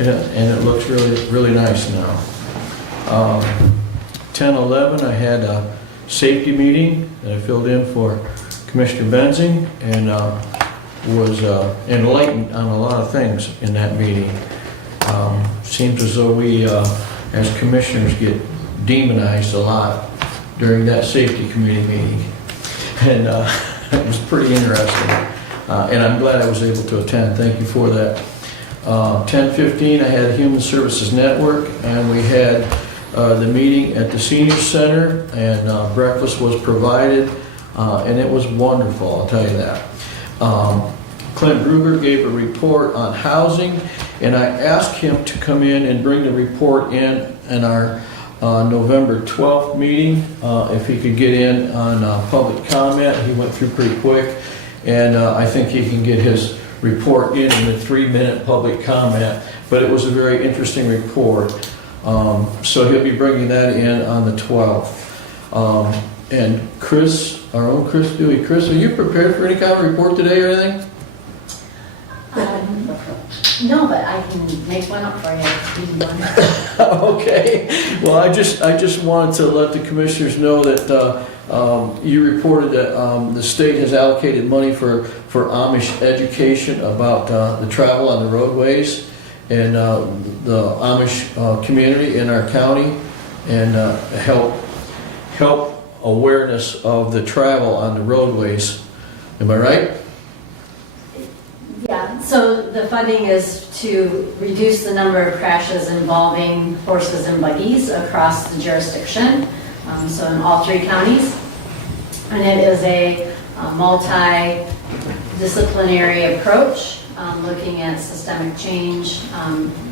and it looks really, really nice now. 10/11, I had a safety meeting that I filled in for Commissioner Benzing, and was enlightened on a lot of things in that meeting. Seems as though we, as commissioners, get demonized a lot during that safety committee meeting. And it was pretty interesting. And I'm glad I was able to attend. Thank you for that. 10:15, I had Human Services Network, and we had the meeting at the Senior Center, and breakfast was provided, and it was wonderful, I'll tell you that. Clint Bruger gave a report on housing, and I asked him to come in and bring the report in our November 12th meeting, if he could get in on public comment. He went through pretty quick, and I think he can get his report in a 3-minute public comment, but it was a very interesting report. So he'll be bringing that in on the 12th. And Chris, our own Chris Dewey. Chris, are you prepared for any kind of report today or anything? No, but I can make one up for you if you want. Okay. Well, I just wanted to let the commissioners know that you reported that the state has allocated money for Amish education about the travel on the roadways and the Amish community in our county, and help awareness of the travel on the roadways. Am I right? Yeah, so the funding is to reduce the number of crashes involving horses and buggies across the jurisdiction, so in all 3 counties. And it is a multi-disciplinary approach, looking at systemic change.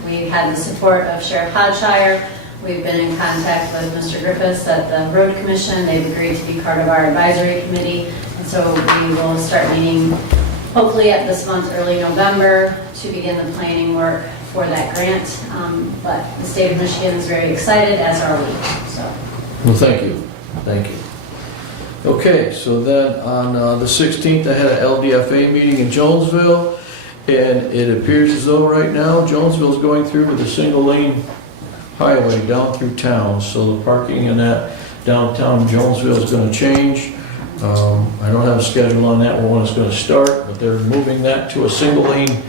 We had the support of Sheriff Hodshire. We've been in contact with Mr. Griffiths at the Road Commission. They've agreed to be part of our advisory committee. And so we will start meeting hopefully at this month, early November, to begin the planning work for that grant. But the state of Michigan is very excited, as are we. So. Well, thank you. Thank you. Okay, so then on the 16th, I had an LDFA meeting in Jonesville, and it appears as though right now Jonesville is going through with a single-lane highway down through town. So the parking in that downtown Jonesville is going to change. I don't have a schedule on that when it's going to start, but they're moving that to a single-lane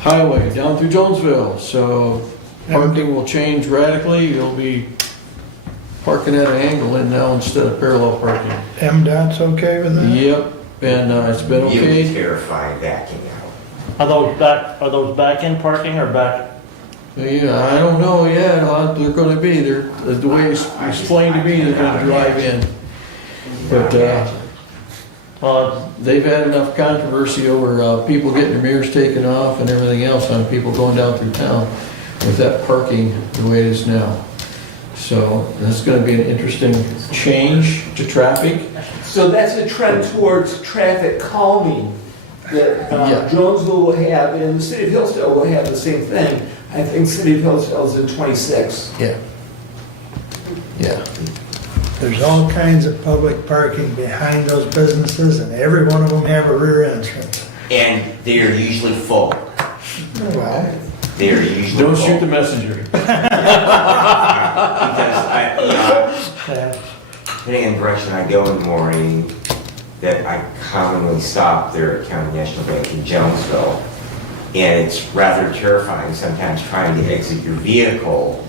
highway down through Jonesville. So parking will change radically. You'll be parking at an angle in now instead of parallel parking. MDOT's okay with that? Yep, and it's been You'd be okay. terrified backing out. Are those back-in parking or back? Yeah, I don't know yet. They're going to be there. The way it's explained to me, they're going to drive in. But Well, they've had enough controversy over people getting their mirrors taken off and everything else on people going down through town with that parking the way it is now. So that's going to be an interesting change to traffic. So that's a trend towards traffic calming that Yeah. Jonesville will have, and the city of Hillsdale will have the same thing. I think city of Hillsdale is in 26. Yeah. Yeah. There's all kinds of public parking behind those businesses, and every one of them have a rear entrance. And they are usually full. Well, They are usually Don't full. shoot the messenger. Because depending on the direction I go in the morning, that I commonly stop there at County National Bank in Jonesville. And it's rather terrifying sometimes trying to exit your vehicle.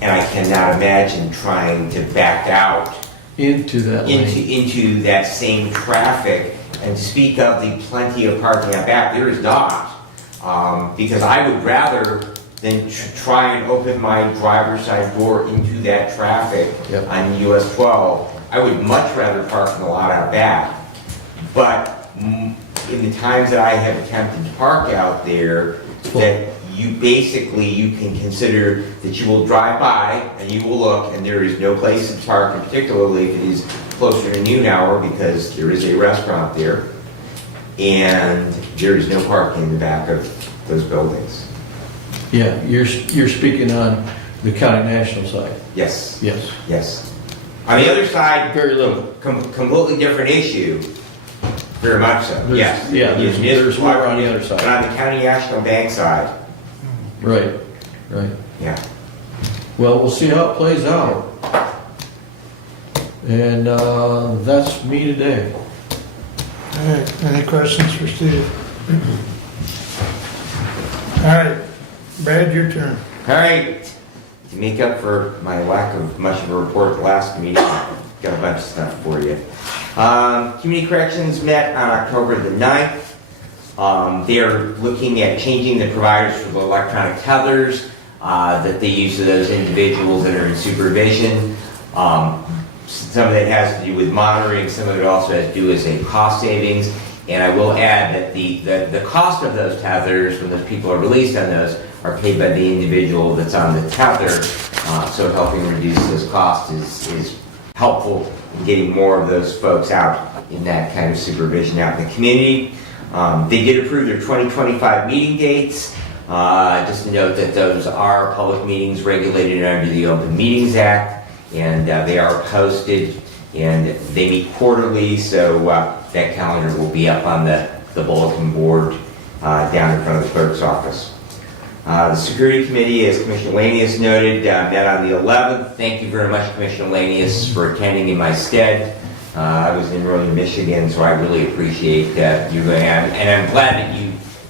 And I cannot imagine trying to back out Into that lane. into that same traffic. And to speak of the plenty of parking out back, there is not. Because I would rather than try and open my driver's side door into that traffic Yep. on US 12, I would much rather park in the lot out back. But in the times that I have attempted to park out there, that you can consider that you will drive by and you will look and there is no place to park, and particularly if it is closer to noon hour because there is a restaurant there and there is no parking in the back of those buildings. Yeah, you're speaking on the county national side. Yes, Yes. yes. On the other side, Very little. completely different issue. Very much so, There's- yes. yeah, there's Municipal more on the other parking, side. But on the county national bank side, Right, right. yeah. Well, we'll see how it plays out. And that's me today. all right, any questions for Steve? All right, Brad, your turn. All right, to make up for my lack of much of a report at the last meeting, I've got a bunch of stuff for you. Community Corrections met on October the 9th. They are looking at changing the providers for the electronic tethers that they use to those individuals that are in supervision. Some of it has to do with monitoring, some of it also has to do with a cost savings. And I will add that the cost of those tethers, when those people are released on those, are paid by the individual that's on the tether. So helping reduce those costs is helpful in getting more of those folks out in that kind of supervision out in the community. They did approve their 2025 meeting dates. Just to note that those are public meetings regulated under the Open Meetings Act, and they are posted, and they meet quarterly, so that calendar will be up on the bulletin board down in front of the clerk's office. The Security Committee, as Commissioner Lanius noted, met on the 11th. Thank you very much, Commissioner Lanius, for attending in my stead. I was in Northern Michigan, so I really appreciate you going on, and I'm glad that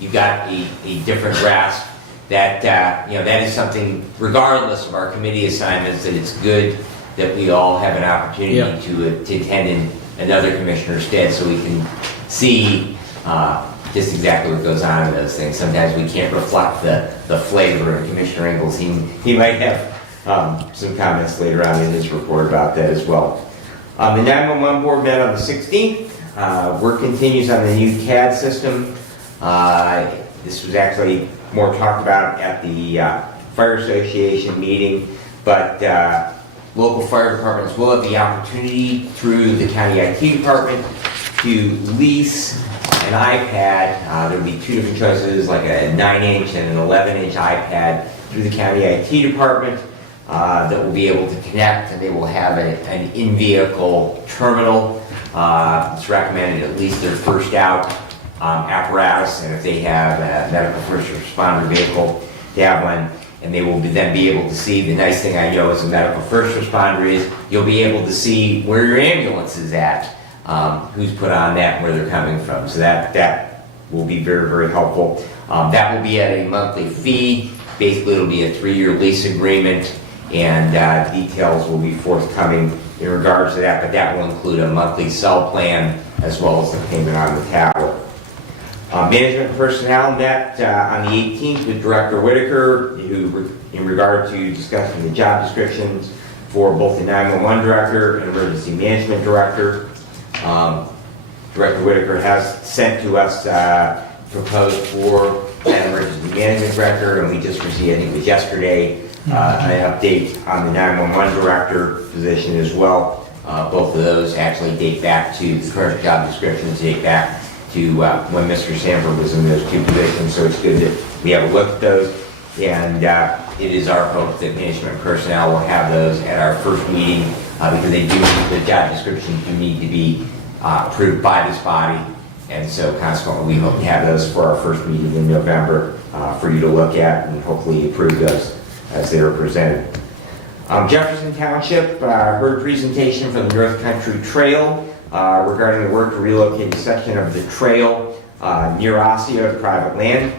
you got a different grasp that that is something, regardless of our committee assignments, that it's good that we all have an opportunity to attend in another commissioner's stead, so we can see just exactly what goes on in those things. Sometimes we can't reflect the flavor of Commissioner Ingalls. He might have some comments later on in his report about that as well. The 911 board met on the 16th. Work continues on the new CAD system. This was actually more talked about at the Fire Association meeting, but local fire departments will have the opportunity through the county IT department to lease an iPad. There will be two different choices, like a 9-inch and an 11-inch iPad through the county IT department that will be able to connect, and they will have an in-vehicle terminal. It's recommended at least their first out apparatus, and if they have a medical first responder vehicle, they have one, and they will then be able to see. The nice thing I know as a medical first responder is you'll be able to see where your ambulance is at, who's put on that, and where they're coming from. So that will be very, very helpful. That will be at a monthly fee. Basically, it'll be a 3-year lease agreement, and details will be forthcoming in regards to that, but that will include a monthly cell plan as well as the payment on the tablet. Management personnel met on the 18th with Director Whitaker, who, in regard to discussing the job descriptions for both the 911 director and emergency management director. Director Whitaker has sent to us proposed for that emergency management director, and we just received, I think it was yesterday, an update on the 911 director position as well. Both of those actually date back to the current job descriptions, date back to when Mr. Sanford was in those two positions, so it's good that we have a look at those. And it is our hope that management personnel will have those at our first meeting because they do, the job descriptions do need to be approved by this body. And so consequently, we hope to have those for our first meeting in November for you to look at and hopefully approve those as they are presented. Jefferson Township heard a presentation from the North Country Trail regarding the work to relocate a section of the trail near Osseo to private land.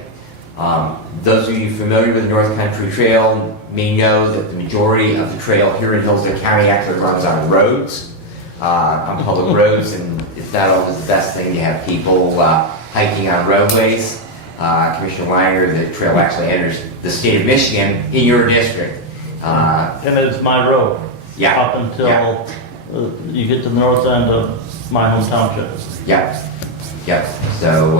Those of you familiar with the North Country Trail may know that the majority of the trail here in Hillsdale County actually runs on roads, on public roads, and it's not always the best thing to have people hiking on roadways. Commissioner Weiner, the trail actually enters the state of Michigan in your district. And it's my road. Yeah. Up until you get to the north end of my home township. Yep. Yep. So,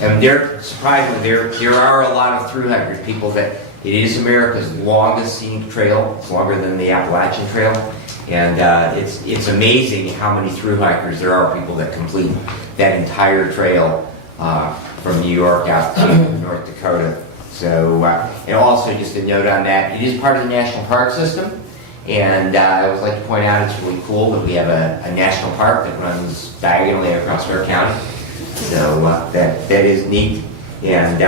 and surprisingly, there are a lot of through hikers, people that, it is America's longest scenic trail. It's longer than the Appalachian Trail. And it's amazing how many through hikers there are, people that complete that entire trail from New York out to North Dakota. So, and also just a note on that, it is part of the National Park System. And I would like to point out it's really cool that we have a national park that runs diagonally across our county. So that is neat. And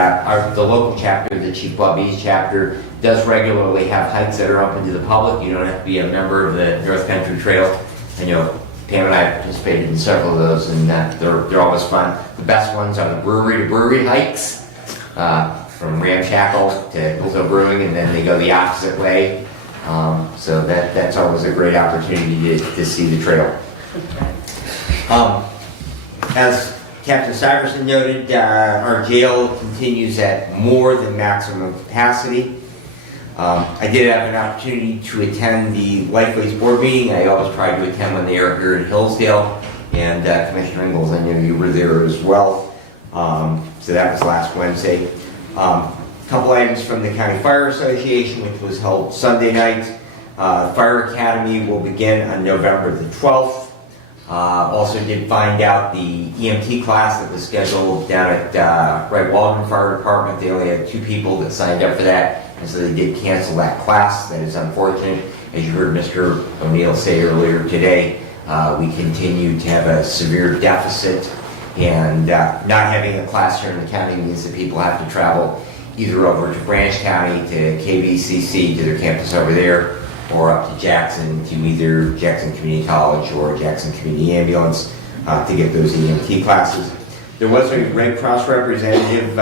the local chapter, the Chippewa Beach chapter, does regularly have hikes that are open to the public. You don't have to be a member of the North Country Trail. I know Pam and I participated in several of those, and they're always fun. The best ones are the brewery to brewery hikes. from Ramshackle to Hillsdale Brewing, and then they go the opposite way. So that's always a great opportunity to see the trail. As Captain Syverson noted, our jail continues at more than maximum capacity. I did have an opportunity to attend the Lifeways board meeting. I always try to attend when they are here in Hillsdale, and Commissioner Ingalls, I know you were there as well. So that was last Wednesday. A couple items from the County Fire Association, which was held Sunday night. Fire Academy will begin on November the 12th. Also did find out the EMT class that was scheduled down at Wright Waldron Fire Department. They only had 2 people that signed up for that, and so they did cancel that class. That is unfortunate. As you heard Mr. O'Neill say earlier today, we continue to have a severe deficit, and not having a class here in the county means that people have to travel either over to Branch County, to KVCC, to their campus over there, or up to Jackson, to either Jackson Community College or Jackson Community Ambulance to get those EMT classes. There was a Red Cross representative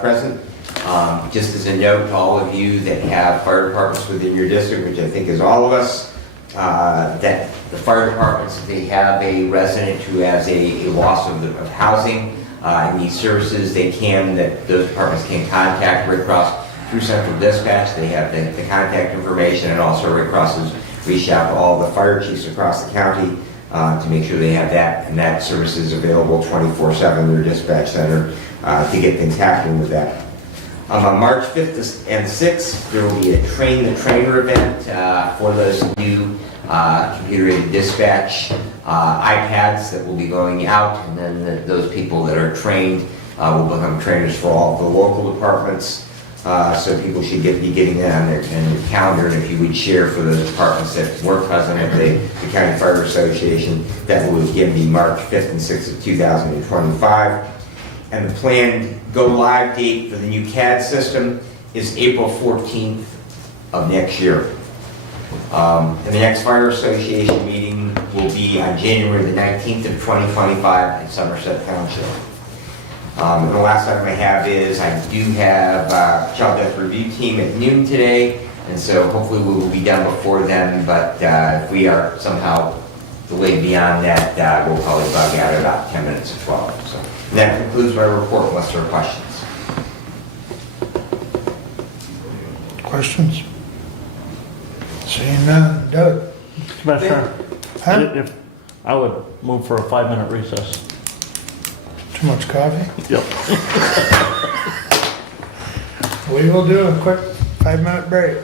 present. Just as a note to all of you that have fire departments within your district, which I think is all of us, that the fire departments, if they have a resident who has a loss of housing and needs services, those departments can contact Red Cross through Central Dispatch. They have the contact information, and also Red Cross has reached out to all the fire chiefs across the county to make sure they have that, and that service is available 24/7, their dispatch center, to get things happening with that. On March 5th and 6th, there will be a Train the Trainer event for those new computer-aided dispatch iPads that will be going out, and then those people that are trained will become trainers for all of the local departments. So people should be getting that on their calendar, and if you would share for those departments that weren't present at the County Fire Association, that will again be March 5th and 6th of 2025. And the planned go-live date for the new CAD system is April 14th of next year. And the next Fire Association meeting will be on January the 19th of 2025 in Somerset Township. And the last item I have is I do have child death review team at noon today, and so hopefully we will be done before then, but if we are somehow delayed beyond that, we'll probably bug out at about 10 minutes to 12. So that concludes my report unless there are questions. Questions? Seeing none. Doug? Commissioner, Huh? if I would move for a 5-minute recess. Too much coffee? Yep. We will do a quick 5-minute break.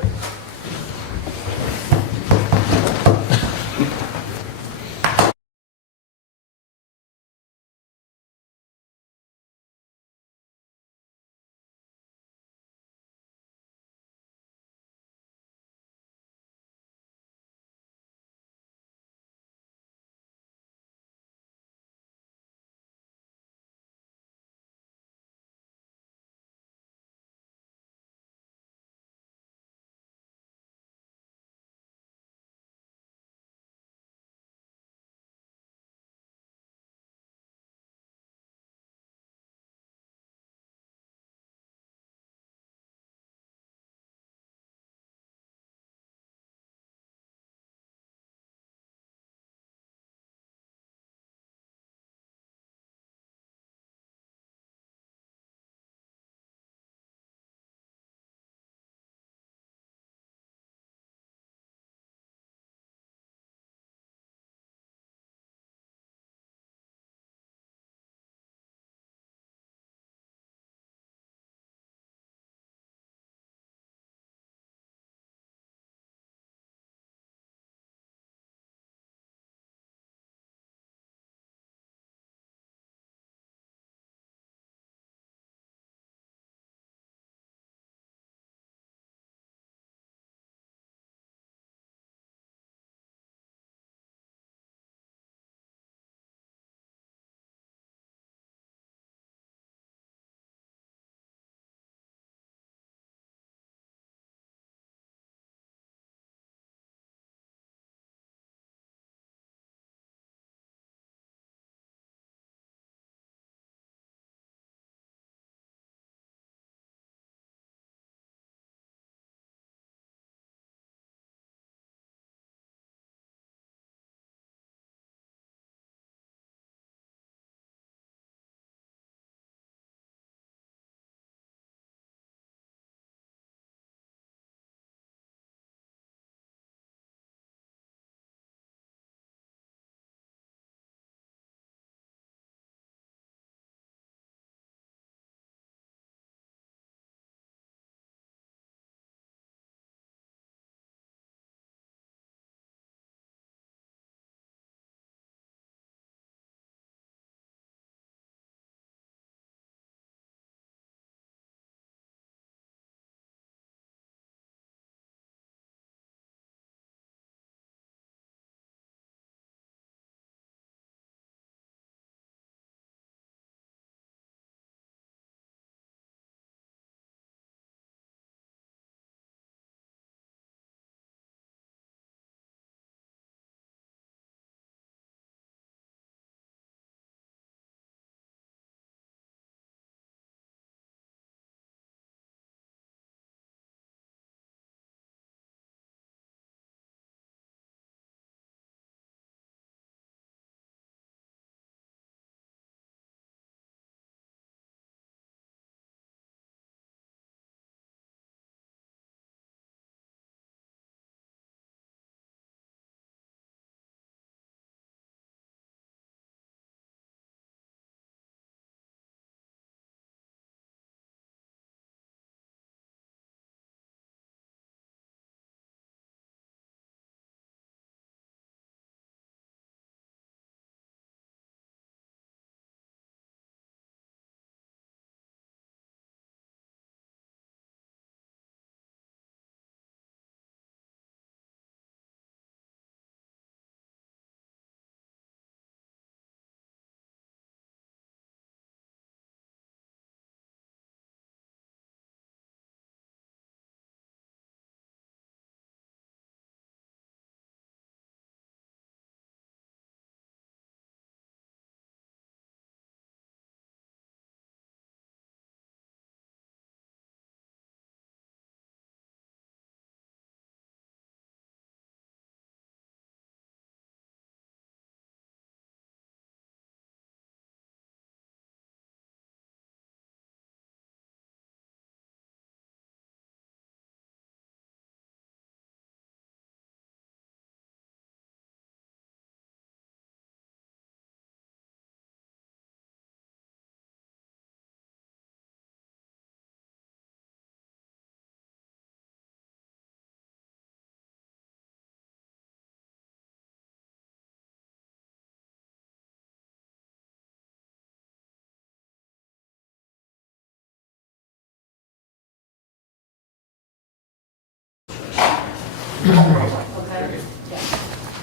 Okay? Yeah.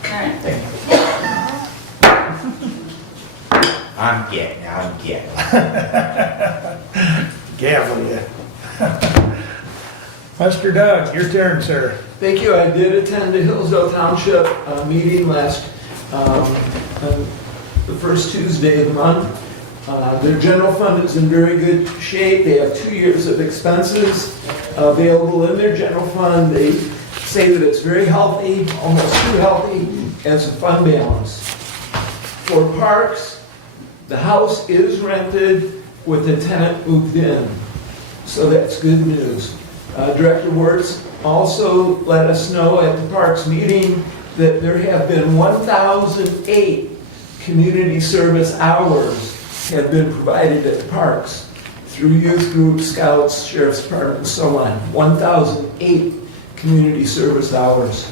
All right. I'm getting. Gavel you. Mr. Doug, your turn, sir. Thank you. I did attend the Hillsdale Township meeting last, on the first Tuesday of the month. Their general fund is in very good shape. They have 2 years of expenses available in their general fund. They say that it's very healthy, almost too healthy as a fund balance. For parks, the house is rented with the tenant moved in. So that's good news. Director Wertz also let us know at the Parks meeting that there have been 1,008 community service hours have been provided at the parks through youth groups, scouts, sheriff's department, and so on. 1,008 community service hours.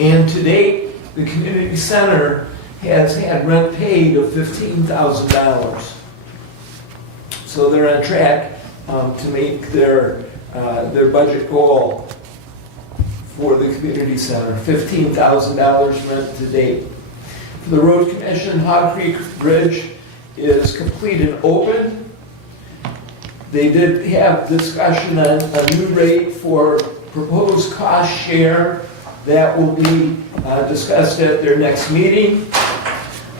And to date, the community center has had rent paid of $15,000. So they're on track to make their budget goal for the community center, $15,000 rent to date. For the road commission, Hog Creek Bridge is complete and open. They did have discussion on a new rate for proposed cost share. That will be discussed at their next meeting.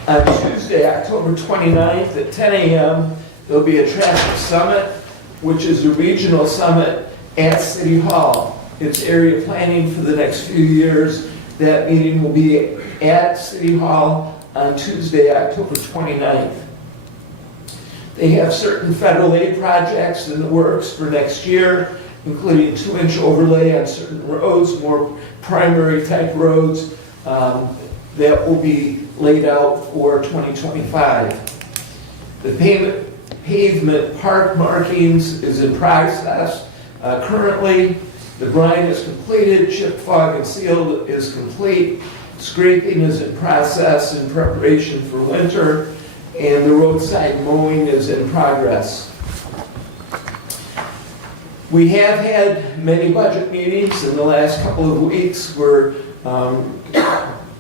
On Tuesday, October 29th at 10 a.m., there'll be a traffic summit, which is a regional summit at City Hall. It's area planning for the next few years. That meeting will be at City Hall on Tuesday, October 29th. They have certain federal aid projects in the works for next year, including 2-inch overlay on certain roads, more primary type roads that will be laid out for 2025. The pavement park markings is in process. Currently, the brine is completed, chip, fog, and sealed is complete. Scraping is in process in preparation for winter, and the roadside mowing is in progress. We have had many budget meetings in the last couple of weeks. We're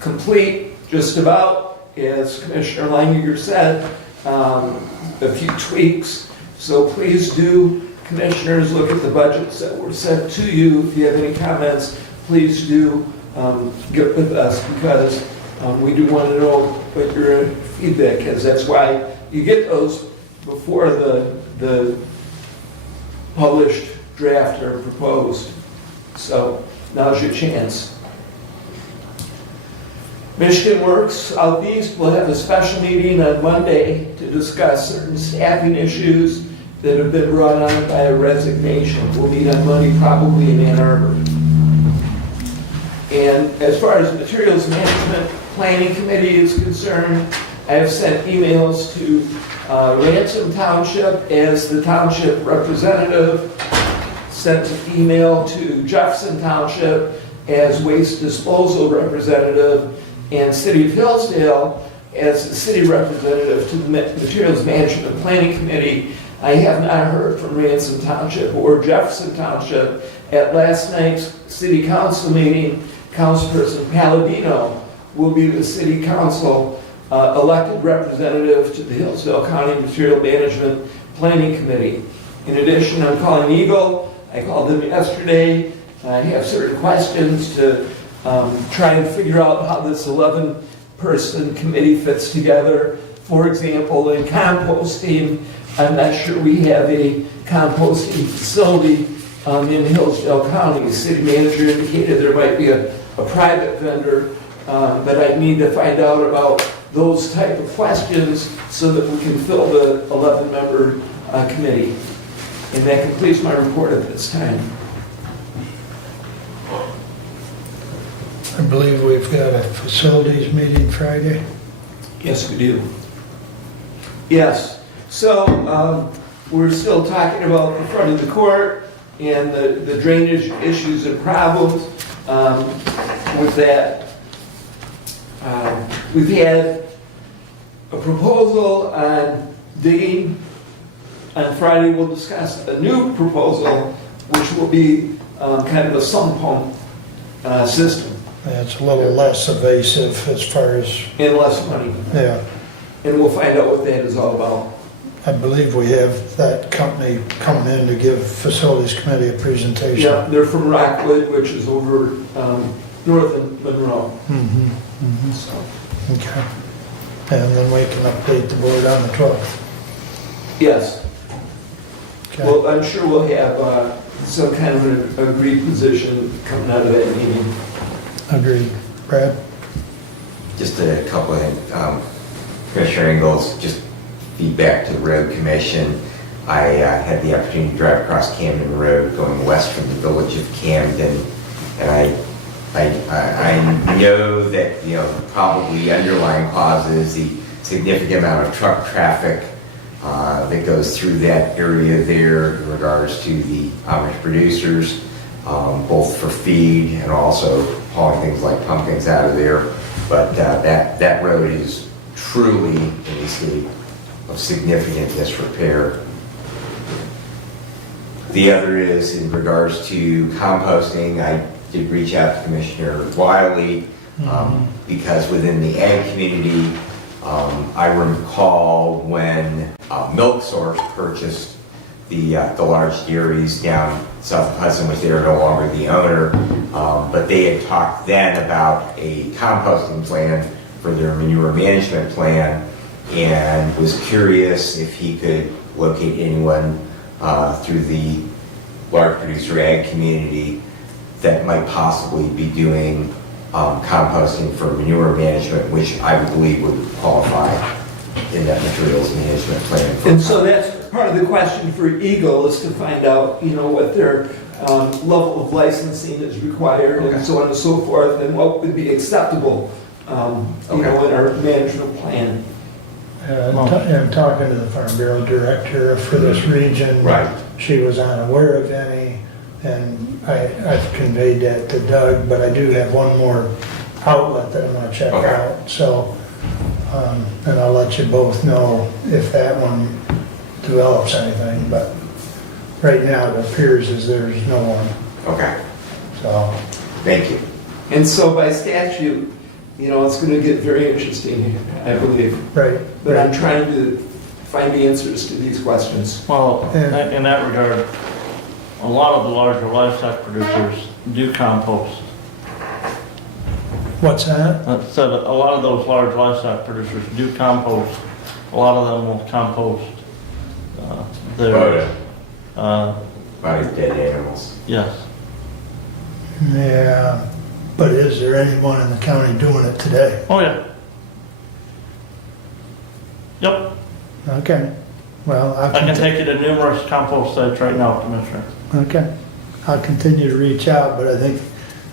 complete just about, as Commissioner Leininger said, a few tweaks. So please do, commissioners, look at the budgets that were sent to you. If you have any comments, please do get with us, because we do want to know what your feedback is. That's why you get those before the published draft are proposed. So now's your chance. Michigan Works Southeast will have a special meeting on Monday to discuss certain staffing issues that have been brought on by a resignation. We'll meet on Monday, probably in Ann Arbor. And as far as materials management planning committee is concerned, I have sent emails to Ransom Township as the township representative, sent an email to Jefferson Township as waste disposal representative, and City of Hillsdale as the city representative to the Materials Management Planning Committee. I have not heard from Ransom Township or Jefferson Township. At last night's city council meeting, Councilperson Palladino will be the city council elected representative to the Hillsdale County Material Management Planning Committee. In addition, I'm calling Eagle. I called them yesterday. I have certain questions to try and figure out how this 11-person committee fits together. For example, in composting, I'm not sure we have a composting facility in Hillsdale County. The city manager indicated there might be a private vendor, but I need to find out about those type of questions so that we can fill the 11-member committee. And that completes my report at this time. I believe we've got a facilities meeting Friday. Yes, we do. Yes. So we're still talking about the front of the court and the drainage issues and problems with that. We've had a proposal on digging. On Friday, we'll discuss a new proposal, which will be kind of a sump pump system It's a little less evasive as far as, and less money. yeah. And we'll find out what that is all about. I believe we have that company coming in to give Facilities Committee a presentation. Yeah, they're from Rockwood, which is over north of Monroe. So, Okay. And then we can update the board on the 12th. yes. Okay. Well, I'm sure we'll have some kind of an agreed position coming out of that meeting. Agreed. Brad? Just a couple of things. Commissioner Ingalls, just feedback to the road commission. I had the opportunity to drive across Camden Road going west from the village of Camden, and I know that, you know, probably underlying cause is the significant amount of truck traffic that goes through that area there in regards to the Amish producers, both for feed and also hauling things like pumpkins out of there. But that road is truly in a state of significant disrepair. The other is in regards to composting. I did reach out to Commissioner Wiley because within the ag community, I recall when Milk Source purchased the large dairies down south of Hudson, which they are no longer the owner, but they had talked then about a composting plan for their manure management plan, and was curious if he could locate anyone through the large producer ag community that might possibly be doing composting for manure management, which I would believe would qualify in that materials management plan. And so that's part of the question for Eagle, is to find out, you know, what their level of licensing is required and so on and so forth, and what would be acceptable, you know, in our management plan. And talking to the Farm Bureau director for this region. Right. She was unaware of any, and I've conveyed that to Doug, but I do have one more outlet that I'm gonna check out. So, and I'll let you both know if that one develops anything, but right now it appears as there's no one, Okay, so. thank you. And so by statute, you know, it's going to get very interesting, I believe. Right. But I'm trying to find the answers to these questions. Well, in that regard, a lot of the larger livestock producers do compost. What's that? So a lot of those large livestock producers do compost. A lot of them will compost their, Body of dead animals. yes. Yeah, but is there anyone in the county doing it today? Oh, yeah. Yep, Okay, well, I can take you to numerous compost sites right now, Commissioner. Okay, I'll continue to reach out, but I think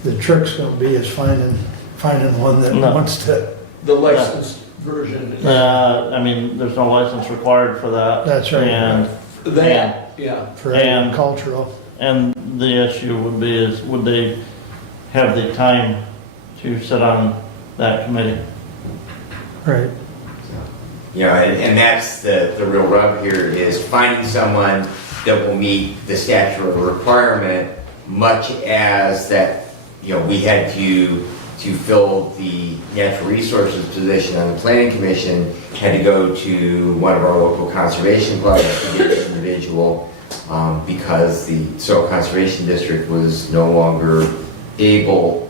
the trick's gonna be is finding one that No. wants to, The licensed version. I mean, there's no license required for that. That's right. And, That, yeah. for And- agricultural. and the issue would be is, would they have the time to sit on that committee? Right, You know, and that's the real rub here, is finding someone that will meet the statutory requirement, much as that, you know, we had to fill the natural resources position on the planning commission, had to go to one of our local conservation clubs to get an individual, because the soil conservation district was no longer able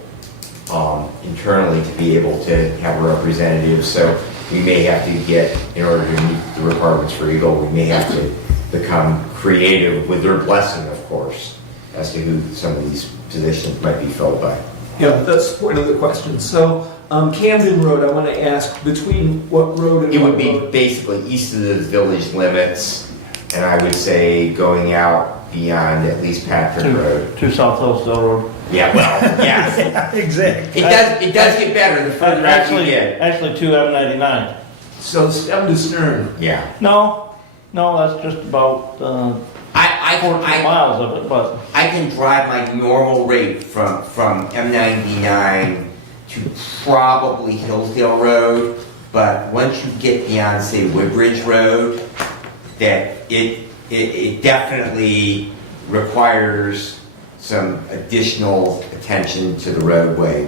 internally to be able to have a representative. So we may have to get, in order to meet the requirements for Eagle, we may have to become creative, with their blessing, of course, as to who some of these positions might be filled by. Yeah, that's the point of the question. So, Camden Road, I want to ask, between what road and It what would be road? basically east of the village limits, and I would say going out beyond at least Patrick Road. To South Hillsdale Road. Yeah, well, yes. exactly. It does get better the further out you get. Actually, to M99. So stem to stern. Yeah. No, that's just about 14 miles of it, but I can drive my normal rate from M99 to probably Hillsdale Road, but once you get beyond, say, Woodbridge Road, that it definitely requires some additional attention to the roadway.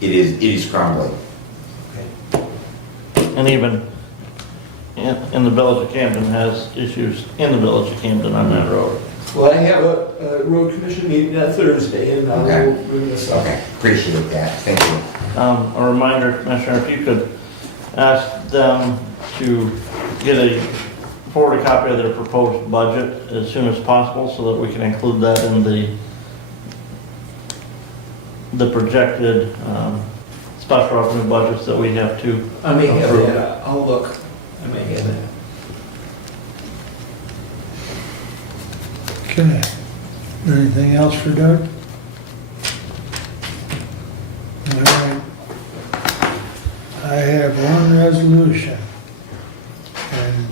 It is crumbling. And even in the village of Camden has issues in the village of Camden on that road. Well, I have a road commission meeting on Thursday, and I will bring this up. Okay, appreciate that, thank you. A reminder, Commissioner, if you could ask them to forward a copy of their proposed budget as soon as possible so that we can include that in the projected special revenue budgets that we have to I may have approve. that, I'll look, I may have that. Okay. Anything else for Doug? All right. I have one resolution. And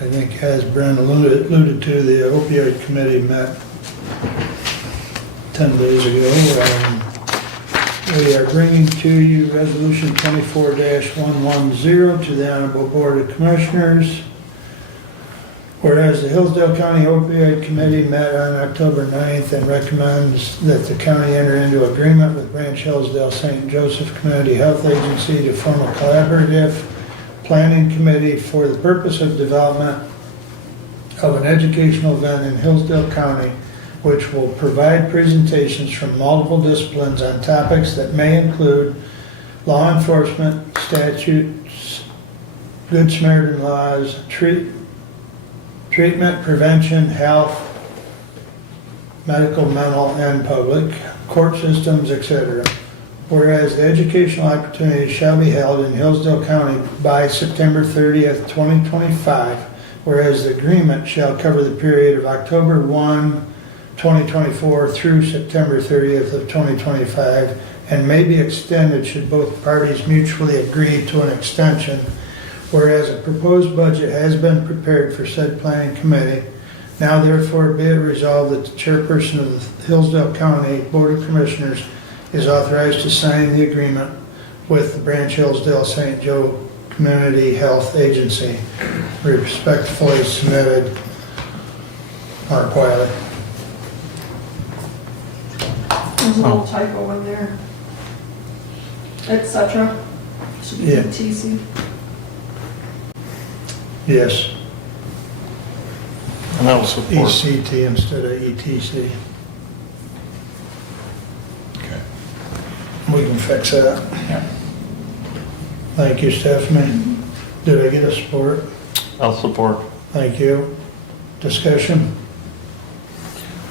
I think as Brent alluded to, the opioid committee met 10 days ago. We are bringing to you Resolution 24-110 to the Honorable Board of Commissioners. Whereas the Hillsdale County Opioid Committee met on October 9th and recommends that the county enter into agreement with Branch Hillsdale St. Joseph Community Health Agency to form a collaborative planning committee for the purpose of development of an educational event in Hillsdale County, which will provide presentations from multiple disciplines on topics that may include law enforcement, statutes, Good Samaritan laws, treatment, prevention, health, medical, mental, and public, court systems, etc. Whereas the educational opportunity shall be held in Hillsdale County by September 30th, 2025, whereas the agreement shall cover the period of October 1, 2024 through September 30th of 2025, and may be extended should both parties mutually agree to an extension. Whereas a proposed budget has been prepared for said planning committee, now therefore be it resolved that the chairperson of the Hillsdale County Board of Commissioners is authorized to sign the agreement with the Branch Hillsdale St. Joe Community Health Agency. Respectfully submitted, Mark Wiley. There's a little typo in there. Etc. Should be Yeah. TC. Yes, And I will support. ECT instead of ETC. Okay. We can fix that. Yeah. Thank you, Stephanie. Did I get a support? I'll support. Thank you. Discussion?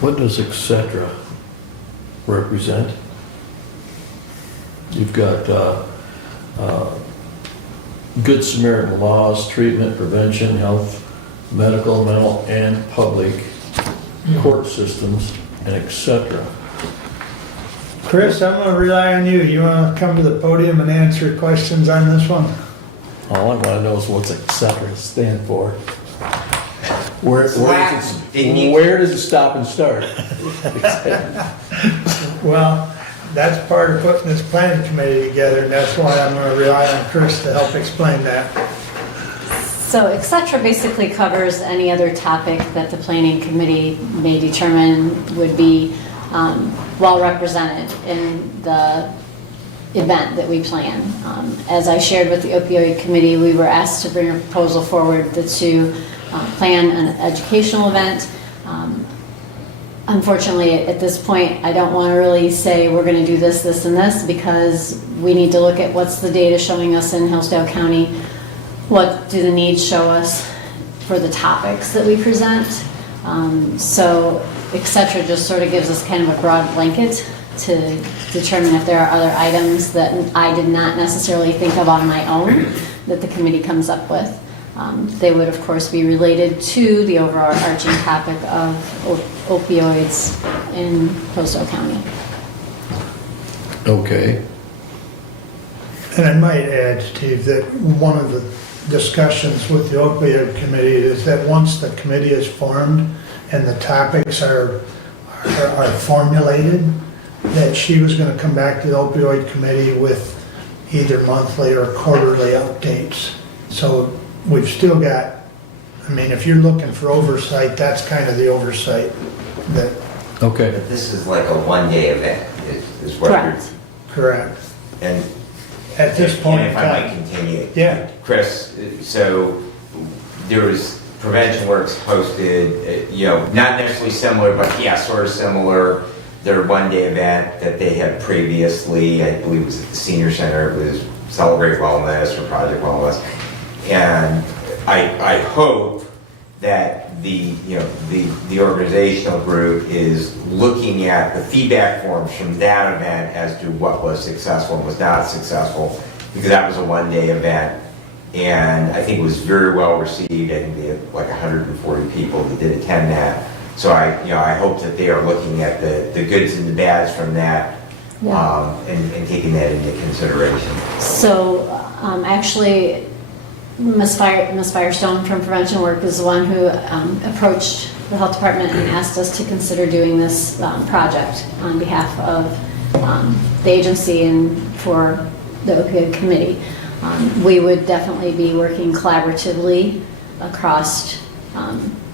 What does et cetera represent? You've got Good Samaritan laws, treatment, prevention, health, medical, mental, and public, court systems, and et cetera. Chris, I'm gonna rely on you. You wanna come to the podium and answer questions on this one? All I want to know is what's et cetera stand for. Where does it stop and start? Well, that's part of putting this planning committee together, and that's why I'm gonna rely on Chris to help explain that. So et cetera basically covers any other topic that the planning committee may determine would be well represented in the event that we plan. As I shared with the opioid committee, we were asked to bring a proposal forward to plan an educational event. Unfortunately, at this point, I don't want to really say we're going to do this, this, and this, because we need to look at what's the data showing us in Hillsdale County, what do the needs show us for the topics that we present. So, et cetera, just sort of gives us kind of a broad blanket to determine if there are other items that I did not necessarily think of on my own that the committee comes up with. They would, of course, be related to the overarching topic of opioids in Hillsdale County. Okay. And I might add, Steve, that one of the discussions with the opioid committee is that once the committee is formed and the topics are formulated, that she was going to come back to the opioid committee with either monthly or quarterly updates. So we've still got, I mean, if you're looking for oversight, that's kind of the oversight that Okay. But this is like a one-day event, is what you're... Correct. Correct. And At this point in and if I might time. continue. Yeah. Chris, so there was Prevention Works hosted, not necessarily similar, but yeah, sort of similar. Their one-day event that they had previously, I believe it was at the Senior Center, it was Celebrate Wellness or Project Wellness. And I hope that the organizational group is looking at the feedback forms from that event as to what was successful and was not successful, because that was a one-day event. And I think it was very well received. I think they had like 140 people that did attend that. So I hope that they are looking at the goods and the bads from that, Yeah. and taking that into consideration. So actually, Ms. Firestone from Prevention Work is the one who approached the health department and asked us to consider doing this project on behalf of the agency and for the opioid committee. We would definitely be working collaboratively across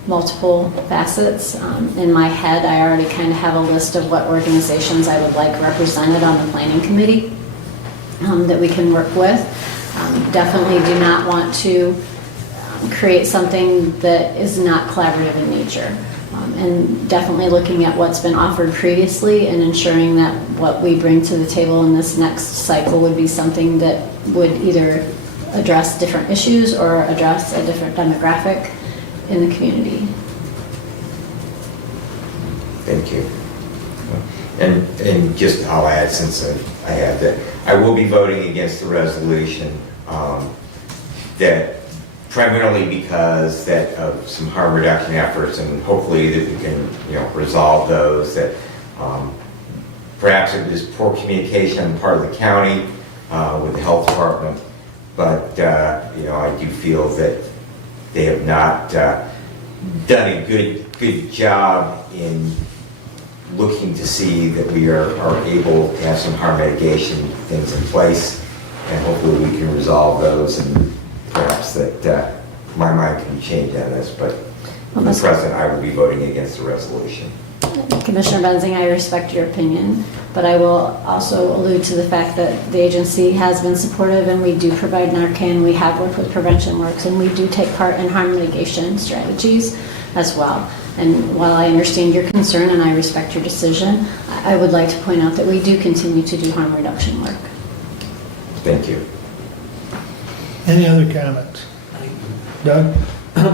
multiple facets. In my head, I already kind of have a list of what organizations I would like represented on the planning committee that we can work with. Definitely do not want to create something that is not collaborative in nature. And definitely looking at what's been offered previously and ensuring that what we bring to the table in this next cycle would be something that would either address different issues or address a different demographic in the community. Thank you. And just I'll add, since I have that, I will be voting against the resolution, that primarily because that of some harm reduction efforts, and hopefully that we can resolve those. That perhaps it was poor communication on the part of the county with the health department, but I do feel that they have not done a good job in looking to see that we are able to have some harm mitigation things in place, and hopefully we can resolve those, and perhaps that my mind can be changed on this, but for the present, I will be voting against the resolution. Commissioner Benzing, I respect your opinion, but I will also allude to the fact that the agency has been supportive and we do provide Narcan. We have worked with Prevention Works and we do take part in harm mitigation strategies as well. And while I understand your concern and I respect your decision, I would like to point out that we do continue to do harm reduction work. Thank you. Any other comments? Doug?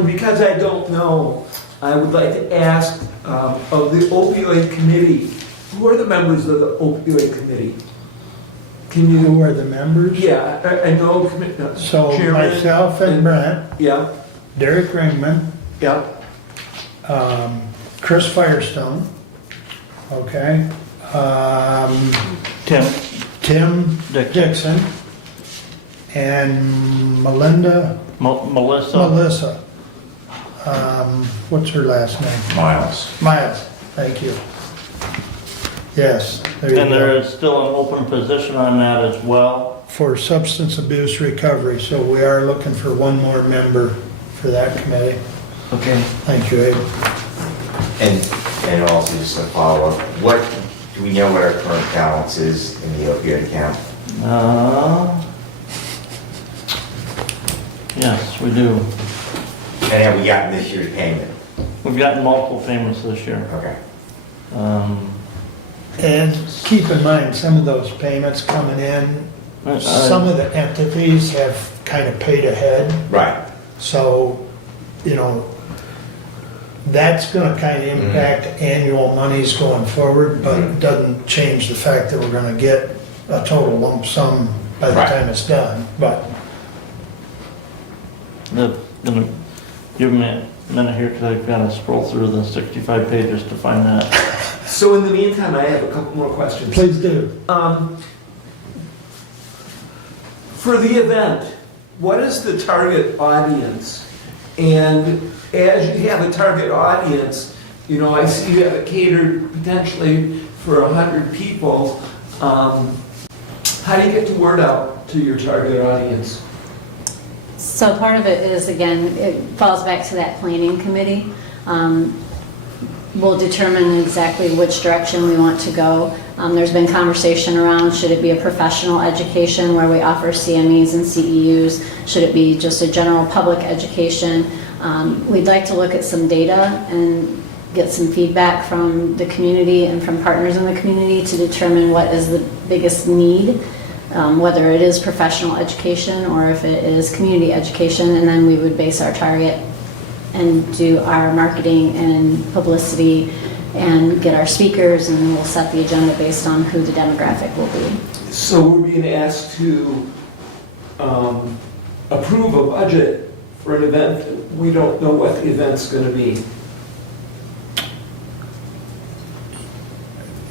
Because I don't know, I would like to ask of the opioid committee, who are the members of the opioid committee? Can you? Who are the members? Yeah, I know. So Chairman myself and Brent, Yeah, Derek Ringman, yeah. Chris Firestone, okay, Tim Dixon, and Melissa. What's her last name? Miles, thank you. Yes, there you And there go. is still an open position on that as well. For substance abuse recovery, so we are looking for one more member for that committee. Okay. Thank you, Abe. And also just a follow-up, do we know what our current balance is in the opioid account? Yes, we do. And have we gotten this year's payment? We've gotten multiple payments this year. Okay. And keep in mind, some of those payments coming in, some of the entities have kind of paid ahead. Right. So, that's gonna kind of impact annual monies going forward, but it doesn't change the fact that we're gonna get a total lump sum by the Right. time it's done, but. Gonna give me a minute here because I've got to scroll through the 65 pages to find that. So in the meantime, I have a couple more questions. Please do. For the event, what is the target audience? And as you have a target audience, I see you have it catered potentially for 100 people. How do you get the word out to your target audience? So part of it is, again, it falls back to that planning committee. we'll determine exactly which direction we want to go. There's been conversation around, should it be a professional education where we offer CMEs and CEUs? Should it be just a general public education? We'd like to look at some data and get some feedback from the community and from partners in the community to determine what is the biggest need, whether it is professional education or if it is community education, and then we would base our target and do our marketing and publicity and get our speakers, and then we'll set the agenda based on who the demographic will be. So we're being asked to approve a budget for an event that we don't know what the event's going to be.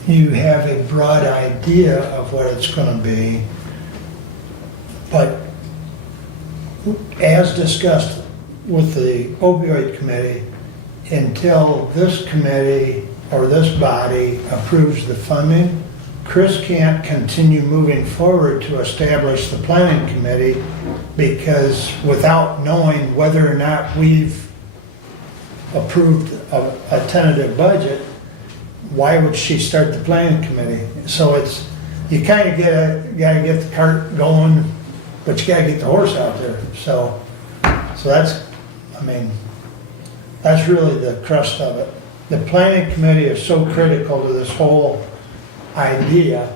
You have a broad idea of what it's going to be, but as discussed with the opioid committee, until this committee or this body approves the funding, Chris can't continue moving forward to establish the planning committee, because without knowing whether or not we've approved a tentative budget, why would she start the planning committee? So it's, you kind of gotta get the cart going, but you gotta get the horse out there. So that's, I mean, that's really the crust of it. The planning committee is so critical to this whole idea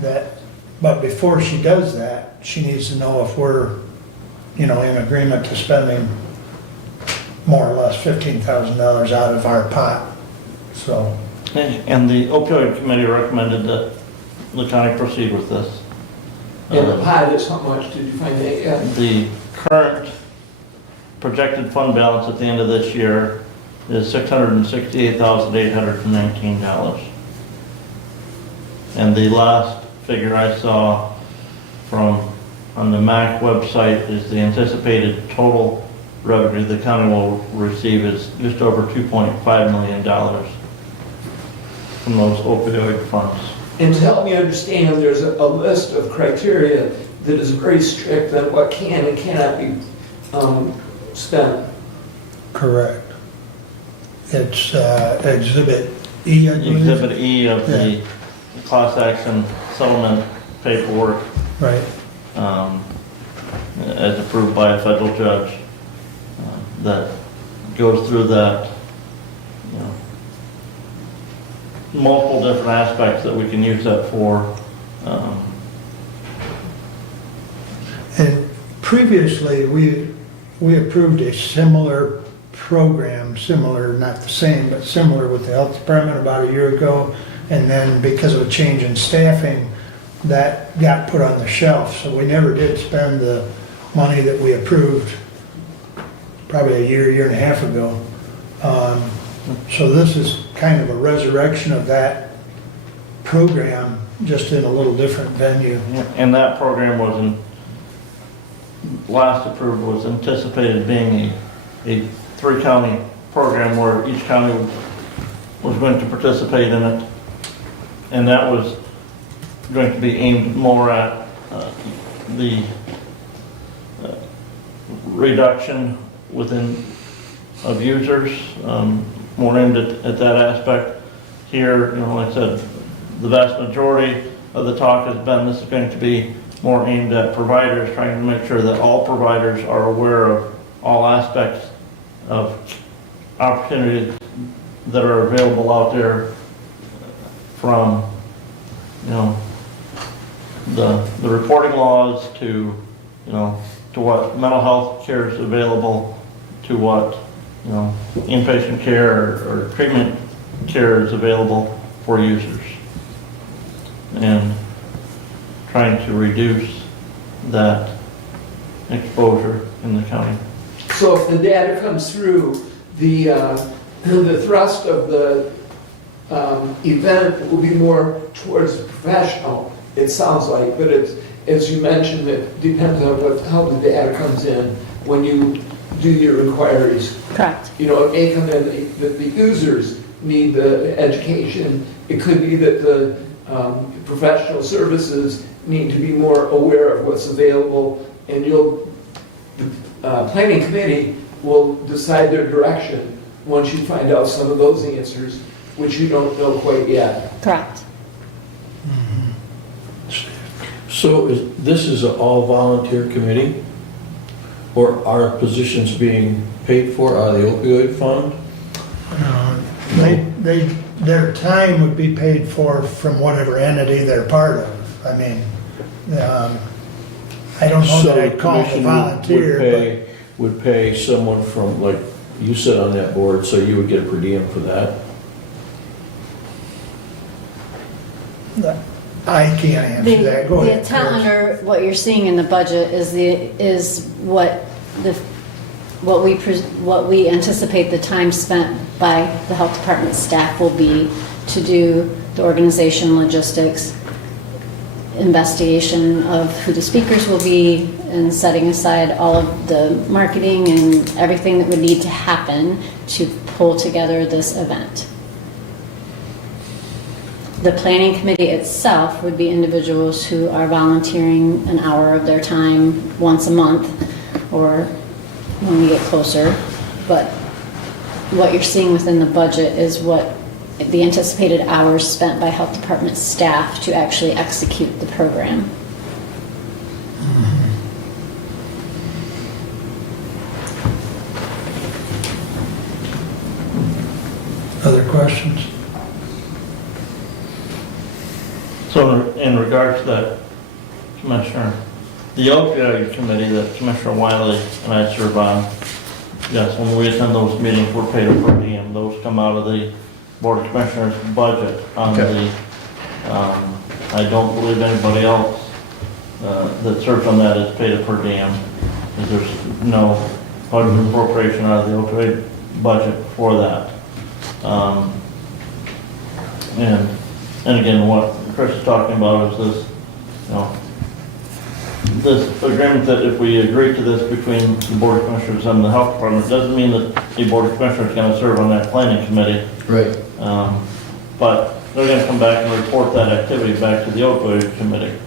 that, but before she does that, she needs to know if we're, in agreement to spending more or less $15,000 out of our pot. So. And the opioid committee recommended that the county proceed with this. And the pot is how much? Did you find that yet? The current projected fund balance at the end of this year is $668,819. And the last figure I saw on the MAC website is the anticipated total revenue the county will receive is just over $2.5 million from those opioid funds. And to help me understand, there's a list of criteria that is very strict on what can and cannot be spent. Correct. It's Exhibit E, I believe. Exhibit E of the class action settlement paperwork, Right. as approved by a federal judge, that goes through that, multiple different aspects that we can use that for. And previously, we approved a similar program, similar, not the same, but similar with the health department about a year ago. And then because of a change in staffing, that got put on the shelf. So we never did spend the money that we approved probably a year and a half ago. So this is kind of a resurrection of that program, just in a little different venue. And that program last approved was anticipated being a 3-county program where each county was going to participate in it. And that was going to be aimed more at the reduction of users, more aimed at that aspect. Here, like I said, the vast majority of the talk has been this is going to be more aimed at providers, trying to make sure that all providers are aware of all aspects of opportunities that are available out there, from the reporting laws to to what mental health care is available, to what inpatient care or treatment care is available for users, and trying to reduce that exposure in the county. So if the data comes through, the thrust of the event will be more towards the professional, it sounds like, but it's, as you mentioned, it depends on how the data comes in when you do your inquiries. Correct. It may come in that the users need the education. It could be that the professional services need to be more aware of what's available, and the planning committee will decide their direction once you find out some of those answers, which you don't know quite yet. Correct. So this is an all-volunteer committee? Or are positions being paid for out of the opioid fund? Their time would be paid for from whatever entity they're part of. I mean, I don't know that I'd call it So the volunteer, commission would pay someone from, like, you sit on that board, so you would get a per diem for that? but I can't answer that. Go The ahead, intent Chris. under what you're seeing in the budget is what we anticipate the time spent by the health department staff will be to do the organization, logistics, investigation of who the speakers will be, and setting aside all of the marketing and everything that would need to happen to pull together this event. The planning committee itself would be individuals who are volunteering an hour of their time once a month or when we get closer. But what you're seeing within the budget is what the anticipated hours spent by health department staff to actually execute the program. Other questions? So in regards to that, Commissioner, the opioid committee that Commissioner Wiley and I serve on, yes, when we attend those meetings, we're paid a per diem. Those come out of the Board of Commissioners budget on the, I don't believe anybody else that serves on that is paid a per diem. There's no budget appropriation out of the opioid budget for that. And again, what Chris is talking about is this, this agreement that if we agree to this between the Board of Commissioners and the Health Department, doesn't mean that the Board of Commissioners is going to serve on that planning committee. Right. But they're going to come back and report that activity back to the opioid committee.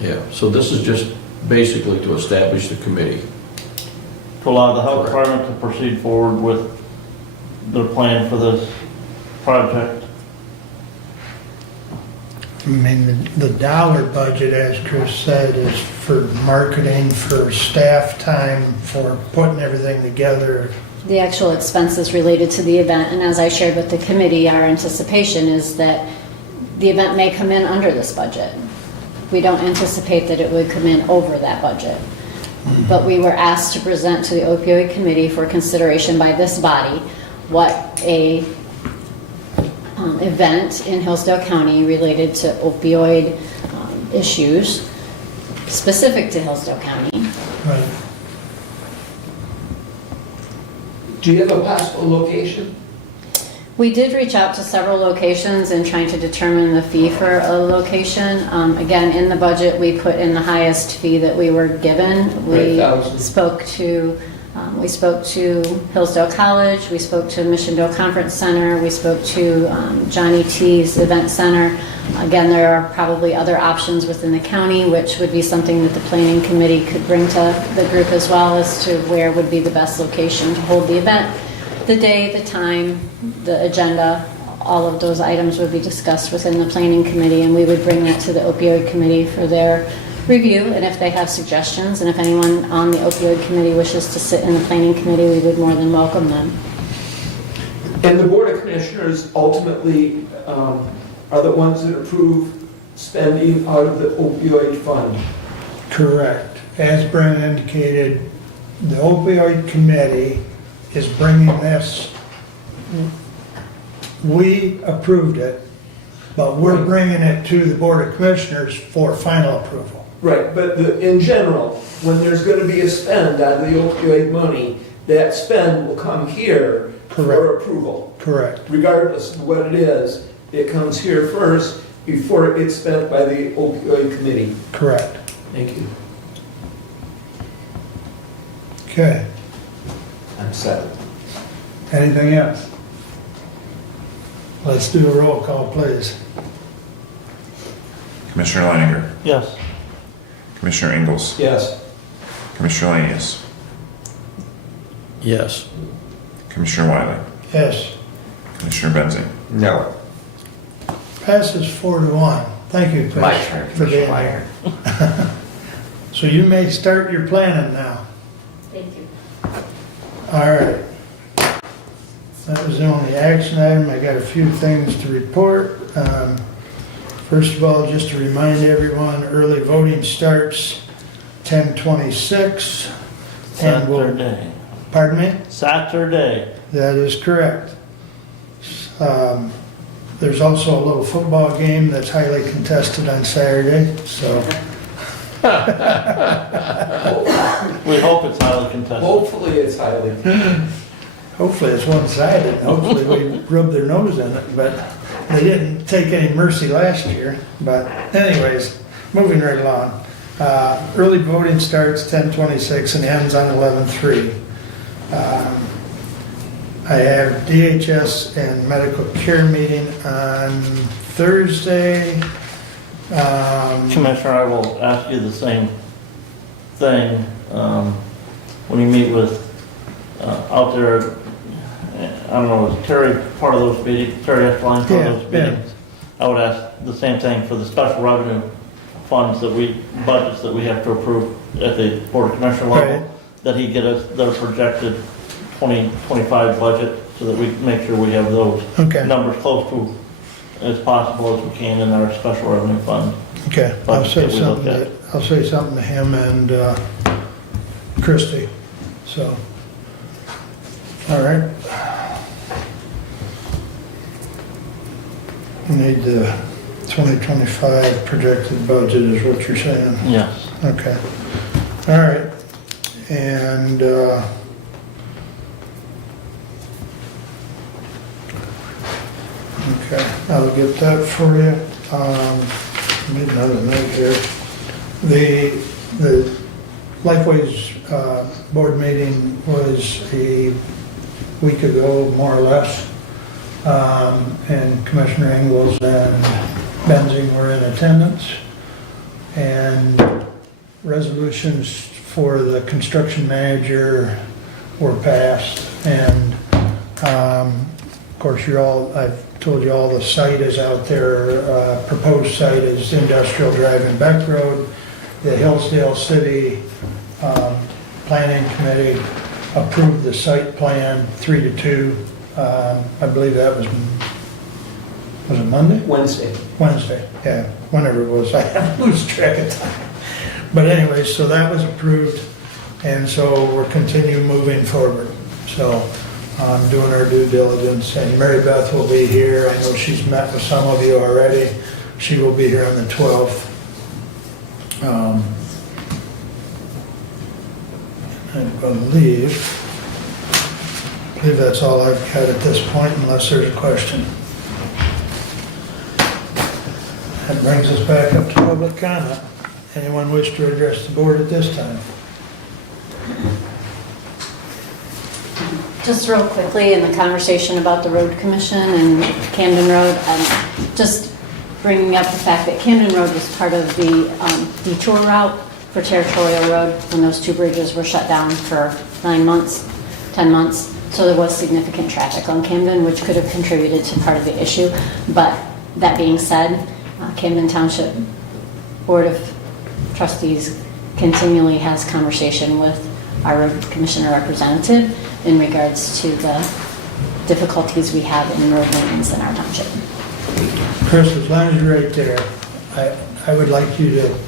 Yeah, so this is just basically to establish the committee. To allow the Health Department to proceed forward with their plan for this project. I mean, the dollar budget, as Chris said, is for marketing, for staff time, for putting everything together. The actual expenses related to the event, and as I shared with the committee, our anticipation is that the event may come in under this budget. We don't anticipate that it would come in over that budget. But we were asked to present to the opioid committee for consideration by this body what a event in Hillsdale County related to opioid issues specific to Hillsdale County. Right. Do you have a possible location? We did reach out to several locations in trying to determine the fee for a location. Again, in the budget, we put in the highest fee that we were given. We spoke to Hillsdale College, we spoke to Missionville Conference Center, we spoke to Johnny T's Event Center. Again, there are probably other options within the county, which would be something that the planning committee could bring to the group as well as to where would be the best location to hold the event. The day, the time, the agenda, all of those items would be discussed within the planning committee, and we would bring that to the opioid committee for their review, and if they have suggestions, and if anyone on the opioid committee wishes to sit in the planning committee, we would more than welcome them. And the Board of Commissioners ultimately are the ones that approve spending out of the opioid fund. Correct. As Brent indicated, the opioid committee is bringing this, we approved it, but we're bringing it to the Board of Commissioners for final approval. Right, but in general, when there's going to be a spend out of the opioid money, that spend will come here for approval. Correct. Regardless of what it is, it comes here first before it gets spent by the opioid committee. Correct. Thank you. Okay. I'm set. Anything else? Let's do a roll call, please. Commissioner Leininger. Yes. Commissioner Ingalls. Yes. Commissioner Lanius. Yes. Commissioner Wiley. Yes. Commissioner Benzing? No. Passes 4-1. Thank you, My Chris, turn, for being Commissioner here. So you may start your planning now. Thank you. All right. That was the only action item. I got a few things to report. First of all, just to remind everyone, early voting starts 10:26. And will, Saturday. pardon me? Saturday. That is correct. There's also a little football game that's highly contested on Saturday, so. We hope it's highly contested. Hopefully it's highly. Hopefully it's one-sided, and hopefully we rub their nose in it, but they didn't take any mercy last year. But anyways, moving right along. Early voting starts 10:26 and ends on 11:03. I have DHS and medical care meeting on Thursday. Commissioner, I will ask you the same thing. When you meet with, out there, I don't know, is Terry part of those meetings, Terry Espeline part of those Yeah, yeah. meetings? I would ask the same thing for the special revenue funds budgets that we have to approve at the Board of Commissioner Right. level, that he get us their projected 2025 budget, so that we make sure we have those Okay, numbers close to as possible as we can in our special revenue fund. okay. I'll Budget say that we looked something, I'll say something to him and Christie, so. All right. We need the 2025 projected budget is what you're saying? Yes. Okay. All right. And okay, I'll get that for you. Need another note here. The Lifeways board meeting was a week ago, more or less. And Commissioner Ingalls and Benzing were in attendance. And resolutions for the construction manager were passed. And of course, I've told you all the site is out there. Proposed site is Industrial Drive and Beck Road. The Hillsdale City Planning Committee approved the site plan 3-2. I believe that was it Monday? Wednesday. Wednesday, yeah, whenever it was, I lose track of time. But anyway, so that was approved, and so we're continuing moving forward. So I'm doing our due diligence, and Mary Beth will be here. I know she's met with some of you already. She will be here on the 12th. I believe that's all I've got at this point, unless there's a question. That brings us back up to public comment. Anyone wish to address the board at this time? Just real quickly, in the conversation about the road commission and Camden Road, just bringing up the fact that Camden Road was part of the detour route for Territorial Road when those two bridges were shut down for 9 months, 10 months. So there was significant traffic on Camden, which could have contributed to part of the issue. But that being said, Camden Township Board of Trustees continually has conversation with our road commissioner representative in regards to the difficulties we have in road maintenance in our township. Chris, as long as you're right there, I would like you to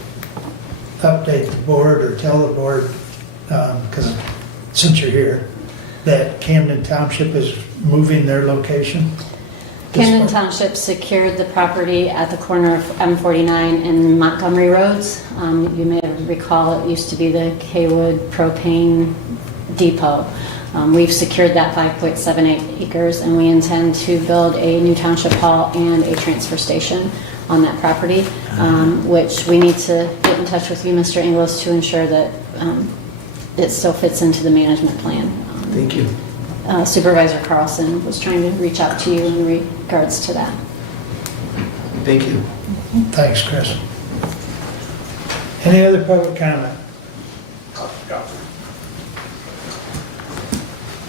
update the board or tell the board, because since you're here, that Camden Township is moving their location. Camden Township secured the property at the corner of M49 and Montgomery Roads. You may recall it used to be the Haywood Propane Depot. We've secured that 5.78 acres, and we intend to build a new township hall and a transfer station on that property, which we need to get in touch with you, Mr. Inglis, to ensure that it still fits into the management plan. Thank you. Supervisor Carlson was trying to reach out to you in regards to that. Thank you. Thanks, Chris. Any other public comment?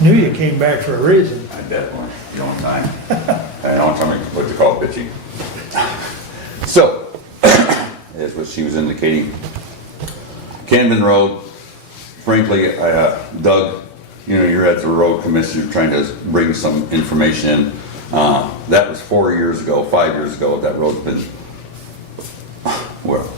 Knew you came back for a reason. I definitely, the only time. And the only time what you call bitchy. So, as what she was indicating, Camden Road, frankly, Doug, you know, you're at the road commission trying to bring some information in. That was 4 years ago, 5 years ago, that road's been, well,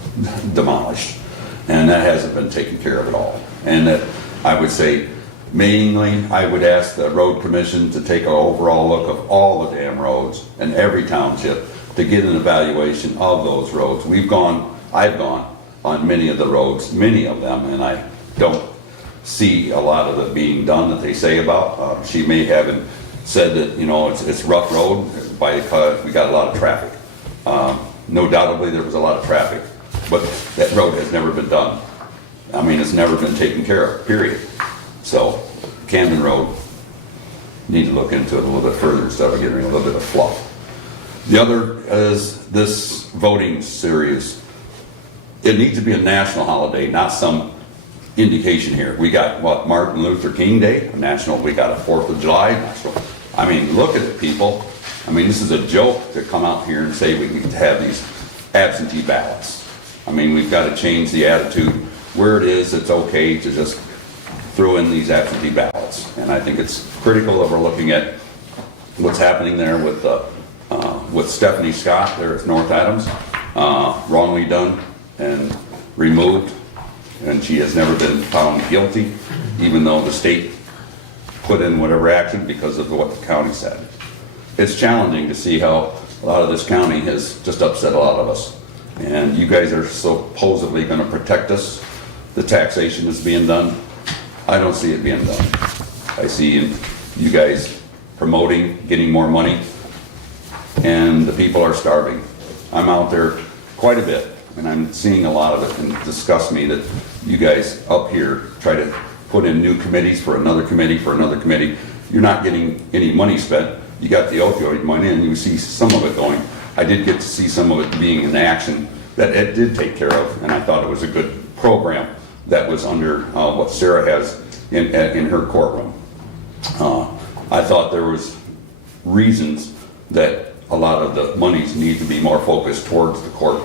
demolished. And that hasn't been taken care of at all. And that, I would say, mainly, I would ask the road commission to take an overall look of all the damn roads in every township to get an evaluation of those roads. I've gone on many of the roads, many of them, and I don't see a lot of it being done that they say about. She may have said that, you know, it's rough road because we got a lot of traffic. No doubtably there was a lot of traffic, but that road has never been done. I mean, it's never been taken care of, period. So, Camden Road, need to look into it a little bit further instead of getting a little bit of fluff. The other is this voting series. It needs to be a national holiday, not some indication here. We got, what, Martin Luther King Day, a national, we got a 4th of July, national. I mean, look at it, people. I mean, this is a joke to come out here and say we need to have these absentee ballots. I mean, we've got to change the attitude. Where it is, it's okay to just throw in these absentee ballots. And I think it's critical that we're looking at what's happening there with Stephanie Scott there at North Adams, wrongly done and removed. And she has never been found guilty, even though the state put in whatever action because of what the county said. It's challenging to see how a lot of this county has just upset a lot of us. And you guys are supposedly going to protect us. The taxation is being done. I don't see it being done. I see you guys promoting, getting more money, and the people are starving. I'm out there quite a bit, and I'm seeing a lot of it, and it disgusts me that you guys up here try to put in new committees for another committee, for another committee. You're not getting any money spent. You got the opioid money, and you see some of it going. I did get to see some of it being in action that it did take care of, and I thought it was a good program that was under what Sarah has in her courtroom. I thought there was reasons that a lot of the monies need to be more focused towards the court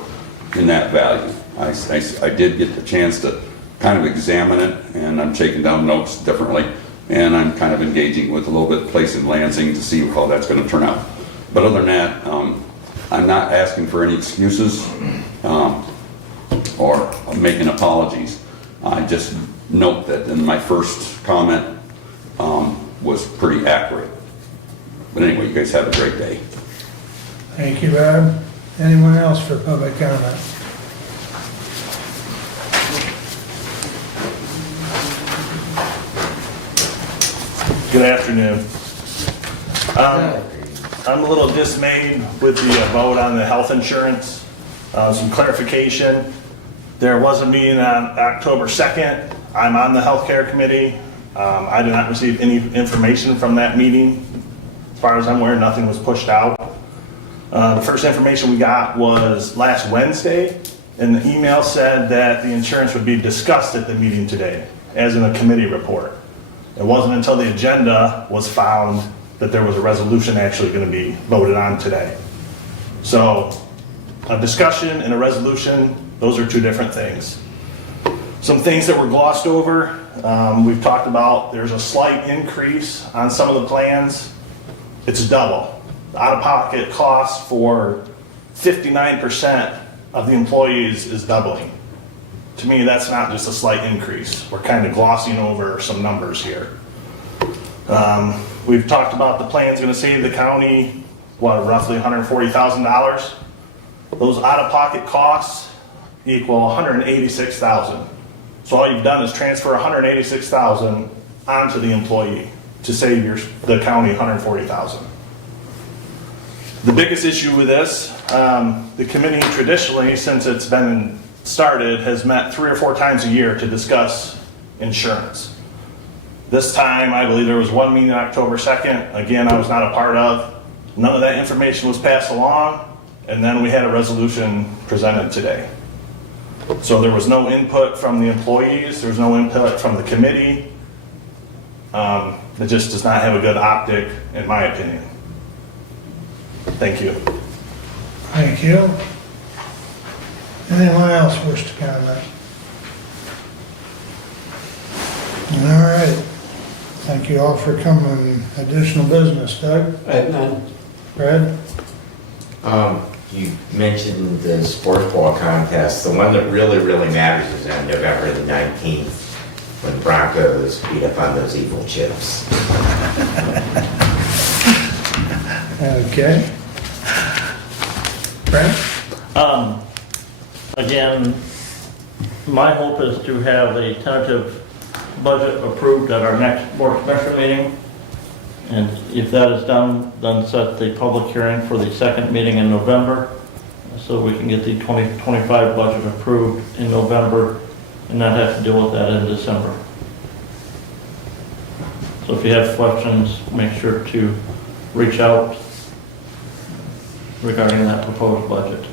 in that value. I did get the chance to kind of examine it, and I'm taking down notes differently, and I'm kind of engaging with a little bit of place in Lansing to see how that's going to turn out. But other than that, I'm not asking for any excuses or making apologies. I just note that in my first comment was pretty accurate. But anyway, you guys have a great day. Thank you, Bob. Anyone else for public comment? Good afternoon. I'm a little dismayed with the vote on the health insurance. Some clarification. There was a meeting on October 2nd. I'm on the healthcare committee. I did not receive any information from that meeting. As far as I'm aware, nothing was pushed out. The first information we got was last Wednesday, and the email said that the insurance would be discussed at the meeting today, as in a committee report. It wasn't until the agenda was found that there was a resolution actually going to be voted on today. So, a discussion and a resolution, those are two different things. Some things that were glossed over, we've talked about, there's a slight increase on some of the plans. It's double. The out-of-pocket cost for 59% of the employees is doubling. To me, that's not just a slight increase. We're kind of glossing over some numbers here. We've talked about the plan's going to save the county, what, roughly $140,000. Those out-of-pocket costs equal $186,000. So all you've done is transfer $186,000 onto the employee to save the county $140,000. The biggest issue with this, the committee traditionally, since it's been started, has met 3 or 4 times a year to discuss insurance. This time, I believe there was one meeting October 2nd. Again, I was not a part of. None of that information was passed along, and then we had a resolution presented today. So there was no input from the employees, there was no input from the committee. It just does not have a good optic, in my opinion. Thank you. Thank you. Anyone else wish to comment? All right. Thank you all for coming. Additional business, Doug? I have none. Fred? You mentioned the sports ball contest. The one that really, really matters is on November the 19th, when the Broncos beat up on those evil chips. Okay. Brent? Again, my hope is to have a tentative budget approved at our next board of commissioner meeting. And if that is done, then set the public hearing for the second meeting in November, so we can get the 2025 budget approved in November and not have to deal with that in December. So if you have questions, make sure to reach out regarding that proposed budget.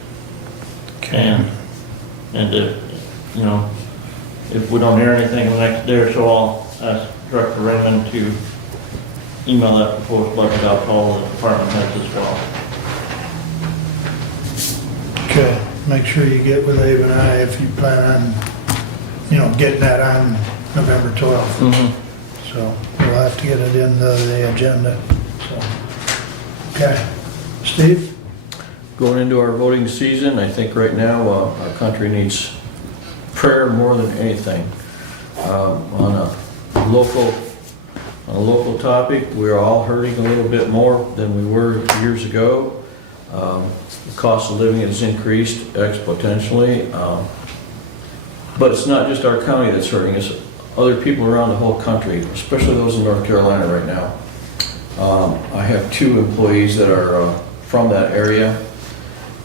And if, you know, if we don't hear anything in the next day or so, I'll ask Director Raymond to email that proposed budget out to all the department heads as well. Okay, make sure you get with Abe and I if you plan on, you know, getting that on November 12th. So we'll have to get it into the agenda, so. Okay. Steve? Going into our voting season, I think right now our country needs prayer more than anything. On a local topic, we're all hurting a little bit more than we were years ago. The cost of living has increased exponentially. But it's not just our county that's hurting, it's other people around the whole country, especially those in North Carolina right now. I have 2 employees that are from that area.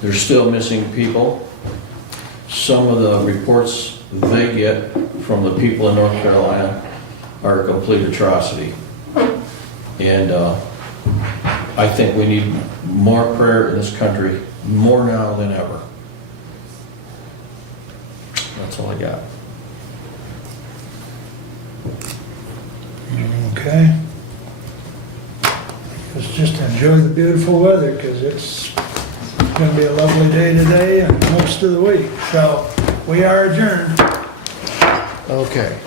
They're still missing people. Some of the reports they get from the people in North Carolina are a complete atrocity. And I think we need more prayer in this country, more now than ever. That's all I got. Okay. Let's just enjoy the beautiful weather, because it's going to be a lovely day today and most of the week. So we are adjourned. Okay.